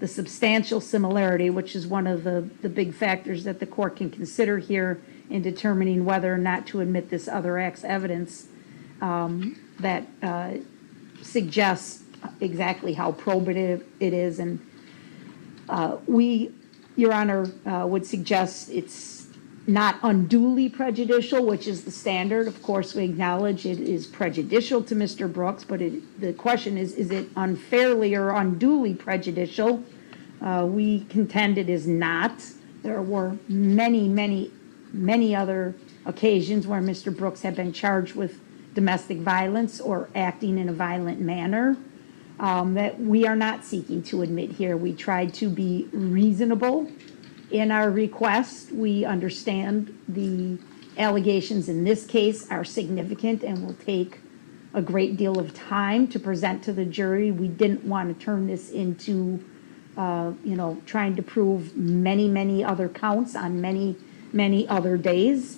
the substantial similarity, which is one of the big factors that the court can consider here in determining whether or not to admit this other act's evidence, that suggests exactly how probative it is. And we, Your Honor, would suggest it's not unduly prejudicial, which is the standard. Of course, we acknowledge it is prejudicial to Mr. Brooks, but the question is it unfairly or unduly prejudicial? We contend it is not. There were many other occasions where Mr. Brooks had been charged with domestic violence or acting in a violent manner that we are not seeking to admit here. We tried to be reasonable in our request. We understand the allegations in this case are significant and will take a great deal of time to present to the jury. We didn't want to turn this into, trying to prove many other counts on many other days.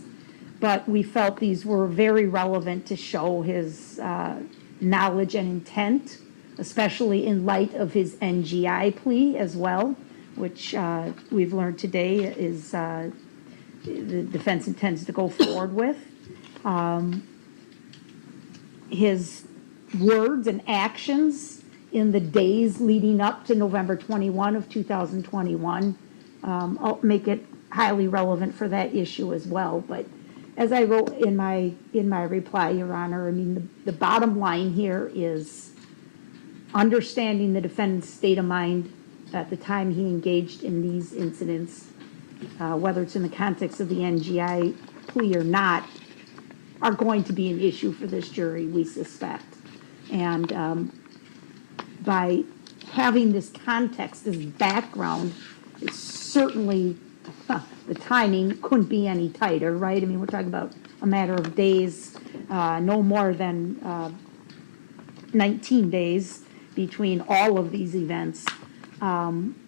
But we felt these were very relevant to show his knowledge and intent, especially in light of his NGI plea as well, which we've learned today is the defense intends to go forward with. His words and actions in the days leading up to November 21 of 2021 make it highly relevant for that issue as well. But as I wrote in my reply, Your Honor, I mean, the bottom line here is understanding the defendant's state of mind at the time he engaged in these incidents, whether it's in the context of the NGI plea or not, are going to be an issue for this jury, we suspect. And by having this context, this background, it's certainly the timing couldn't be any tighter, right? I mean, we're talking about a matter of days, no more than 19 days between all of these events.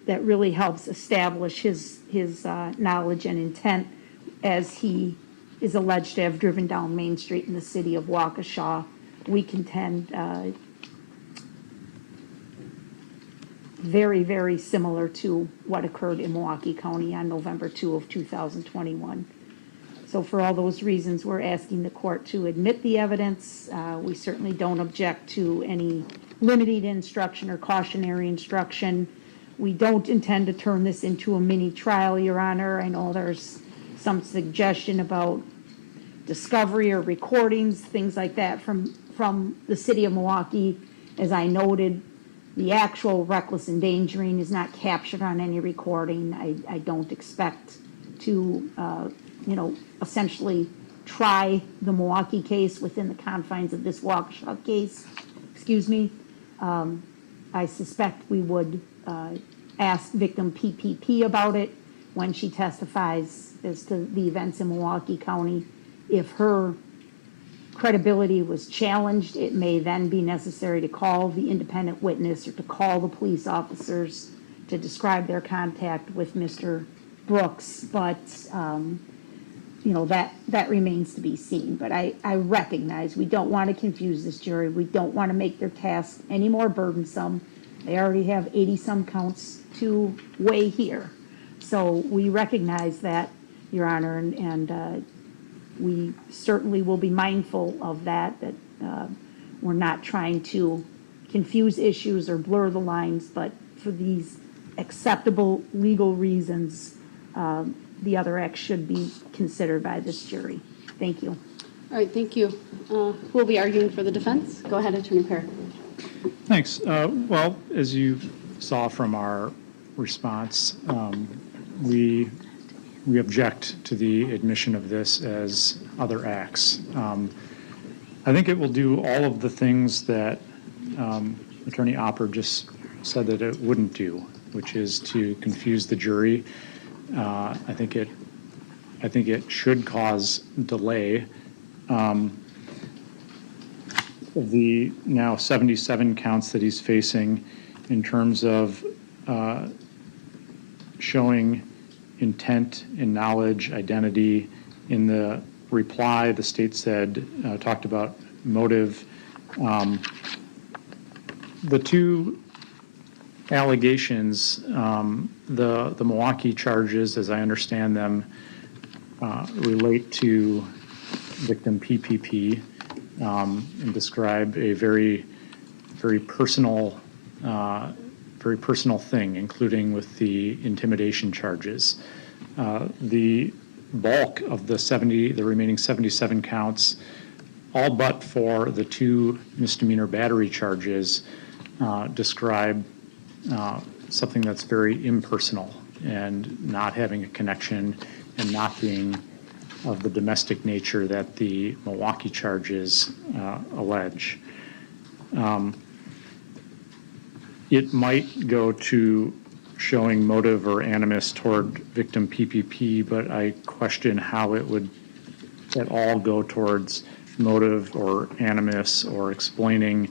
That really helps establish his knowledge and intent as he is alleged to have driven down Main Street in the city of Waukesha. We contend very similar to what occurred in Milwaukee County on November 2 of 2021. So for all those reasons, we're asking the court to admit the evidence. We certainly don't object to any limited instruction or cautionary instruction. We don't intend to turn this into a mini trial, Your Honor. I know there's some suggestion about discovery or recordings, things like that from the city of Milwaukee. As I noted, the actual reckless endangering is not captured on any recording. I don't expect to, essentially try the Milwaukee case within the confines of this Waukesha case. Excuse me. I suspect we would ask victim PPP about it when she testifies as to the events in Milwaukee County. If her credibility was challenged, it may then be necessary to call the independent witness or to call the police officers to describe their contact with Mr. Brooks. But, that remains to be seen. But I recognize we don't want to confuse this jury. We don't want to make their task any more burdensome. They already have 80-some counts to weigh here. So we recognize that, Your Honor, and we certainly will be mindful of that we're not trying to confuse issues or blur the lines, but for these acceptable legal reasons, the other acts should be considered by this jury. Thank you. All right, thank you. Who will be arguing for the defense? Go ahead, Attorney Perry. Thanks. Well, as you saw from our response, we object to the admission of this as other acts. I think it will do all of the things that Attorney Opper just said that it wouldn't do, which is to confuse the jury. I think it should cause delay. Of the now 77 counts that he's facing in terms of showing intent and knowledge, identity. In the reply, the state talked about motive. The two allegations, the Milwaukee charges, as I understand them, relate to victim PPP and describe a very personal thing, including with the intimidation charges. The bulk of the remaining 77 counts, all but for the 2 misdemeanor battery charges, describe something that's very impersonal and not having a connection and not being of the domestic nature that the Milwaukee charges allege. It might go to showing motive or animus toward victim PPP, but I question how it would at all go towards motive or animus or explaining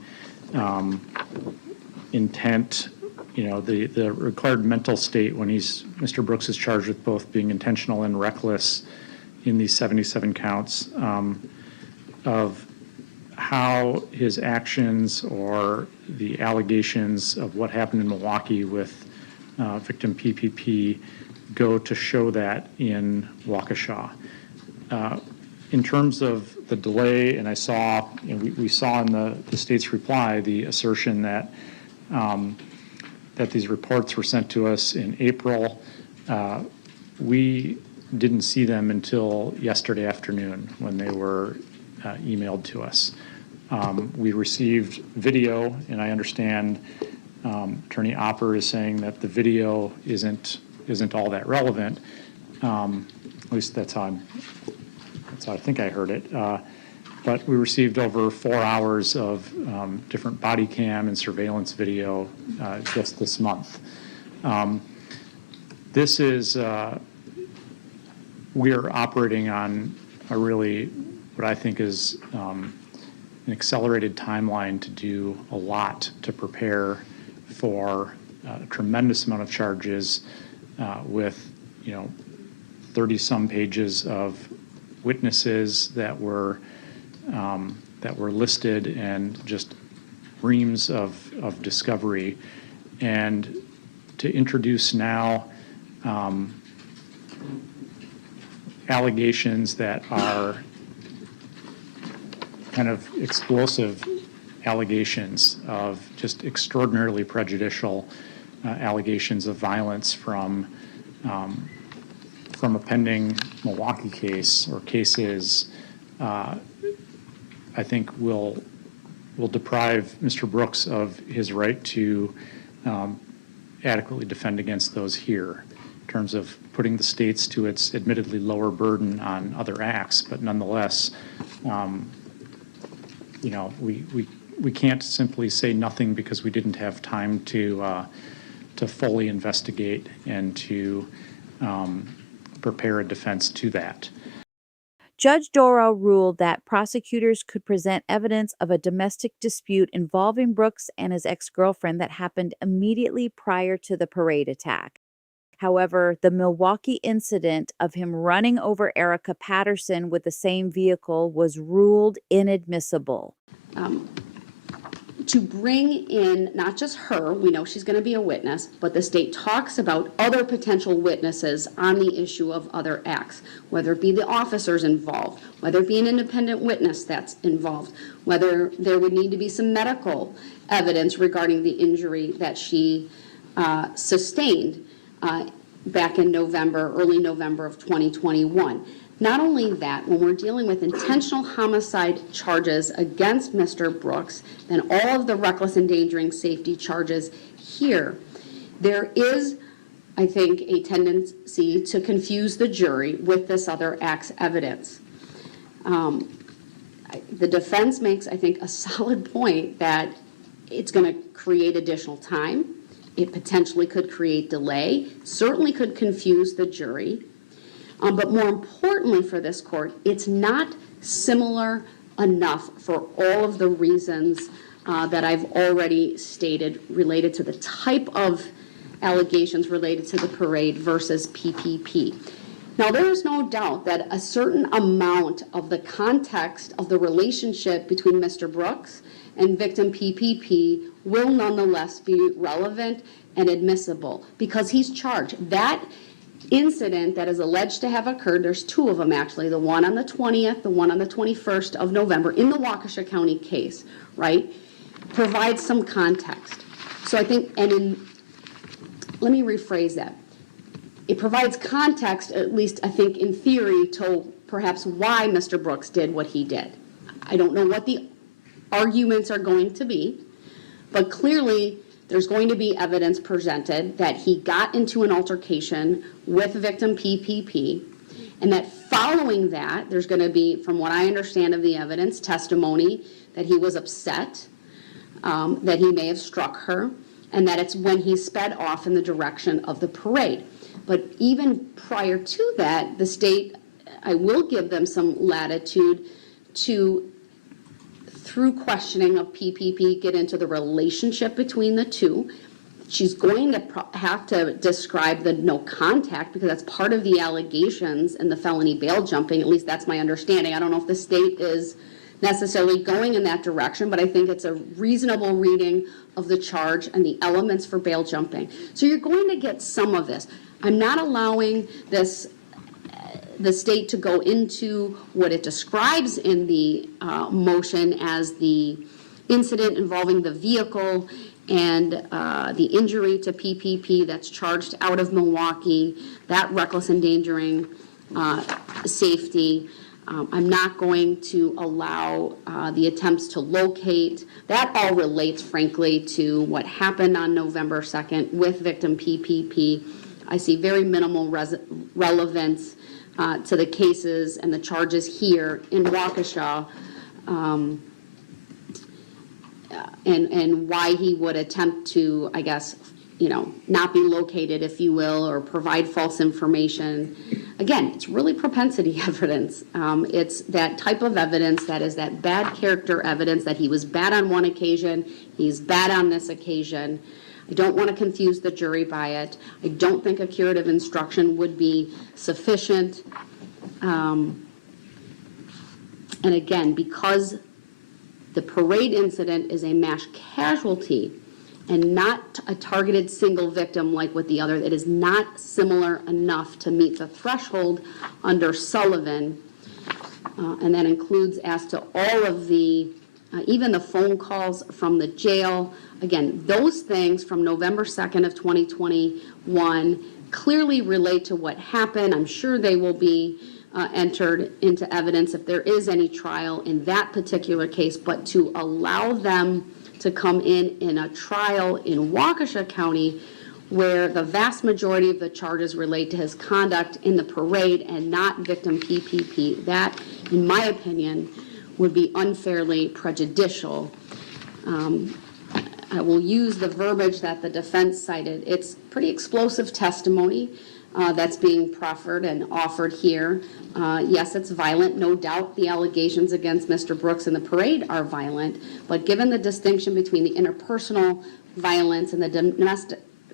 intent. You know, the required mental state when Mr. Brooks is charged with both being intentional and reckless in these 77 counts of how his actions or the allegations of what happened in Milwaukee with victim PPP go to show that in Waukesha. In terms of the delay, and I saw, we saw in the state's reply the assertion that that these reports were sent to us in April. We didn't see them until yesterday afternoon when they were emailed to us. We received video, and I understand Attorney Opper is saying that the video isn't all that relevant. At least that's how I think I heard it. But we received over 4 hours of different body cam and surveillance video just this month. This is, we are operating on a really, what I think is an accelerated timeline to do a lot to prepare for a tremendous amount of charges with, 30-some pages of witnesses that were listed and just reams of discovery. And to introduce now allegations that are kind of explosive allegations of just extraordinarily prejudicial allegations of violence from a pending Milwaukee case or cases, I think will deprive Mr. Brooks of his right to adequately defend against those here in terms of putting the states to its admittedly lower burden on other acts, but nonetheless, we can't simply say nothing because we didn't have time to fully investigate and to prepare a defense to that. Judge Darrell ruled that prosecutors could present evidence of a domestic dispute involving Brooks and his ex-girlfriend that happened immediately prior to the parade attack. However, the Milwaukee incident of him running over Erica Patterson with the same vehicle was ruled inadmissible. To bring in not just her, we know she's going to be a witness, but the state talks about other potential witnesses on the issue of other acts, whether it be the officers involved, whether it be an independent witness that's involved, whether there would need to be some medical evidence regarding the injury that she sustained back in early November of 2021. Not only that, when we're dealing with intentional homicide charges against Mr. Brooks, then all of the reckless endangering safety charges here, there is, I think, a tendency to confuse the jury with this other act's evidence. The defense makes, I think, a solid point that it's going to create additional time. It potentially could create delay, certainly could confuse the jury. But more importantly for this court, it's not similar enough for all of the reasons that I've already stated related to the type of allegations related to the parade versus PPP. Now, there is no doubt that a certain amount of the context of the relationship between Mr. Brooks and victim PPP will nonetheless be relevant and admissible because he's charged. That incident that is alleged to have occurred, there's two of them actually, the one on the 20th, the one on the 21st of November in the Waukesha County case, right, provides some context. So I think, let me rephrase that. It provides context, at least I think in theory, to perhaps why Mr. Brooks did what he did. I don't know what the arguments are going to be, but clearly there's going to be evidence presented that he got into an altercation with victim PPP, and that following that, there's going to be, from what I understand of the evidence, testimony that he was upset, that he may have struck her, and that it's when he sped off in the direction of the parade. But even prior to that, the state, I will give them some latitude to, through questioning of PPP, get into the relationship between the two. She's going to have to describe the no contact because that's part of the allegations in the felony bail jumping. At least that's my understanding. I don't know if the state is necessarily going in that direction, but I think it's a reasonable reading of the charge and the elements for bail jumping. So you're going to get some of this. I'm not allowing this the state to go into what it describes in the motion as the incident involving the vehicle and the injury to PPP that's charged out of Milwaukee, that reckless endangering safety. I'm not going to allow the attempts to locate. That all relates, frankly, to what happened on November 2nd with victim PPP. I see very minimal relevance to the cases and the charges here in Waukesha, and why he would attempt to, I guess, not be located, if you will, or provide false information. Again, it's really propensity evidence. It's that type of evidence that is that bad character evidence that he was bad on one occasion, he's bad on this occasion. I don't want to confuse the jury by it. I don't think a curative instruction would be sufficient. And again, because the parade incident is a mass casualty and not a targeted single victim like with the other, it is not similar enough to meet the threshold under Sullivan. And that includes as to all of the, even the phone calls from the jail. Again, those things from November 2nd of 2021 clearly relate to what happened. I'm sure they will be entered into evidence if there is any trial in that particular case, but to allow them to come in a trial in Waukesha County where the vast majority of the charges relate to his conduct in the parade and not victim PPP, that, in my opinion, would be unfairly prejudicial. I will use the verbiage that the defense cited. It's pretty explosive testimony that's being proffered and offered here. Yes, it's violent. No doubt the allegations against Mr. Brooks in the parade are violent, but given the distinction between the interpersonal violence and the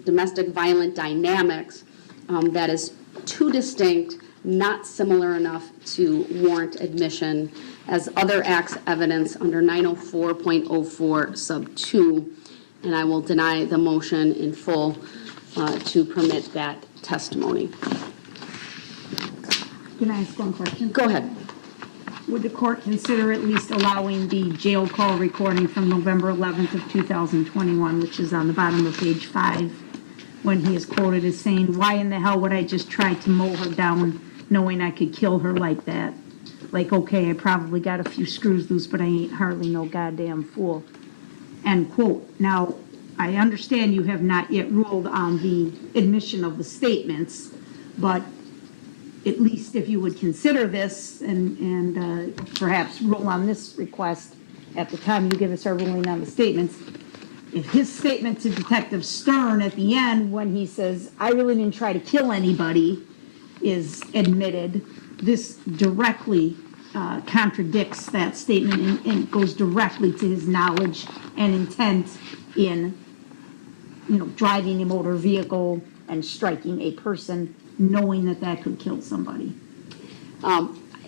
domestic violent dynamics, that is too distinct, not similar enough to warrant admission as other acts evidence under 904.04 sub 2, and I will deny the motion in full to permit that testimony. Can I ask one question? Go ahead. Would the court consider at least allowing the jail call recording from November 11th of 2021, which is on the bottom of page 5, when he is quoted as saying, "Why in the hell would I just try to mow her down knowing I could kill her like that? Like, okay, I probably got a few screws loose, but I ain't hardly no goddamn fool." End quote. Now, I understand you have not yet ruled on the admission of the statements, but at least if you would consider this and perhaps rule on this request at the time you give us our ruling on the statements, if his statement to Detective Stern at the end when he says, "I really didn't try to kill anybody," is admitted, this directly contradicts that statement and goes directly to his knowledge and intent in, driving a motor vehicle and striking a person, knowing that that could kill somebody.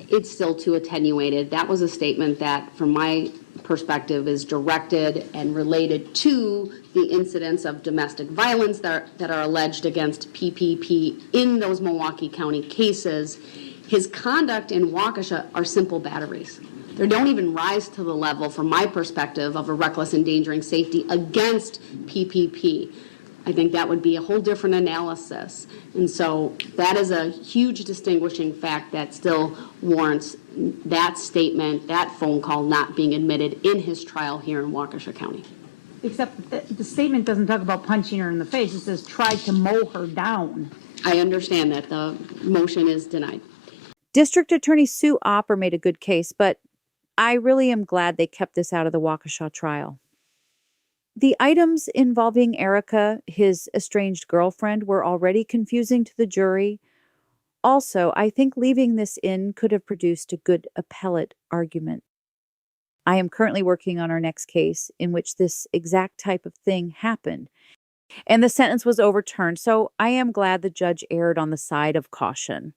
It's still too attenuated. That was a statement that, from my perspective is directed and related to the incidents of domestic violence that are alleged against PPP in those Milwaukee County cases. His conduct in Waukesha are simple batteries. They don't even rise to the level, from my perspective, of a reckless endangering safety against PPP. I think that would be a whole different analysis. And so that is a huge distinguishing fact that still warrants that statement, that phone call not being admitted in his trial here in Waukesha County. Except the statement doesn't talk about punching her in the face. It says tried to mow her down. I understand that the motion is denied. District Attorney Sue Opper made a good case, but I really am glad they kept this out of the Waukesha trial. The items involving Erica, his estranged girlfriend, were already confusing to the jury. Also, I think leaving this in could have produced a good appellate argument. I am currently working on our next case in which this exact type of thing happened, and the sentence was overturned, so I am glad the judge erred on the side of caution.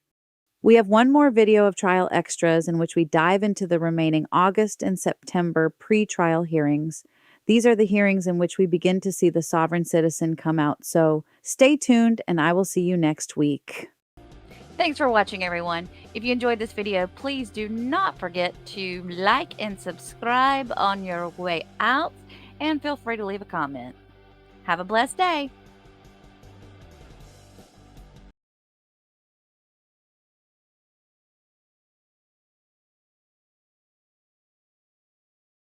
We have one more video of trial extras in which we dive into the remaining August and September pre-trial hearings. These are the hearings in which we begin to see the sovereign citizen come out, so stay tuned and I will see you next week. Thanks for watching, everyone. If you enjoyed this video, please do not forget to like and subscribe on your way out, and feel free to leave a comment. Have a blessed day.